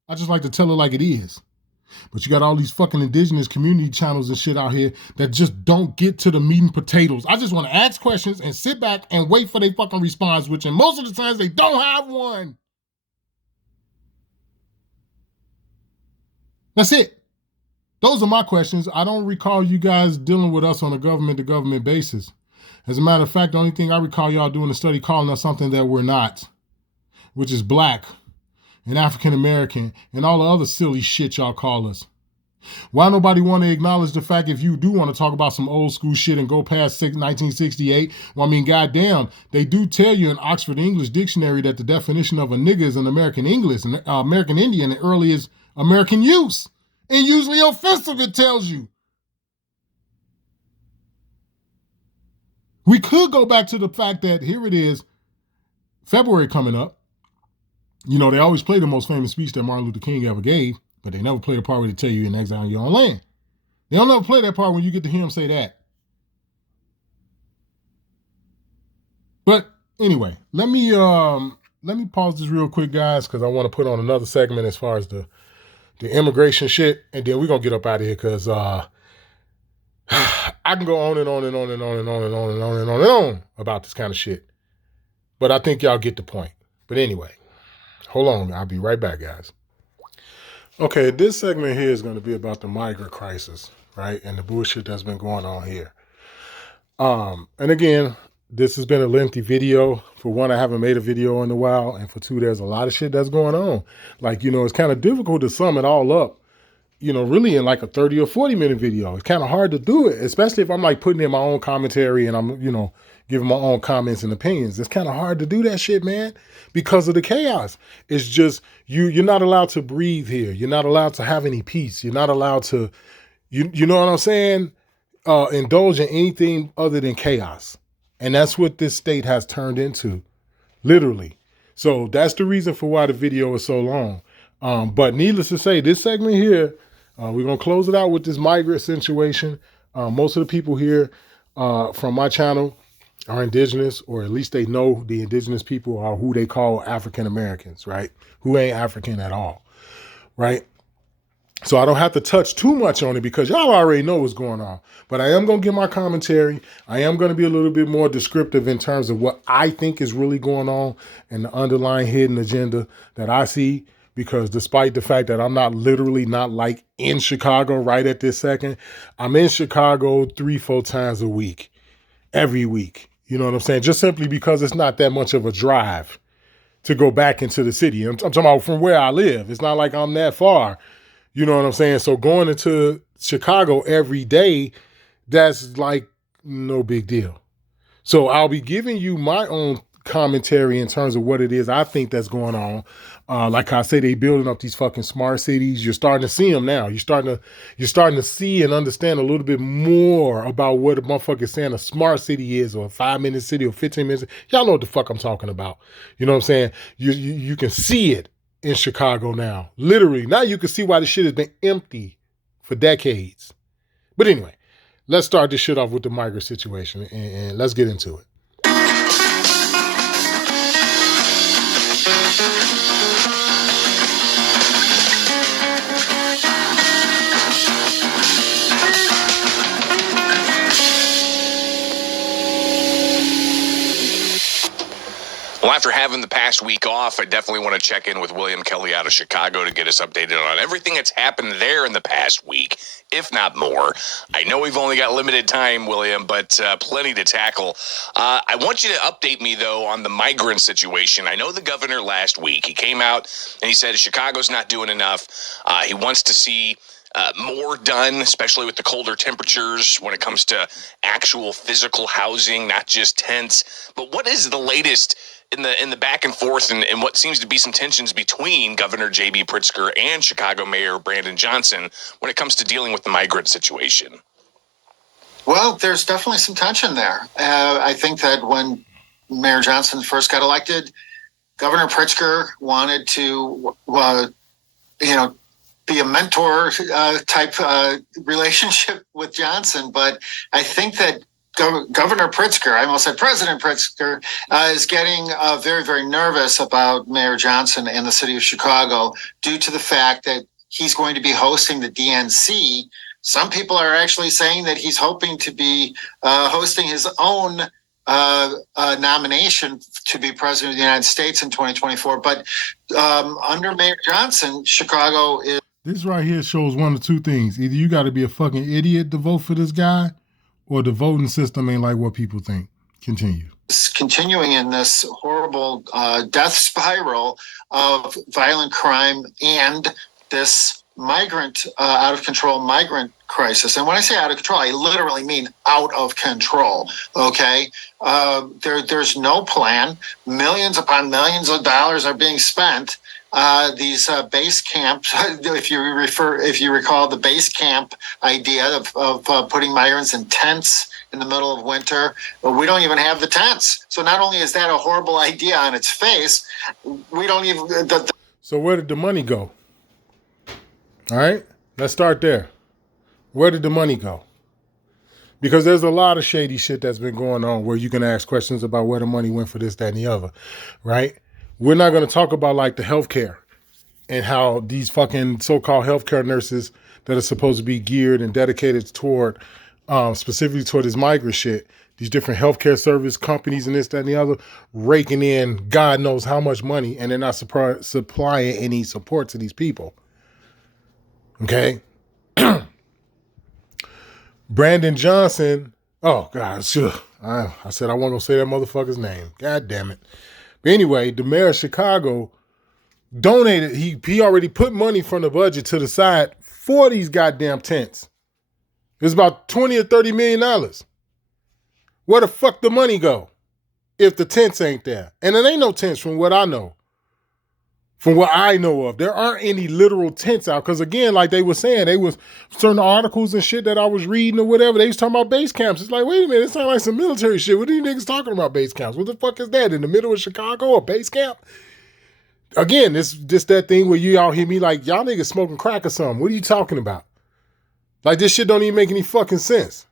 I just like to tell it like it is. But you got all these fucking indigenous community channels and shit out here that just don't get to the meat and potatoes. I just want to ask questions and sit back and wait for their fucking response, which in most of the times they don't have one. That's it. Those are my questions. I don't recall you guys dealing with us on a government-to-government basis. As a matter of fact, the only thing I recall y'all doing a study calling us something that we're not, which is black and African-American and all the other silly shit y'all call us. Why nobody want to acknowledge the fact if you do want to talk about some old school shit and go past 1968? Well, I mean, goddamn, they do tell you in Oxford English Dictionary that the definition of a nigga is an American English, an American Indian, and earliest American use. And usually offensive, it tells you. We could go back to the fact that here it is, February coming up. You know, they always play the most famous speech that Martin Luther King ever gave, but they never play the part where they tell you in exile on your own land. They don't ever play that part when you get to hear him say that. But anyway, let me pause this real quick, guys, because I want to put on another segment as far as the immigration shit, and then we're gonna get up out of here because I can go on and on and on and on and on and on and on and on and on about this kind of shit. But I think y'all get the point. But anyway. Hold on, I'll be right back, guys. Okay, this segment here is going to be about the migrant crisis, right? And the bullshit that's been going on here. And again, this has been a lengthy video. For one, I haven't made a video in a while. And for two, there's a lot of shit that's going on. Like, you know, it's kind of difficult to sum it all up, you know, really in like a 30 or 40 minute video. It's kind of hard to do it, especially if I'm like putting in my own commentary and I'm, you know, giving my own comments and opinions. It's kind of hard to do that shit, man, because of the chaos. It's just, you're not allowed to breathe here. You're not allowed to have any peace. You're not allowed to, You know what I'm saying? Indulge in anything other than chaos. And that's what this state has turned into, literally. So that's the reason for why the video is so long. But needless to say, this segment here, we're going to close it out with this migrant situation. Most of the people here from my channel are indigenous, or at least they know the indigenous people are who they call African Americans, right? Who ain't African at all, right? So I don't have to touch too much on it because y'all already know what's going on. But I am going to give my commentary. I am going to be a little bit more descriptive in terms of what I think is really going on and the underlying hidden agenda that I see. Because despite the fact that I'm not like in Chicago right at this second, I'm in Chicago 3-4 times a week, every week. You know what I'm saying? Just simply because it's not that much of a drive to go back into the city. I'm talking about from where I live. It's not like I'm that far. You know what I'm saying? So going into Chicago every day, that's like no big deal. So I'll be giving you my own commentary in terms of what it is I think that's going on. Like I say, they building up these fucking smart cities. You're starting to see them now. You're starting to see and understand a little bit more about what a motherfucker saying a smart city is, or a 5-minute city, or 15 minutes. Y'all know what the fuck I'm talking about. You know what I'm saying? You can see it in Chicago now. Literally. Now you can see why this shit has been empty for decades. But anyway, let's start this shit off with the migrant situation and let's get into it. Well, after having the past week off, I definitely want to check in with William Kelly out of Chicago to get us updated on everything that's happened there in the past week, if not more. I know we've only got limited time, William, but plenty to tackle. I want you to update me, though, on the migrant situation. I know the governor last week, he came out and he said Chicago's not doing enough. He wants to see more done, especially with the colder temperatures when it comes to actual physical housing, not just tents. But what is the latest in the back and forth and what seems to be some tensions between Governor J.B. Pritzker and Chicago Mayor Brandon Johnson when it comes to dealing with the migrant situation? Well, there's definitely some tension there. I think that when Mayor Johnson first got elected, Governor Pritzker wanted to, be a mentor type relationship with Johnson. But I think that Governor Pritzker, I almost said President Pritzker, is getting very, very nervous about Mayor Johnson and the city of Chicago due to the fact that he's going to be hosting the DNC. Some people are actually saying that he's hoping to be hosting his own nomination to be president of the United States in 2024. But under Mayor Johnson, Chicago is... This right here shows one of two things. Either you got to be a fucking idiot to vote for this guy, or the voting system ain't like what people think. Continue. Continuing in this horrible death spiral of violent crime and this out of control migrant crisis. And when I say out of control, I literally mean out of control. Okay. There's no plan. Millions upon millions of dollars are being spent. These base camps, if you recall the base camp idea of putting migrants in tents in the middle of winter, we don't even have the tents. So not only is that a horrible idea on its face, we don't even... So where did the money go? All right, let's start there. Where did the money go? Because there's a lot of shady shit that's been going on where you can ask questions about where the money went for this, that, and the other, right? We're not going to talk about like the healthcare and how these fucking so-called healthcare nurses that are supposed to be geared and dedicated toward, specifically toward this migrant shit, these different healthcare service companies and this, that, and the other, raking in God knows how much money, and they're not supplying any support to these people. Okay? Brandon Johnson, oh God, I said I wasn't going to say that motherfucker's name. God damn it. But anyway, the mayor of Chicago donated, he already put money from the budget to the side for these goddamn tents. It's about $20 or $30 million. Where the fuck the money go if the tents ain't there? And it ain't no tents from what I know. From what I know of, there aren't any literal tents out. Because again, like they were saying, they was certain articles and shit that I was reading or whatever. They was talking about base camps. It's like, wait a minute, it sounds like some military shit. What are you niggas talking about base camps? What the fuck is that? In the middle of Chicago, a base camp? Again, it's just that thing where you all hear me like, y'all niggas smoking crack or something. What are you talking about? Like, this shit don't even make any fucking sense.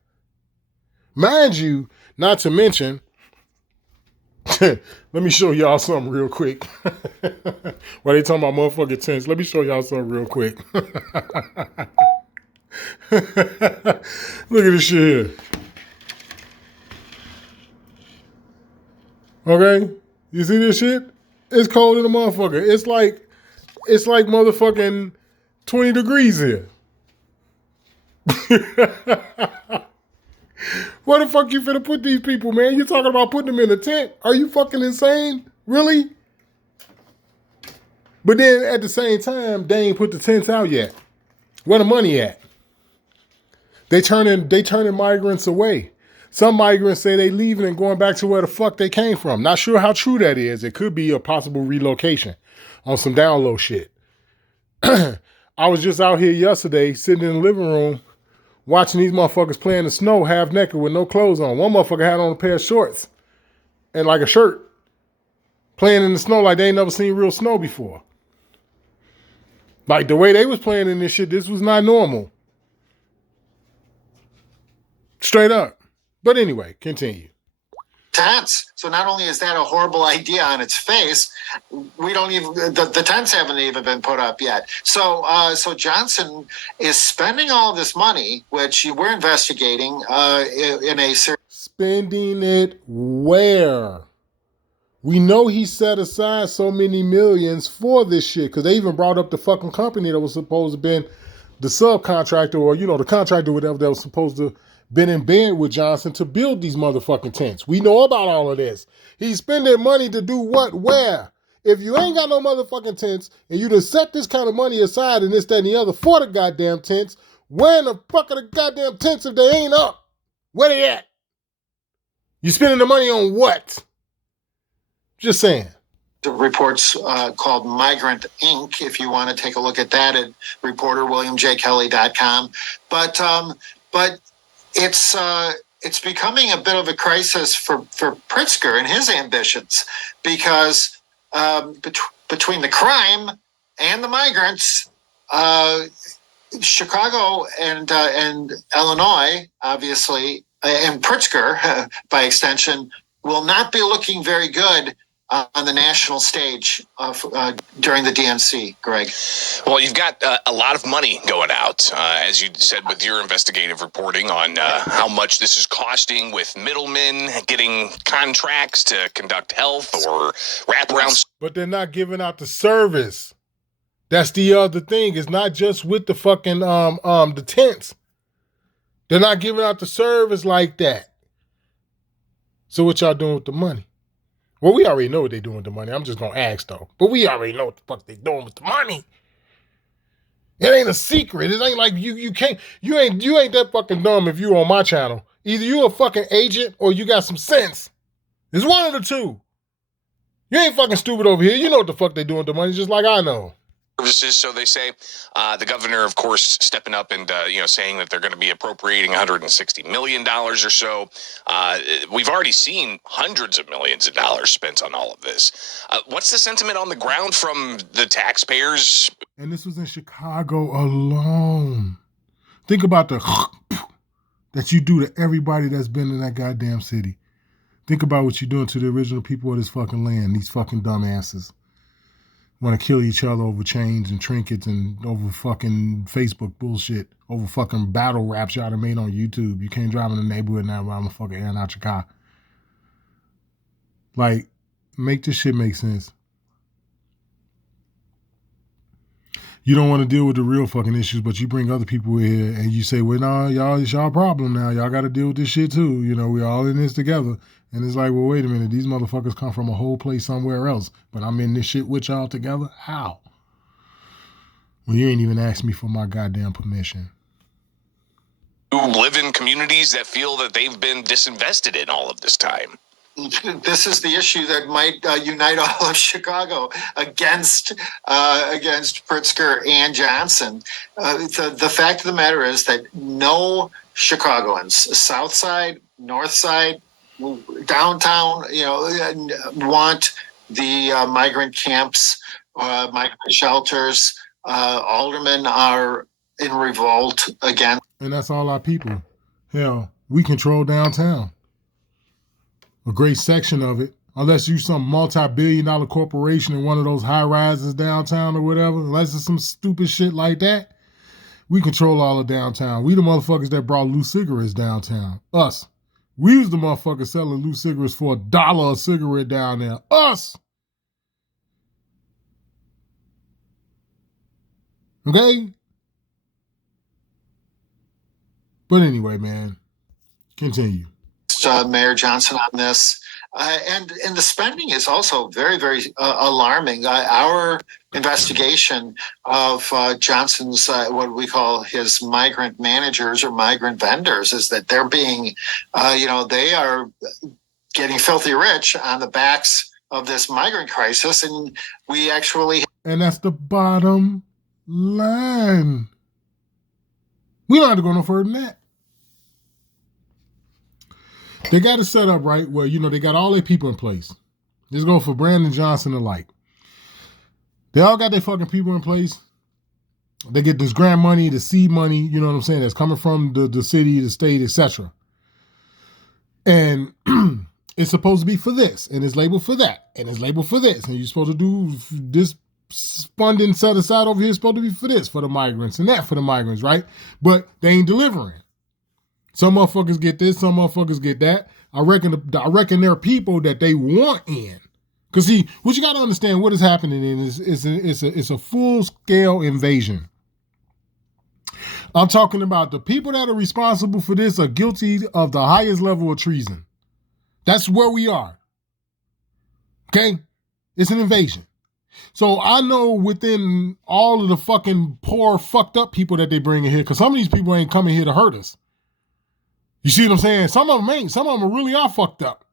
Mind you, not to mention, let me show y'all something real quick. While they talking about motherfucking tents, let me show y'all something real quick. Look at this shit here. Okay? You see this shit? It's cold in the motherfucker. It's like motherfucking 20 degrees here. Where the fuck you finna put these people, man? You talking about putting them in a tent? Are you fucking insane? Really? But then at the same time, they ain't put the tents out yet. Where the money at? They turning migrants away. Some migrants say they leaving and going back to where the fuck they came from. Not sure how true that is. It could be a possible relocation on some down low shit. I was just out here yesterday sitting in the living room watching these motherfuckers play in the snow half naked with no clothes on. One motherfucker had on a pair of shorts and like a shirt, playing in the snow like they ain't never seen real snow before. Like the way they was playing in this shit, this was not normal. Straight up. But anyway, continue. Tents. So not only is that a horrible idea on its face, we don't even the tents haven't even been put up yet. So Johnson is spending all of this money, which we're investigating in a spending it where? We know he set aside so many millions for this shit because they even brought up the fucking company that was supposed to been the subcontractor or the contractor or whatever that was supposed to been in bed with Johnson to build these motherfucking tents. We know about all of this. He's spending money to do what, where? If you ain't got no motherfucking tents and you done set this kind of money aside and this, that, and the other for the goddamn tents, where in the fuck are the goddamn tents if they ain't up? Where they at? You spending the money on what? Just saying. The reports called Migrant Inc. If you want to take a look at that at reporterwilliamjkelly.com. But it's becoming a bit of a crisis for Pritzker and his ambitions because between the crime and the migrants, Chicago and Illinois, obviously, and Pritzker, by extension, will not be looking very good on the national stage during the DNC, Greg. Well, you've got a lot of money going out, as you said, with your investigative reporting on how much this is costing with middlemen getting contracts to conduct health or wraparound. But they're not giving out the service. That's the other thing. It's not just with the fucking the tents. They're not giving out the service like that. So what y'all doing with the money? Well, we already know what they're doing with the money. I'm just gonna ask though. But we already know what the fuck they doing with the money. It ain't a secret. It ain't like you ain't that fucking dumb if you on my channel. Either you a fucking agent or you got some sense. It's one of the two. You ain't fucking stupid over here. You know what the fuck they doing with the money, just like I know. Services, so they say. The governor, of course, stepping up and saying that they're going to be appropriating $160 million or so. We've already seen hundreds of millions of dollars spent on all of this. What's the sentiment on the ground from the taxpayers? And this was in Chicago alone. Think about the that you do to everybody that's been in that goddamn city. Think about what you're doing to the original people of this fucking land, these fucking dumbasses. Want to kill each other over chains and trinkets and over fucking Facebook bullshit, over fucking battle raps y'all done made on YouTube. You can't drive in the neighborhood now while I'm fucking airing out your car. Like, make this shit make sense. You don't want to deal with the real fucking issues, but you bring other people in here and you say, well, no, y'all, it's y'all problem now. Y'all got to deal with this shit too. We all in this together. And it's like, well, wait a minute. These motherfuckers come from a whole place somewhere else, but I'm in this shit with y'all together? How? Well, you ain't even asked me for my goddamn permission. Who live in communities that feel that they've been disinvested in all of this time. this is the issue that might unite all of Chicago against Pritzker and Johnson. The fact of the matter is that no Chicagoans, South Side, North Side, downtown, want the migrant camps, migrant shelters. Aldermen are in revolt again. And that's all our people. Hell, we control downtown. A great section of it. Unless you some multi-billion-dollar corporation in one of those high rises downtown or whatever. Unless it's some stupid shit like that. We control all of downtown. We the motherfuckers that brought loose cigarettes downtown. Us. We was the motherfuckers selling loose cigarettes for $1 a cigarette down there. Us. Okay? But anyway, man. Continue. Mayor Johnson on this. And the spending is also very, very alarming. Our investigation of Johnson's, what we call his migrant managers or migrant vendors, is that they're being, they are getting filthy rich on the backs of this migrant crisis. And we actually... And that's the bottom line. We don't have to go no further than that. They got it set up right where, they got all their people in place. Let's go for Brandon Johnson alike. They all got their fucking people in place. They get this grant money, the seed money, you know what I'm saying, that's coming from the city, the state, etc. And it's supposed to be for this, and it's labeled for that, and it's labeled for this, and you're supposed to do this funding set aside over here is supposed to be for this, for the migrants, and that for the migrants, right? But they ain't delivering. Some motherfuckers get this, some motherfuckers get that. I reckon there are people that they want in. Because see, what you got to understand, what is happening is a full-scale invasion. I'm talking about the people that are responsible for this are guilty of the highest level of treason. That's where we are. Okay? It's an invasion. So I know within all of the fucking poor, fucked up people that they bring in here, because some of these people ain't coming here to hurt us. You see what I'm saying? Some of them ain't. Some of them really are fucked up.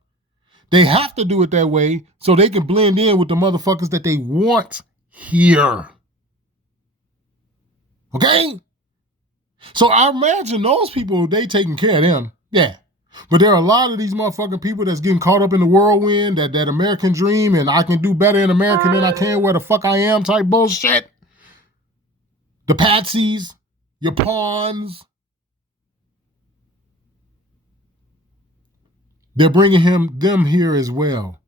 They have to do it that way so they can blend in with the motherfuckers that they want here. Okay? So I imagine those people, they taking care of them. Yeah. But there are a lot of these motherfucking people that's getting caught up in the whirlwind, that American dream, and I can do better in America than I can where the fuck I am type bullshit. The patsies, your pawns. They're bringing them here as well.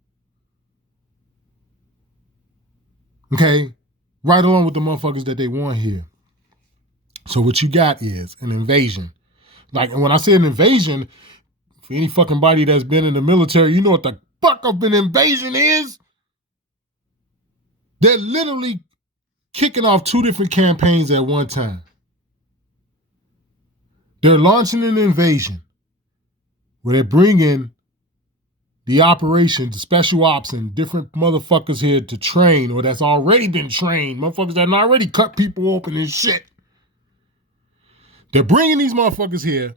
Okay? Right along with the motherfuckers that they want here. So what you got is an invasion. Like, and when I say an invasion, for any fucking body that's been in the military, you know what the fuck of an invasion is? They're literally kicking off 2 different campaigns at one time. They're launching an invasion where they're bringing the operation, the special ops, and different motherfuckers here to train, or that's already been trained, motherfuckers that already cut people open and shit. They're bringing these motherfuckers here,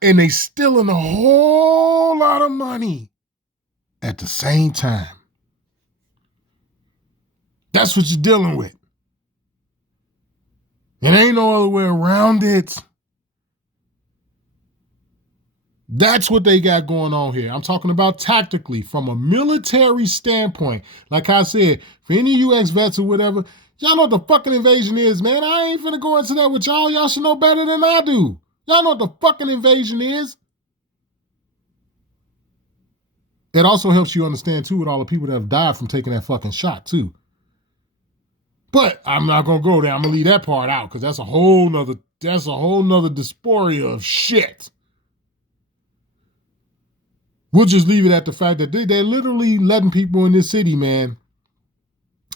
and they stealing a whole lot of money at the same time. That's what you're dealing with. There ain't no other way around it. That's what they got going on here. I'm talking about tactically from a military standpoint. Like I said, for any UX vets or whatever, y'all know what the fucking invasion is, man. I ain't finna go into that with y'all. Y'all should know better than I do. Y'all know what the fucking invasion is. It also helps you understand, too, with all the people that have died from taking that fucking shot, too. But I'm not going to go there. I'm going to leave that part out because that's a whole nother dysphoria of shit. We'll just leave it at the fact that they're literally letting people in this city, man,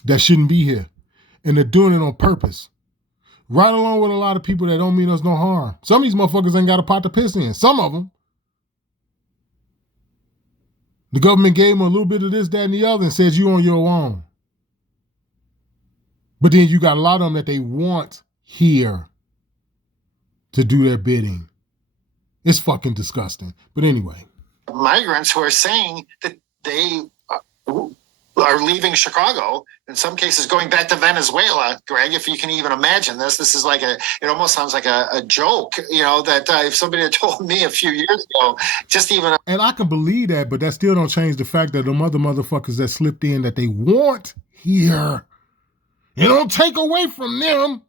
that shouldn't be here. And they're doing it on purpose. Right along with a lot of people that don't mean us no harm. Some of these motherfuckers ain't got a pot to piss in. Some of them. The government gave them a little bit of this, that, and the other and says you on your own. But then you got a lot of them that they want here to do their bidding. It's fucking disgusting. But anyway, migrants who are saying that they are leaving Chicago, in some cases going back to Venezuela. Greg, if you can even imagine this, this is like it almost sounds like a joke, that if somebody had told me a few years ago, just even. And I can believe that, but that still don't change the fact that the motherfuckers that slipped in that they want here, it don't take away from them.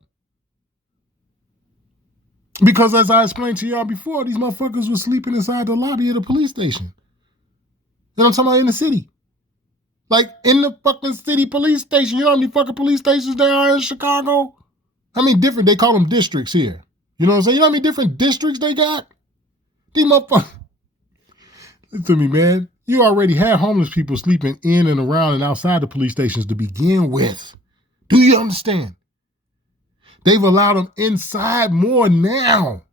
Because as I explained to y'all before, these motherfuckers were sleeping inside the lobby of the police station. And I'm talking about in the city. Like in the fucking city police station. You know how many fucking police stations there are in Chicago? I mean, different, they call them districts here. You know what I'm saying? You know how many different districts they got? These motherfuckers. Listen to me, man. You already had homeless people sleeping in and around and outside the police stations to begin with. Do you understand? They've allowed them inside more now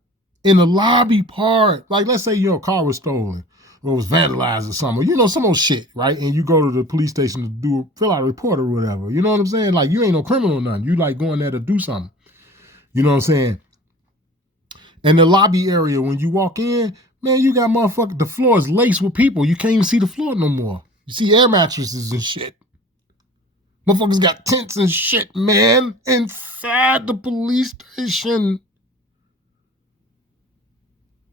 in the lobby part. Like, let's say your car was stolen or was vandalized or something. Some old shit, right? And you go to the police station to fill out a report or whatever. You know what I'm saying? Like, you ain't no criminal or nothing. You like going there to do something. You know what I'm saying? And the lobby area, when you walk in, man, you got motherfucker, the floor is laced with people. You can't even see the floor no more. You see air mattresses and shit. Motherfuckers got tents and shit, man, inside the police station.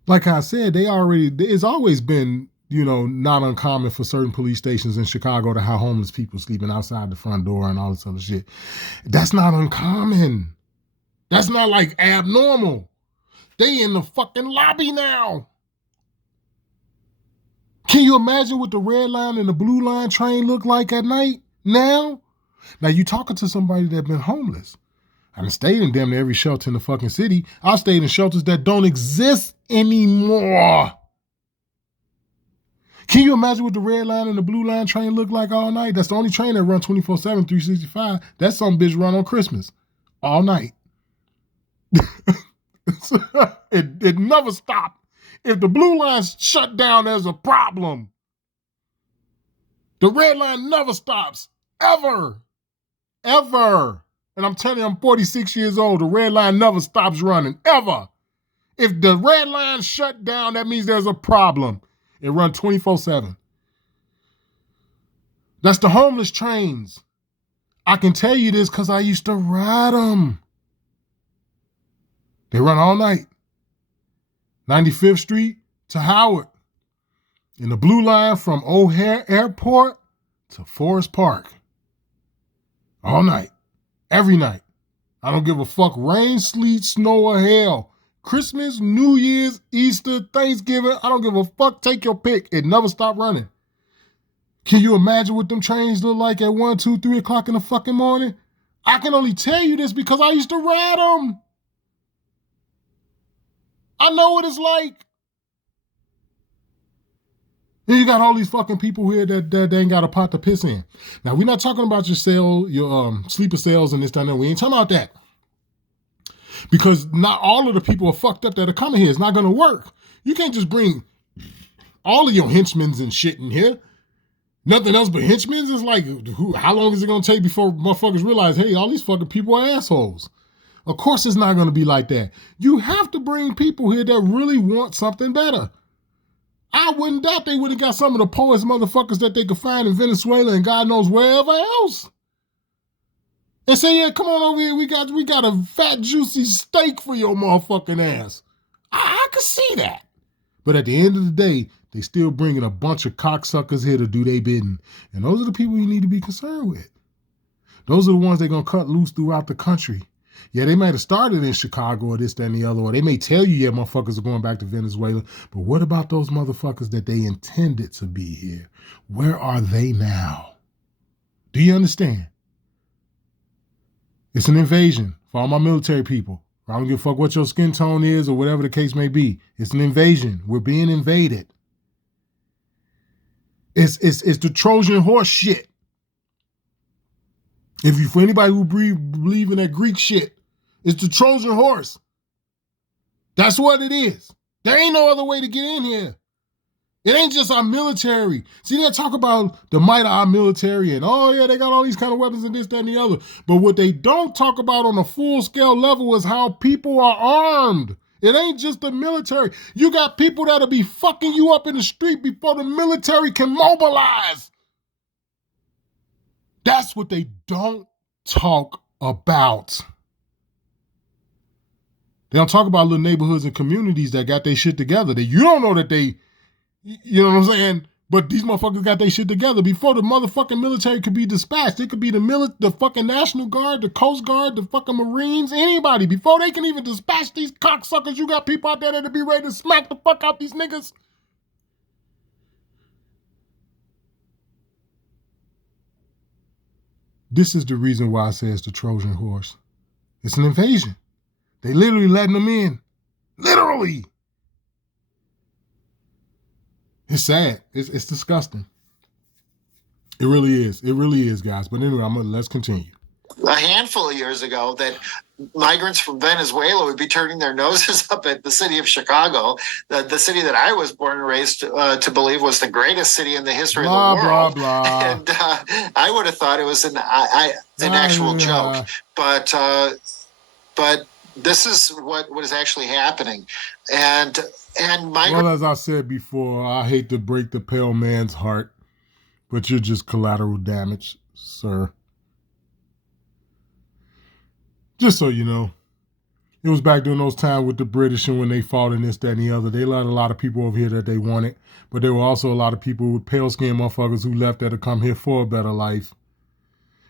Like I said, it's always been, not uncommon for certain police stations in Chicago to have homeless people sleeping outside the front door and all this other shit. That's not uncommon. That's not like abnormal. They in the fucking lobby now. Can you imagine what the red line and the blue line train look like at night now? Now, you talking to somebody that been homeless. I done stayed in damn near every shelter in the fucking city. I stayed in shelters that don't exist anymore. Can you imagine what the red line and the blue line train look like all night? That's the only train that run 24/7, 365. That some bitch run on Christmas all night. It never stopped. If the blue line's shut down, there's a problem. The red line never stops, ever. Ever. And I'm telling you, I'm 46 years old. The red line never stops running, ever. If the red line shut down, that means there's a problem. It runs 24/7. That's the homeless trains. I can tell you this because I used to ride them. They run all night. 95th Street to Howard. And the blue line from O'Hare Airport to Forest Park. All night. Every night. I don't give a fuck. Rain, sleet, snow, or hail. Christmas, New Year's, Easter, Thanksgiving. I don't give a fuck. Take your pick. It never stopped running. Can you imagine what them trains look like at 1, 2, 3 o'clock in the fucking morning? I can only tell you this because I used to ride them. I know what it's like. And you got all these fucking people here that ain't got a pot to piss in. Now, we're not talking about your sleeper cells and this, that, and that. We ain't talking about that. Because not all of the people are fucked up that are coming here. It's not going to work. You can't just bring all of your henchmen and shit in here. Nothing else but henchmen. It's like, how long is it going to take before motherfuckers realize, hey, all these fucking people are assholes? Of course it's not going to be like that. You have to bring people here that really want something better. I wouldn't doubt they would have got some of the poorest motherfuckers that they could find in Venezuela and God knows wherever else. And say, yeah, come on over here. We got a fat, juicy steak for your motherfucking ass. I can see that. But at the end of the day, they still bringing a bunch of cocksuckers here to do their bidding. And those are the people you need to be concerned with. Those are the ones they're going to cut loose throughout the country. Yeah, they might have started in Chicago or this, that, and the other, or they may tell you, yeah, motherfuckers are going back to Venezuela. But what about those motherfuckers that they intended to be here? Where are they now? Do you understand? It's an invasion for all my military people. I don't give a fuck what your skin tone is or whatever the case may be. It's an invasion. We're being invaded. It's the Trojan horse shit. For anybody who believe in that Greek shit, it's the Trojan horse. That's what it is. There ain't no other way to get in here. It ain't just our military. See, they talk about the might of our military and, oh, yeah, they got all these kind of weapons and this, that, and the other. But what they don't talk about on a full-scale level is how people are armed. It ain't just the military. You got people that'll be fucking you up in the street before the military can mobilize. That's what they don't talk about. They don't talk about little neighborhoods and communities that got their shit together. That you don't know that they, you know what I'm saying? But these motherfuckers got their shit together before the motherfucking military could be dispatched. It could be the fucking National Guard, the Coast Guard, the fucking Marines, anybody. Before they can even dispatch these cocksuckers, you got people out there that'll be ready to smack the fuck out these niggas. This is the reason why I say it's the Trojan horse. It's an invasion. They literally letting them in. Literally. It's sad. It's disgusting. It really is. It really is, guys. But anyway, let's continue. A handful of years ago that migrants from Venezuela would be turning their noses up at the city of Chicago, the city that I was born and raised to believe was the greatest city in the history of the world. Blah, blah. And I would have thought it was an actual joke. But this is what is actually happening. And well, as I said before, I hate to break the pale man's heart, but you're just collateral damage, sir. Just so you know, it was back during those times with the British and when they fought in this, that, and the other. They let a lot of people over here that they wanted, but there were also a lot of people with pale-skinned motherfuckers who left that to come here for a better life.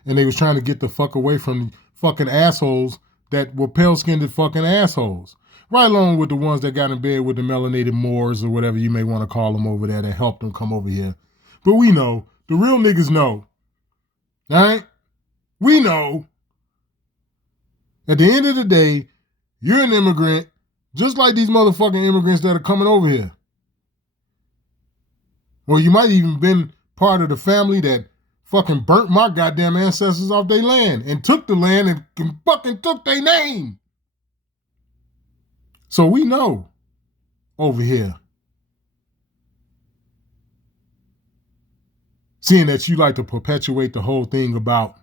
And they was trying to get the fuck away from fucking assholes that were pale-skinned fucking assholes. Right along with the ones that got in bed with the melanated Moors or whatever you may want to call them over there that helped them come over here. But we know. The real niggas know. All right? We know. At the end of the day, you're an immigrant, just like these motherfucking immigrants that are coming over here. Or you might even been part of the family that fucking burnt my goddamn ancestors off their land and took the land and fucking took their name. So we know over here. Seeing that you like to perpetuate the whole thing about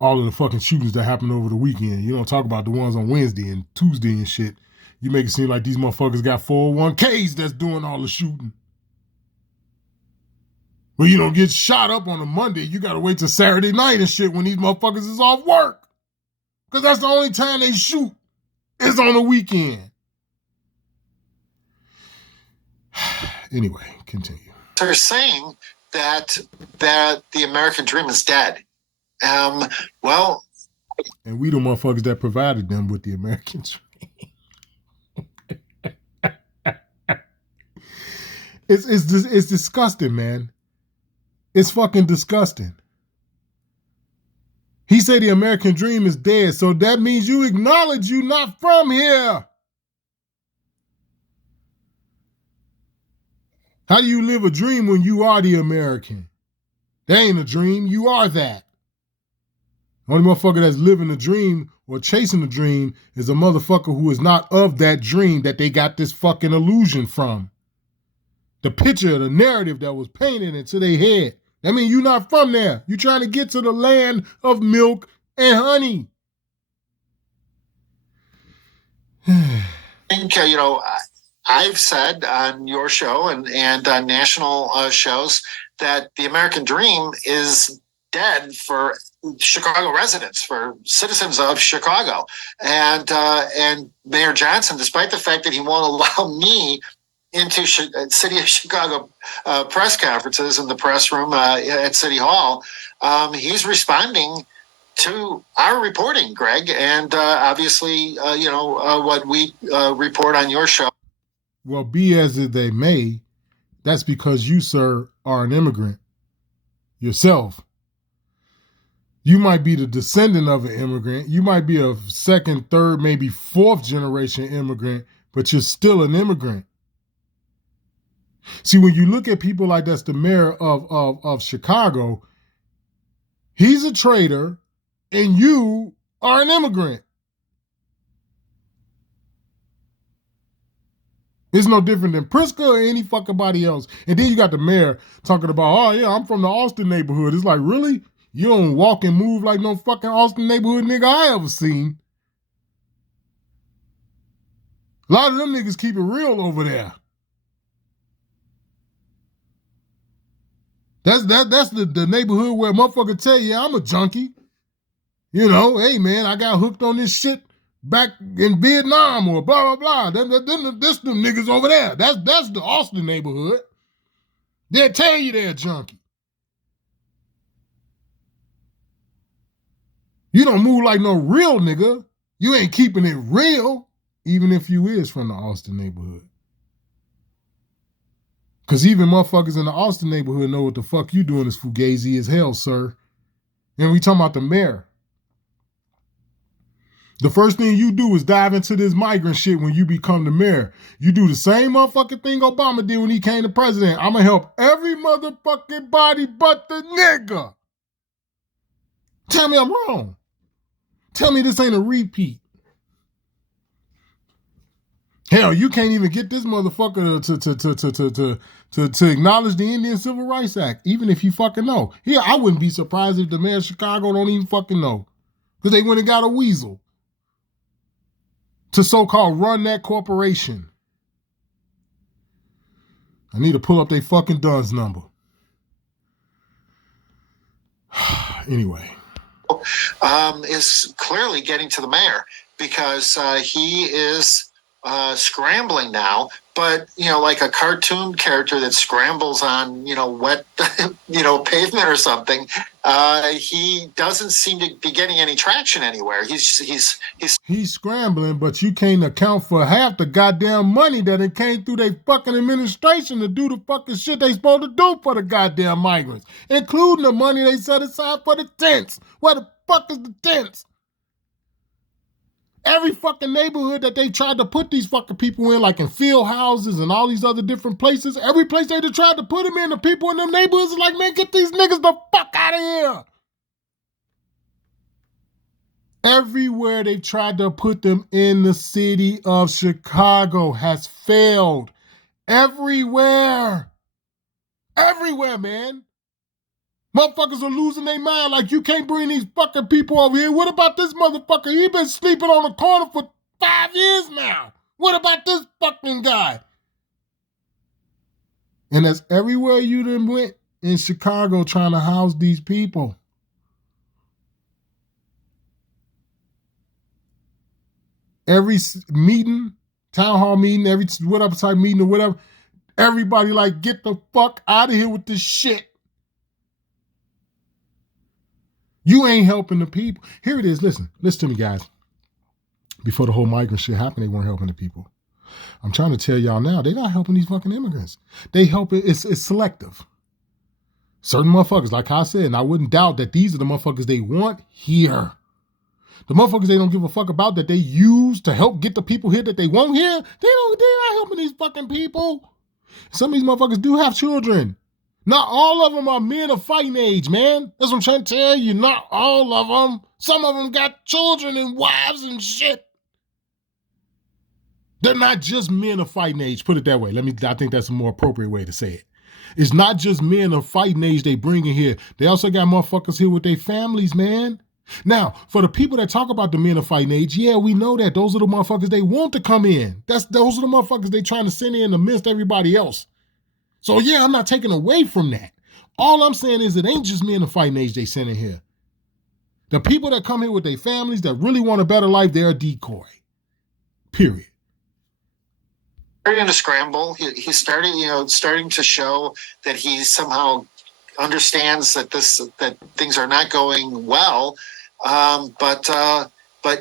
all of the fucking shootings that happened over the weekend. You don't talk about the ones on Wednesday and Tuesday and shit. You make it seem like these motherfuckers got 401ks that's doing all the shooting. Well, you don't get shot up on a Monday. You got to wait till Saturday night and shit when these motherfuckers is off work. Because that's the only time they shoot is on the weekend. Anyway, continue. They're saying that the American dream is dead. Well, and we the motherfuckers that provided them with the American dream. It's disgusting, man. It's fucking disgusting. He said the American dream is dead, so that means you acknowledge you not from here. How do you live a dream when you are the American? That ain't a dream, you are that. The only motherfucker that's living a dream or chasing a dream is a motherfucker who is not of that dream that they got this fucking illusion from. The picture, the narrative that was painted into their head. That means you're not from there. You're trying to get to the land of milk and honey. I think, I've said on your show and on national shows that the American dream is dead for Chicago residents, for citizens of Chicago. And Mayor Johnson, despite the fact that he won't allow me into City of Chicago press conferences in the press room at City Hall, he's responding to our reporting, Greg, and obviously, what we report on your show. Well, be as they may, that's because you, sir, are an immigrant yourself. You might be the descendant of an immigrant. You might be a second, third, maybe fourth generation immigrant, but you're still an immigrant. See, when you look at people like that's the mayor of Chicago, he's a traitor and you are an immigrant. It's no different than Priska or any fucking body else. And then you got the mayor talking about, oh yeah, I'm from the Austin neighborhood. It's like, really? You don't walk and move like no fucking Austin neighborhood nigga I ever seen. A lot of them niggas keep it real over there. That's the neighborhood where motherfucker tell you I'm a junkie. You know, hey man, I got hooked on this shit back in Vietnam or blah blah blah. This them niggas over there. That's the Austin neighborhood. They'll tell you they're a junkie. You don't move like no real nigga. You ain't keeping it real, even if you is from the Austin neighborhood. Because even motherfuckers in the Austin neighborhood know what the fuck you doing is fugazi as hell, sir. And we talking about the mayor. The first thing you do is dive into this migrant shit when you become the mayor. You do the same motherfucking thing Obama did when he came to president. I'm going to help every motherfucking body but the nigga. Tell me I'm wrong. Tell me this ain't a repeat. Hell, you can't even get this motherfucker to acknowledge the Indian Civil Rights Act, even if you fucking know. Yeah, I wouldn't be surprised if the mayor of Chicago don't even fucking know. Because they went and got a weasel to so-called run that corporation. I need to pull up their fucking DUNS number. Anyway. Is clearly getting to the mayor because he is scrambling now, but like a cartoon character that scrambles on wet pavement or something. He doesn't seem to be getting any traction anywhere. He's scrambling, but you can't account for half the goddamn money that it came through their fucking administration to do the fucking shit they supposed to do for the goddamn migrants, including the money they set aside for the tents. Where the fuck is the tents? Every fucking neighborhood that they tried to put these fucking people in, like in field houses and all these other different places, every place they tried to put them in, the people in them neighborhoods are like, man, get these niggas the fuck out of here. Everywhere they tried to put them in the city of Chicago has failed. Everywhere. Everywhere, man. Motherfuckers are losing their mind like you can't bring these fucking people over here. What about this motherfucker? He been sleeping on the corner for 5 years now. What about this fucking guy? And that's everywhere you done went in Chicago trying to house these people. Every meeting, town hall meeting, every whatever type meeting or whatever, everybody like, get the fuck out of here with this shit. You ain't helping the people. Here it is. Listen to me, guys. Before the whole migrant shit happened, they weren't helping the people. I'm trying to tell y'all now, they're not helping these fucking immigrants. They help it. It's selective. Certain motherfuckers, like I said, and I wouldn't doubt that these are the motherfuckers they want here. The motherfuckers they don't give a fuck about that they use to help get the people here that they want here, they're not helping these fucking people. Some of these motherfuckers do have children. Not all of them are men of fighting age, man. That's what I'm trying to tell you. Not all of them. Some of them got children and wives and shit. They're not just men of fighting age. Put it that way. I think that's a more appropriate way to say it. It's not just men of fighting age they bring in here. They also got motherfuckers here with their families, man. Now, for the people that talk about the men of fighting age, yeah, we know that. Those are the motherfuckers they want to come in. Those are the motherfuckers they trying to send in amidst everybody else. So yeah, I'm not taking away from that. All I'm saying is it ain't just men of fighting age they send in here. The people that come here with their families that really want a better life, they're a decoy. Period. Starting to scramble. He's starting to show that he somehow understands that things are not going well. But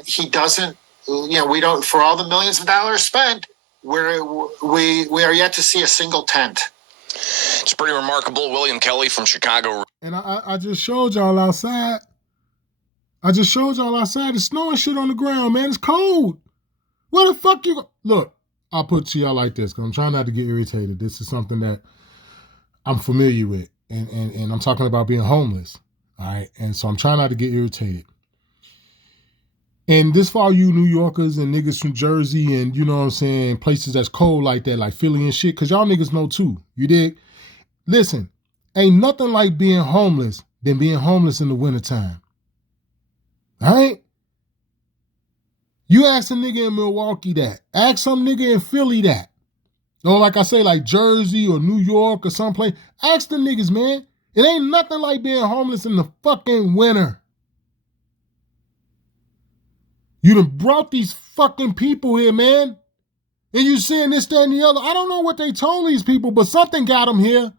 he doesn't. We don't. For all the millions of dollars spent, we are yet to see a single tent. It's pretty remarkable. William Kelly from Chicago. And I just showed y'all outside. It's snowing shit on the ground, man. It's cold. Where the fuck you go? Look, I'll put to y'all like this because I'm trying not to get irritated. This is something that I'm familiar with. And I'm talking about being homeless. All right. And so I'm trying not to get irritated. And this for all you New Yorkers and niggas from Jersey and, you know what I'm saying, places that's cold like that, like Philly and shit, because y'all niggas know too. You dig? Listen, ain't nothing like being homeless than being homeless in the wintertime. All right? You ask a nigga in Milwaukee that. Ask some nigga in Philly that. Or like I say, like Jersey or New York or someplace. Ask the niggas, man. It ain't nothing like being homeless in the fucking winter. You done brought these fucking people here, man. And you seeing this, that, and the other. I don't know what they told these people, but something got them here.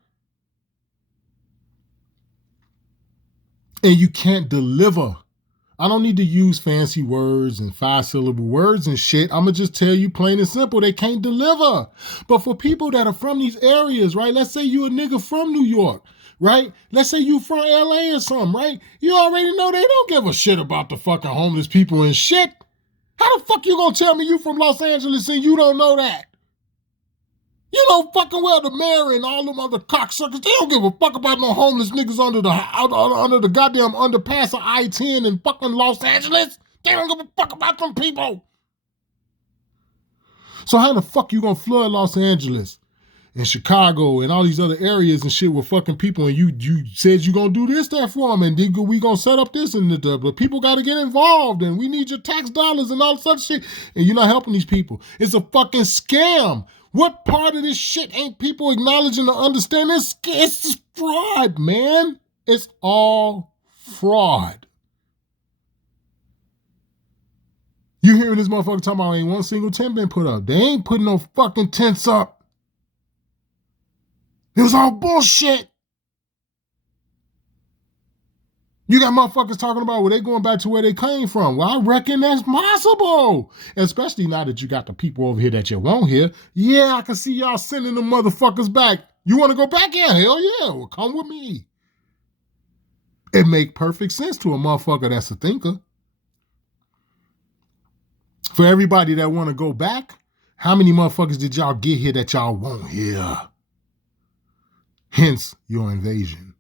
And you can't deliver. I don't need to use fancy words and 5-syllable words and shit. I'm going to just tell you plain and simple, they can't deliver. But for people that are from these areas, right? Let's say you a nigga from New York, right? Let's say you from LA or something, right? You already know they don't give a shit about the fucking homeless people and shit. How the fuck you going to tell me you from Los Angeles and you don't know that? You know fucking well the mayor and all them other cocksuckers, they don't give a fuck about no homeless niggas under the goddamn underpass of I-10 in fucking Los Angeles. They don't give a fuck about them people. So how the fuck you gonna flood Los Angeles and Chicago and all these other areas and shit with fucking people and you said you gonna do this, that for them and then we gonna set up this and but people gotta get involved and we need your tax dollars and all such shit and you're not helping these people. It's a fucking scam. What part of this shit ain't people acknowledging or understanding? It's just fraud, man. It's all fraud. You hearing this motherfucker talking about ain't one single tent been put up. They ain't putting no fucking tents up. It was all bullshit. You got motherfuckers talking about where they going back to where they came from. Well, I reckon that's possible. Especially now that you got the people over here that you want here. Yeah, I can see y'all sending them motherfuckers back. You want to go back? Yeah, hell yeah. Well, come with me. It make perfect sense to a motherfucker that's a thinker. For everybody that want to go back, how many motherfuckers did y'all get here that y'all want here? Hence your invasion.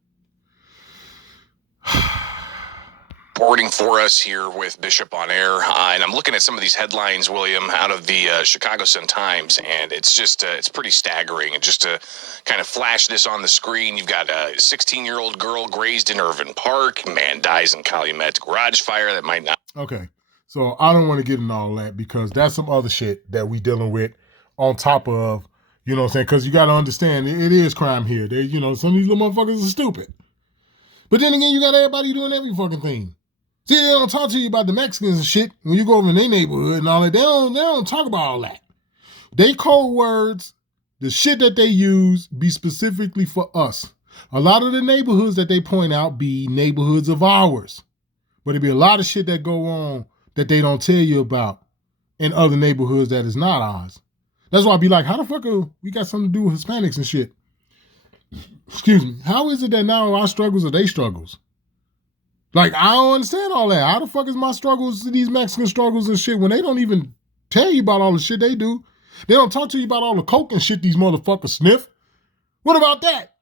Reporting for us here with Bishop on Air, and I'm looking at some of these headlines, William, out of the Chicago Sun-Times, and it's just it's pretty staggering. And just to kind of flash this on the screen, you've got a 16-year-old girl grazed in Irvin Park, man dies in Calumet garage fire that might not. Okay, so I don't want to get into all that because that's some other shit that we dealing with on top of, you know what I'm saying? Because you got to understand, it is crime here. They, you know, some of these little motherfuckers are stupid. But then again, you got everybody doing every fucking thing. See, they don't talk to you about the Mexicans and shit when you go over in their neighborhood and all that. They don't talk about all that. They code words, the shit that they use be specifically for us. A lot of the neighborhoods that they point out be neighborhoods of ours. But it be a lot of shit that go on that they don't tell you about in other neighborhoods that is not ours. That's why I be like, how the fuck we got something to do with Hispanics and shit? Excuse me. How is it that now our struggles are they struggles? Like, I don't understand all that. How the fuck is my struggles, these Mexican struggles and shit, when they don't even tell you about all the shit they do? They don't talk to you about all the coke and shit these motherfuckers sniff. What about that?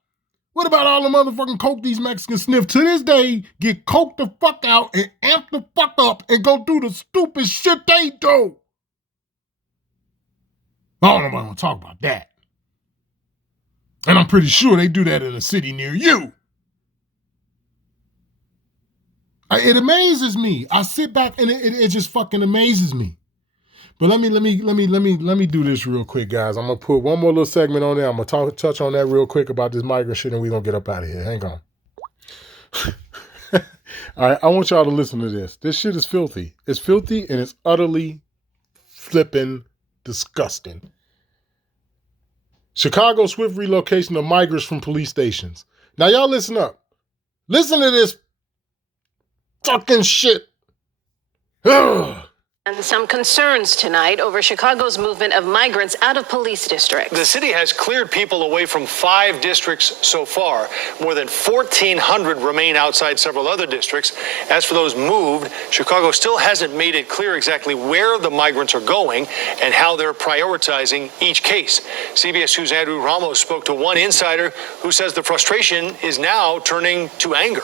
What about all the motherfucking coke these Mexicans sniff? To this day, get coked the fuck out and amp the fuck up and go do the stupid shit they do. I don't know if I want to talk about that. And I'm pretty sure they do that in a city near you. It amazes me. I sit back and it just fucking amazes me. But let me do this real quick, guys. I'm gonna put one more little segment on there. I'm gonna touch on that real quick about this migrant shit, and we're gonna get up out of here. Hang on. All right, I want y'all to listen to this. This shit is filthy. It's filthy and it's utterly flipping disgusting. Chicago swift relocation of migrants from police stations. Now y'all listen up. Listen to this fucking shit. Ugh. And some concerns tonight over Chicago's movement of migrants out of police districts. The city has cleared people away from 5 districts so far. More than 1,400 remain outside several other districts. As for those moved, Chicago still hasn't made it clear exactly where the migrants are going and how they're prioritizing each case. CBS 2's Andrew Ramos spoke to one insider who says the frustration is now turning to anger.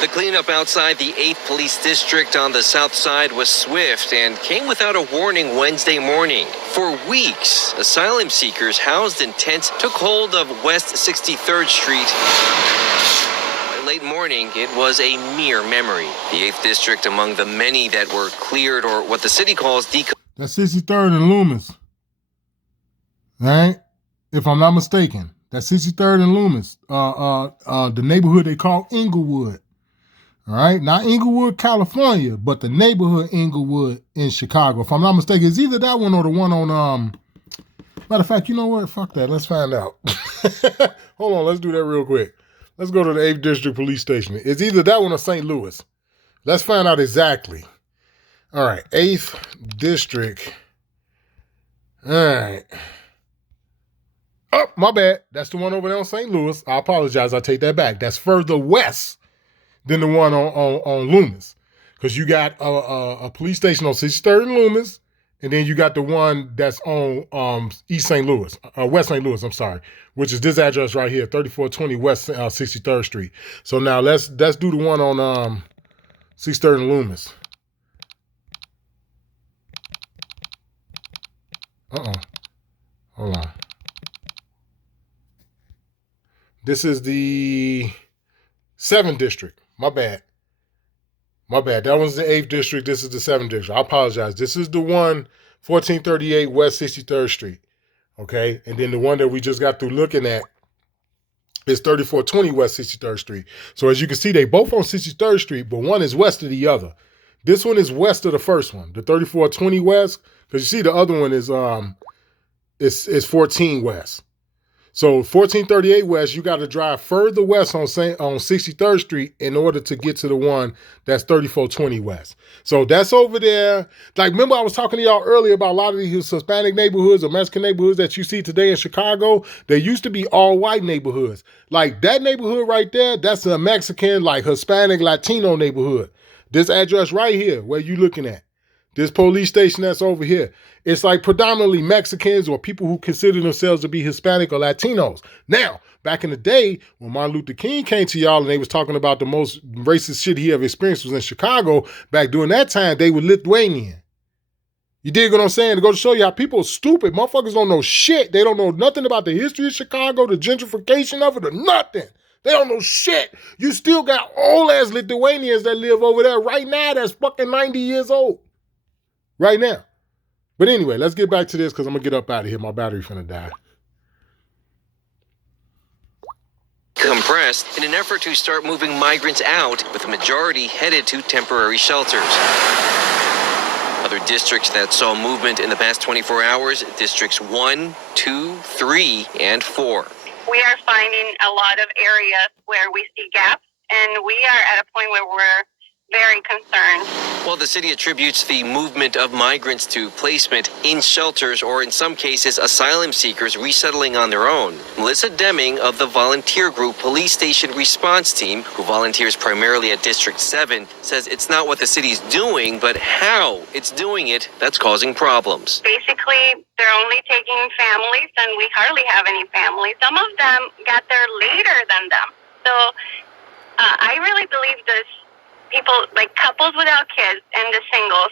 The cleanup outside the 8th Police District on the south side was swift and came without a warning Wednesday morning. For weeks, asylum seekers housed in tents took hold of West 63rd Street. By late morning, it was a mere memory. The 8th District among the many that were cleared, or what the city calls That's 63rd and Loomis. All right? If I'm not mistaken. That's 63rd and Loomis. The neighborhood they call Inglewood. All right? Not Inglewood, California, but the neighborhood Inglewood in Chicago. If I'm not mistaken, it's either that one or the one on, matter of fact, you know what? Fuck that. Let's find out. Hold on. Let's do that real quick. Let's go to the 8th District Police Station. It's either that one or St. Louis. Let's find out exactly. All right. 8th District. All right. Oh, my bad. That's the one over there on St. Louis. I apologize. I take that back. That's further west than the one on Loomis. Because you got a police station on 63rd and Loomis, and then you got the one that's on East St. Louis, West St. Louis, I'm sorry, which is this address right here, 3420 West 63rd Street. So now let's do the one on 63rd and Loomis. Hold on. This is the 7th District. My bad. That one's the 8th District. This is the 7th District. I apologize. This is the one, 1438 West 63rd Street. Okay? And then the one that we just got through looking at is 3420 West 63rd Street. So as you can see, they both on 63rd Street, but one is west of the other. This one is west of the first one, the 3420 West, because you see the other one is 14 West. So 1438 West, you got to drive further west on 63rd Street in order to get to the one that's 3420 West. So that's over there. Like, remember I was talking to y'all earlier about a lot of these Hispanic neighborhoods or Mexican neighborhoods that you see today in Chicago. They used to be all white neighborhoods. Like that neighborhood right there, that's a Mexican, like Hispanic, Latino neighborhood. This address right here, where you looking at, this police station that's over here, it's like predominantly Mexicans or people who consider themselves to be Hispanic or Latinos. Now, back in the day, when Martin Luther King came to y'all and they was talking about the most racist shit he ever experienced was in Chicago, back during that time, they were Lithuanian. You dig what I'm saying? To go to show you how people are stupid. Motherfuckers don't know shit. They don't know nothing about the history of Chicago, the gentrification of it, or nothing. They don't know shit. You still got old-ass Lithuanians that live over there right now that's fucking 90 years old. Right now. But anyway, let's get back to this because I'm going to get up out of here. My battery's finna die. compressed in an effort to start moving migrants out, with the majority headed to temporary shelters. Other districts that saw movement in the past 24 hours, districts 1, 2, 3, and 4. We are finding a lot of areas where we see gaps, and we are at a point where we're very concerned. Well, the city attributes the movement of migrants to placement in shelters, or in some cases, asylum seekers resettling on their own. Melissa Deming of the volunteer group Police Station Response Team, who volunteers primarily at District 7, says it's not what the city's doing, but how it's doing it that's causing problems. Basically, they're only taking families, and we hardly have any families. Some of them got there later than them. So I really believe this. People, like couples without kids and the singles,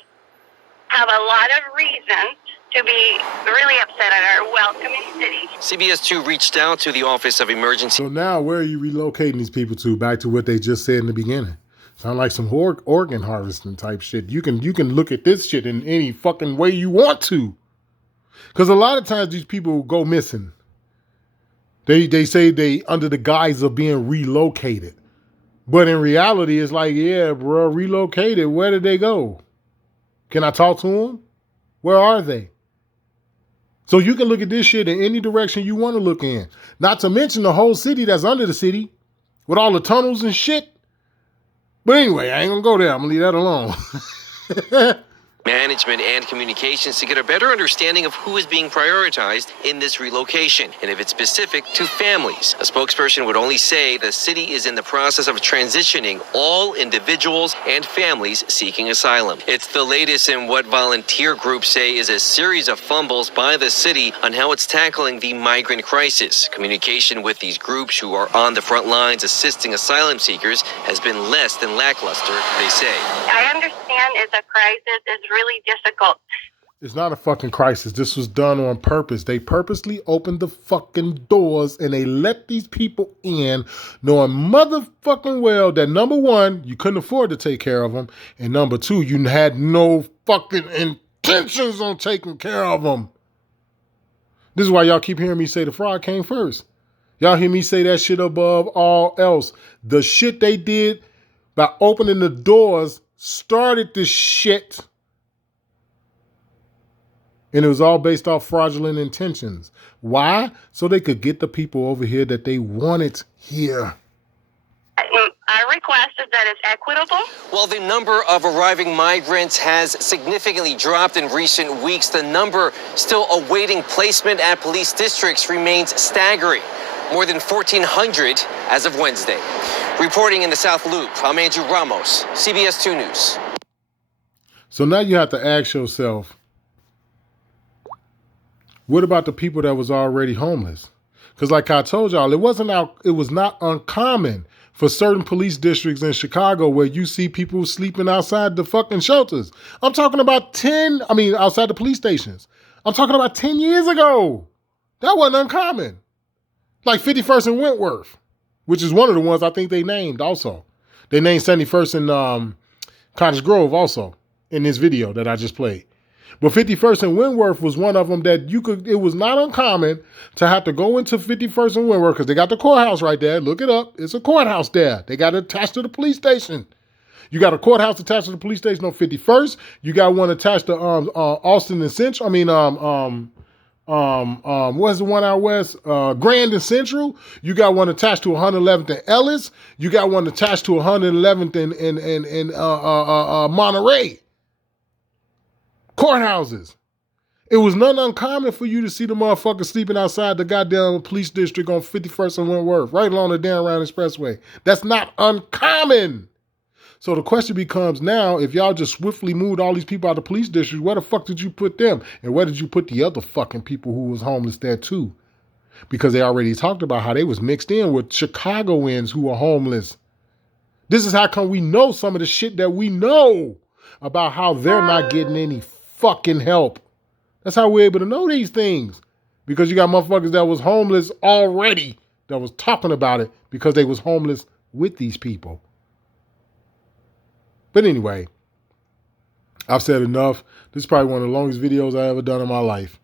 have a lot of reasons to be really upset at our welcoming city. CBS 2 reached out to the Office of Emergency. So now where are you relocating these people to? Back to what they just said in the beginning. Sound like some organ harvesting type shit. You can look at this shit in any fucking way you want to. Because a lot of times these people go missing. They say they under the guise of being relocated. But in reality, it's like, yeah, bro, relocated. Where did they go? Can I talk to them? Where are they? So you can look at this shit in any direction you want to look in. Not to mention the whole city that's under the city with all the tunnels and shit. But anyway, I ain't going to go there. I'm going to leave that alone. Management and communications to get a better understanding of who is being prioritized in this relocation and if it's specific to families. A spokesperson would only say the city is in the process of transitioning all individuals and families seeking asylum. It's the latest in what volunteer groups say is a series of fumbles by the city on how it's tackling the migrant crisis. Communication with these groups who are on the front lines assisting asylum seekers has been less than lackluster, they say. I understand it's a crisis. It's really difficult. It's not a fucking crisis. This was done on purpose. They purposely opened the fucking doors and they let these people in, knowing motherfucking well that number one, you couldn't afford to take care of them, and number two, you had no fucking intentions on taking care of them. This is why y'all keep hearing me say the fraud came first. Y'all hear me say that shit above all else. The shit they did by opening the doors started this shit. And it was all based off fraudulent intentions. Why? So they could get the people over here that they wanted here. Our request is that it's equitable. While the number of arriving migrants has significantly dropped in recent weeks, the number still awaiting placement at police districts remains staggering. More than 1,400 as of Wednesday. Reporting in the South Loop, I'm Andrew Ramos, CBS 2 News. So now you have to ask yourself, what about the people that was already homeless? Because like I told y'all, it was not uncommon for certain police districts in Chicago where you see people sleeping outside the fucking shelters. I'm talking about outside the police stations. I'm talking about 10 years ago. That wasn't uncommon. Like 51st and Wentworth, which is one of the ones I think they named also. They named 71st and Cottage Grove also in this video that I just played. But 51st and Wentworth was one of them that it was not uncommon to have to go into 51st and Wentworth because they got the courthouse right there. Look it up. It's a courthouse there. They got it attached to the police station. You got a courthouse attached to the police station on 51st. You got one attached to Austin and Central. What's the one out west? Grand and Central. You got one attached to 111th and Ellis. You got one attached to 111th in Monterey. Courthouses. It was none uncommon for you to see the motherfuckers sleeping outside the goddamn police district on 51st and Wentworth, right along the damn Round Expressway. That's not uncommon. So the question becomes now, if y'all just swiftly moved all these people out of the police district, where the fuck did you put them? And where did you put the other fucking people who was homeless there too? Because they already talked about how they was mixed in with Chicagoans who were homeless. This is how come we know some of the shit that we know about how they're not getting any fucking help. That's how we're able to know these things. Because you got motherfuckers that was homeless already that was talking about it because they was homeless with these people. But anyway, I've said enough. This is probably one of the longest videos I ever done in my life.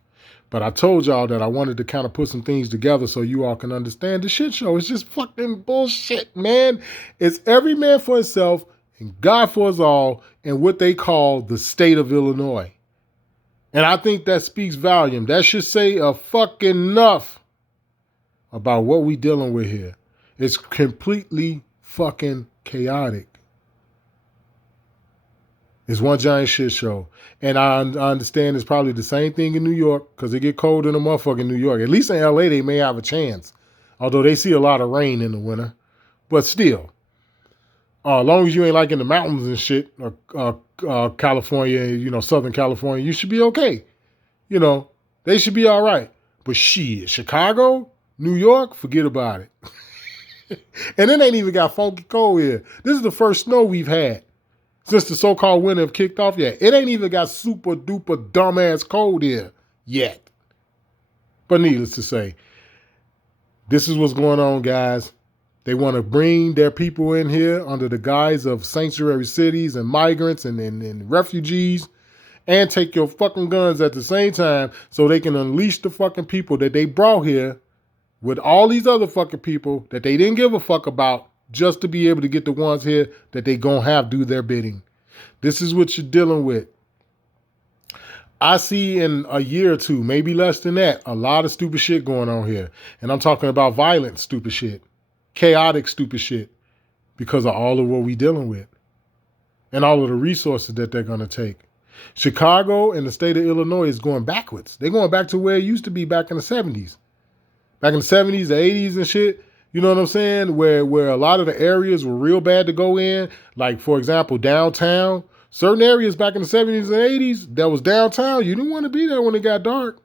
But I told y'all that I wanted to kind of put some things together so you all can understand the shit show. It's just fucking bullshit, man. It's every man for himself and God for us all in what they call the state of Illinois. And I think that speaks volume. That should say a fucking enough about what we dealing with here. It's completely fucking chaotic. It's one giant shit show. And I understand it's probably the same thing in New York because it get cold in the motherfucking New York. At least in LA, they may have a chance. Although they see a lot of rain in the winter. But still, as long as you ain't like in the mountains and shit, California, Southern California, you should be okay. They should be all right. But shit, Chicago, New York, forget about it. And it ain't even got funky cold here. This is the first snow we've had since the so-called winter have kicked off yet. It ain't even got super duper dumbass cold here yet. But needless to say, this is what's going on, guys. They want to bring their people in here under the guise of sanctuary cities and migrants and refugees and take your fucking guns at the same time so they can unleash the fucking people that they brought here with all these other fucking people that they didn't give a fuck about just to be able to get the ones here that they gonna have do their bidding. This is what you're dealing with. I see in a year or two, maybe less than that, a lot of stupid shit going on here. And I'm talking about violent stupid shit. Chaotic, stupid shit because of all of what we dealing with and all of the resources that they're going to take. Chicago and the state of Illinois is going backwards. They're going back to where it used to be back in the 70s. Back in the 70s, the 80s and shit, you know what I'm saying? Where a lot of the areas were real bad to go in. Like, for example, downtown. Certain areas back in the 70s and 80s that was downtown, you didn't want to be there when it got dark.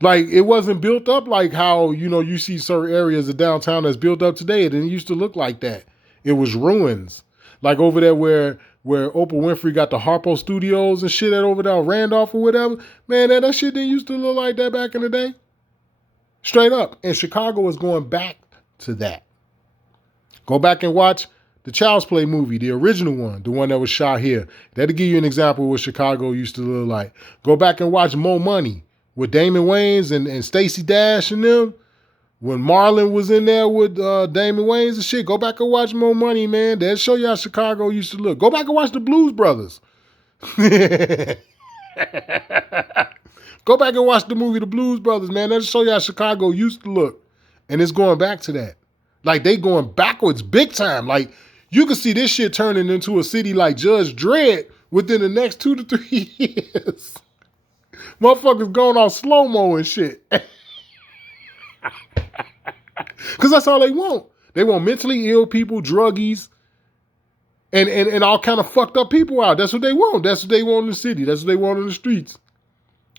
Like, it wasn't built up like how, you see certain areas of downtown that's built up today. It didn't used to look like that. It was ruins. Like over there where where Oprah Winfrey got the Harpo Studios and shit over there, Randolph or whatever. Man, that shit didn't used to look like that back in the day. Straight up. And Chicago is going back to that. Go back and watch the Child's Play movie, the original one, the one that was shot here. That'll give you an example of what Chicago used to look like. Go back and watch Mo Money with Damon Wayans and Stacey Dash and them. When Marlon was in there with Damon Wayans and shit, go back and watch Mo Money, man. That'll show you how Chicago used to look. Go back and watch the Blues Brothers. Go back and watch the movie The Blues Brothers, man. That'll show you how Chicago used to look. And it's going back to that. Like, they going backwards big time. Like, you can see this shit turning into a city like Judge Dredd within the next 2 to 3 years. Motherfuckers going on slow-mo and shit. Because that's all they want. They want mentally ill people, druggies, and all kind of fucked up people out. That's what they want. That's what they want in the city. That's what they want in the streets.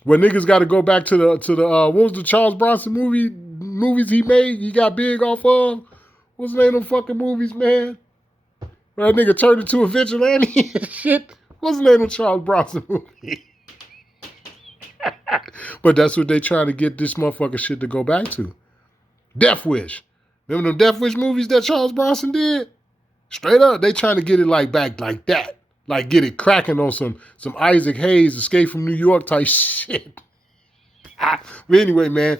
Where niggas got to go back to the what was the Charles Bronson movies he made? He got big off of. What's the name of them fucking movies, man? Where that nigga turned into a vigilante and shit. What's the name of Charles Bronson movie? But that's what they trying to get this motherfucking shit to go back to. Death Wish. Remember them Death Wish movies that Charles Bronson did? Straight up, they trying to get it like back like that. Like get it cracking on some Isaac Hayes, Escape from New York type shit. But anyway, man,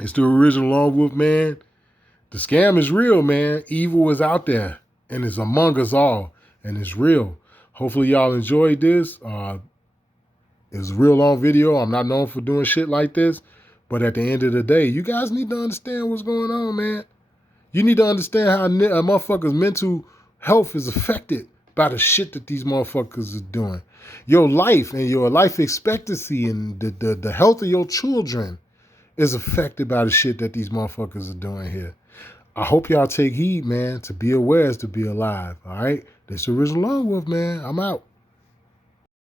it's the original Lone Wolf, man. The scam is real, man. Evil is out there and it's among us all and it's real. Hopefully y'all enjoyed this. It's a real long video. I'm not known for doing shit like this. But at the end of the day, you guys need to understand what's going on, man. You need to understand how a motherfucker's mental health is affected by the shit that these motherfuckers are doing. Your life and your life expectancy and the health of your children is affected by the shit that these motherfuckers are doing here. I hope y'all take heed, man. To be aware is to be alive, all right? This is Original Lone Wolf, man. I'm out.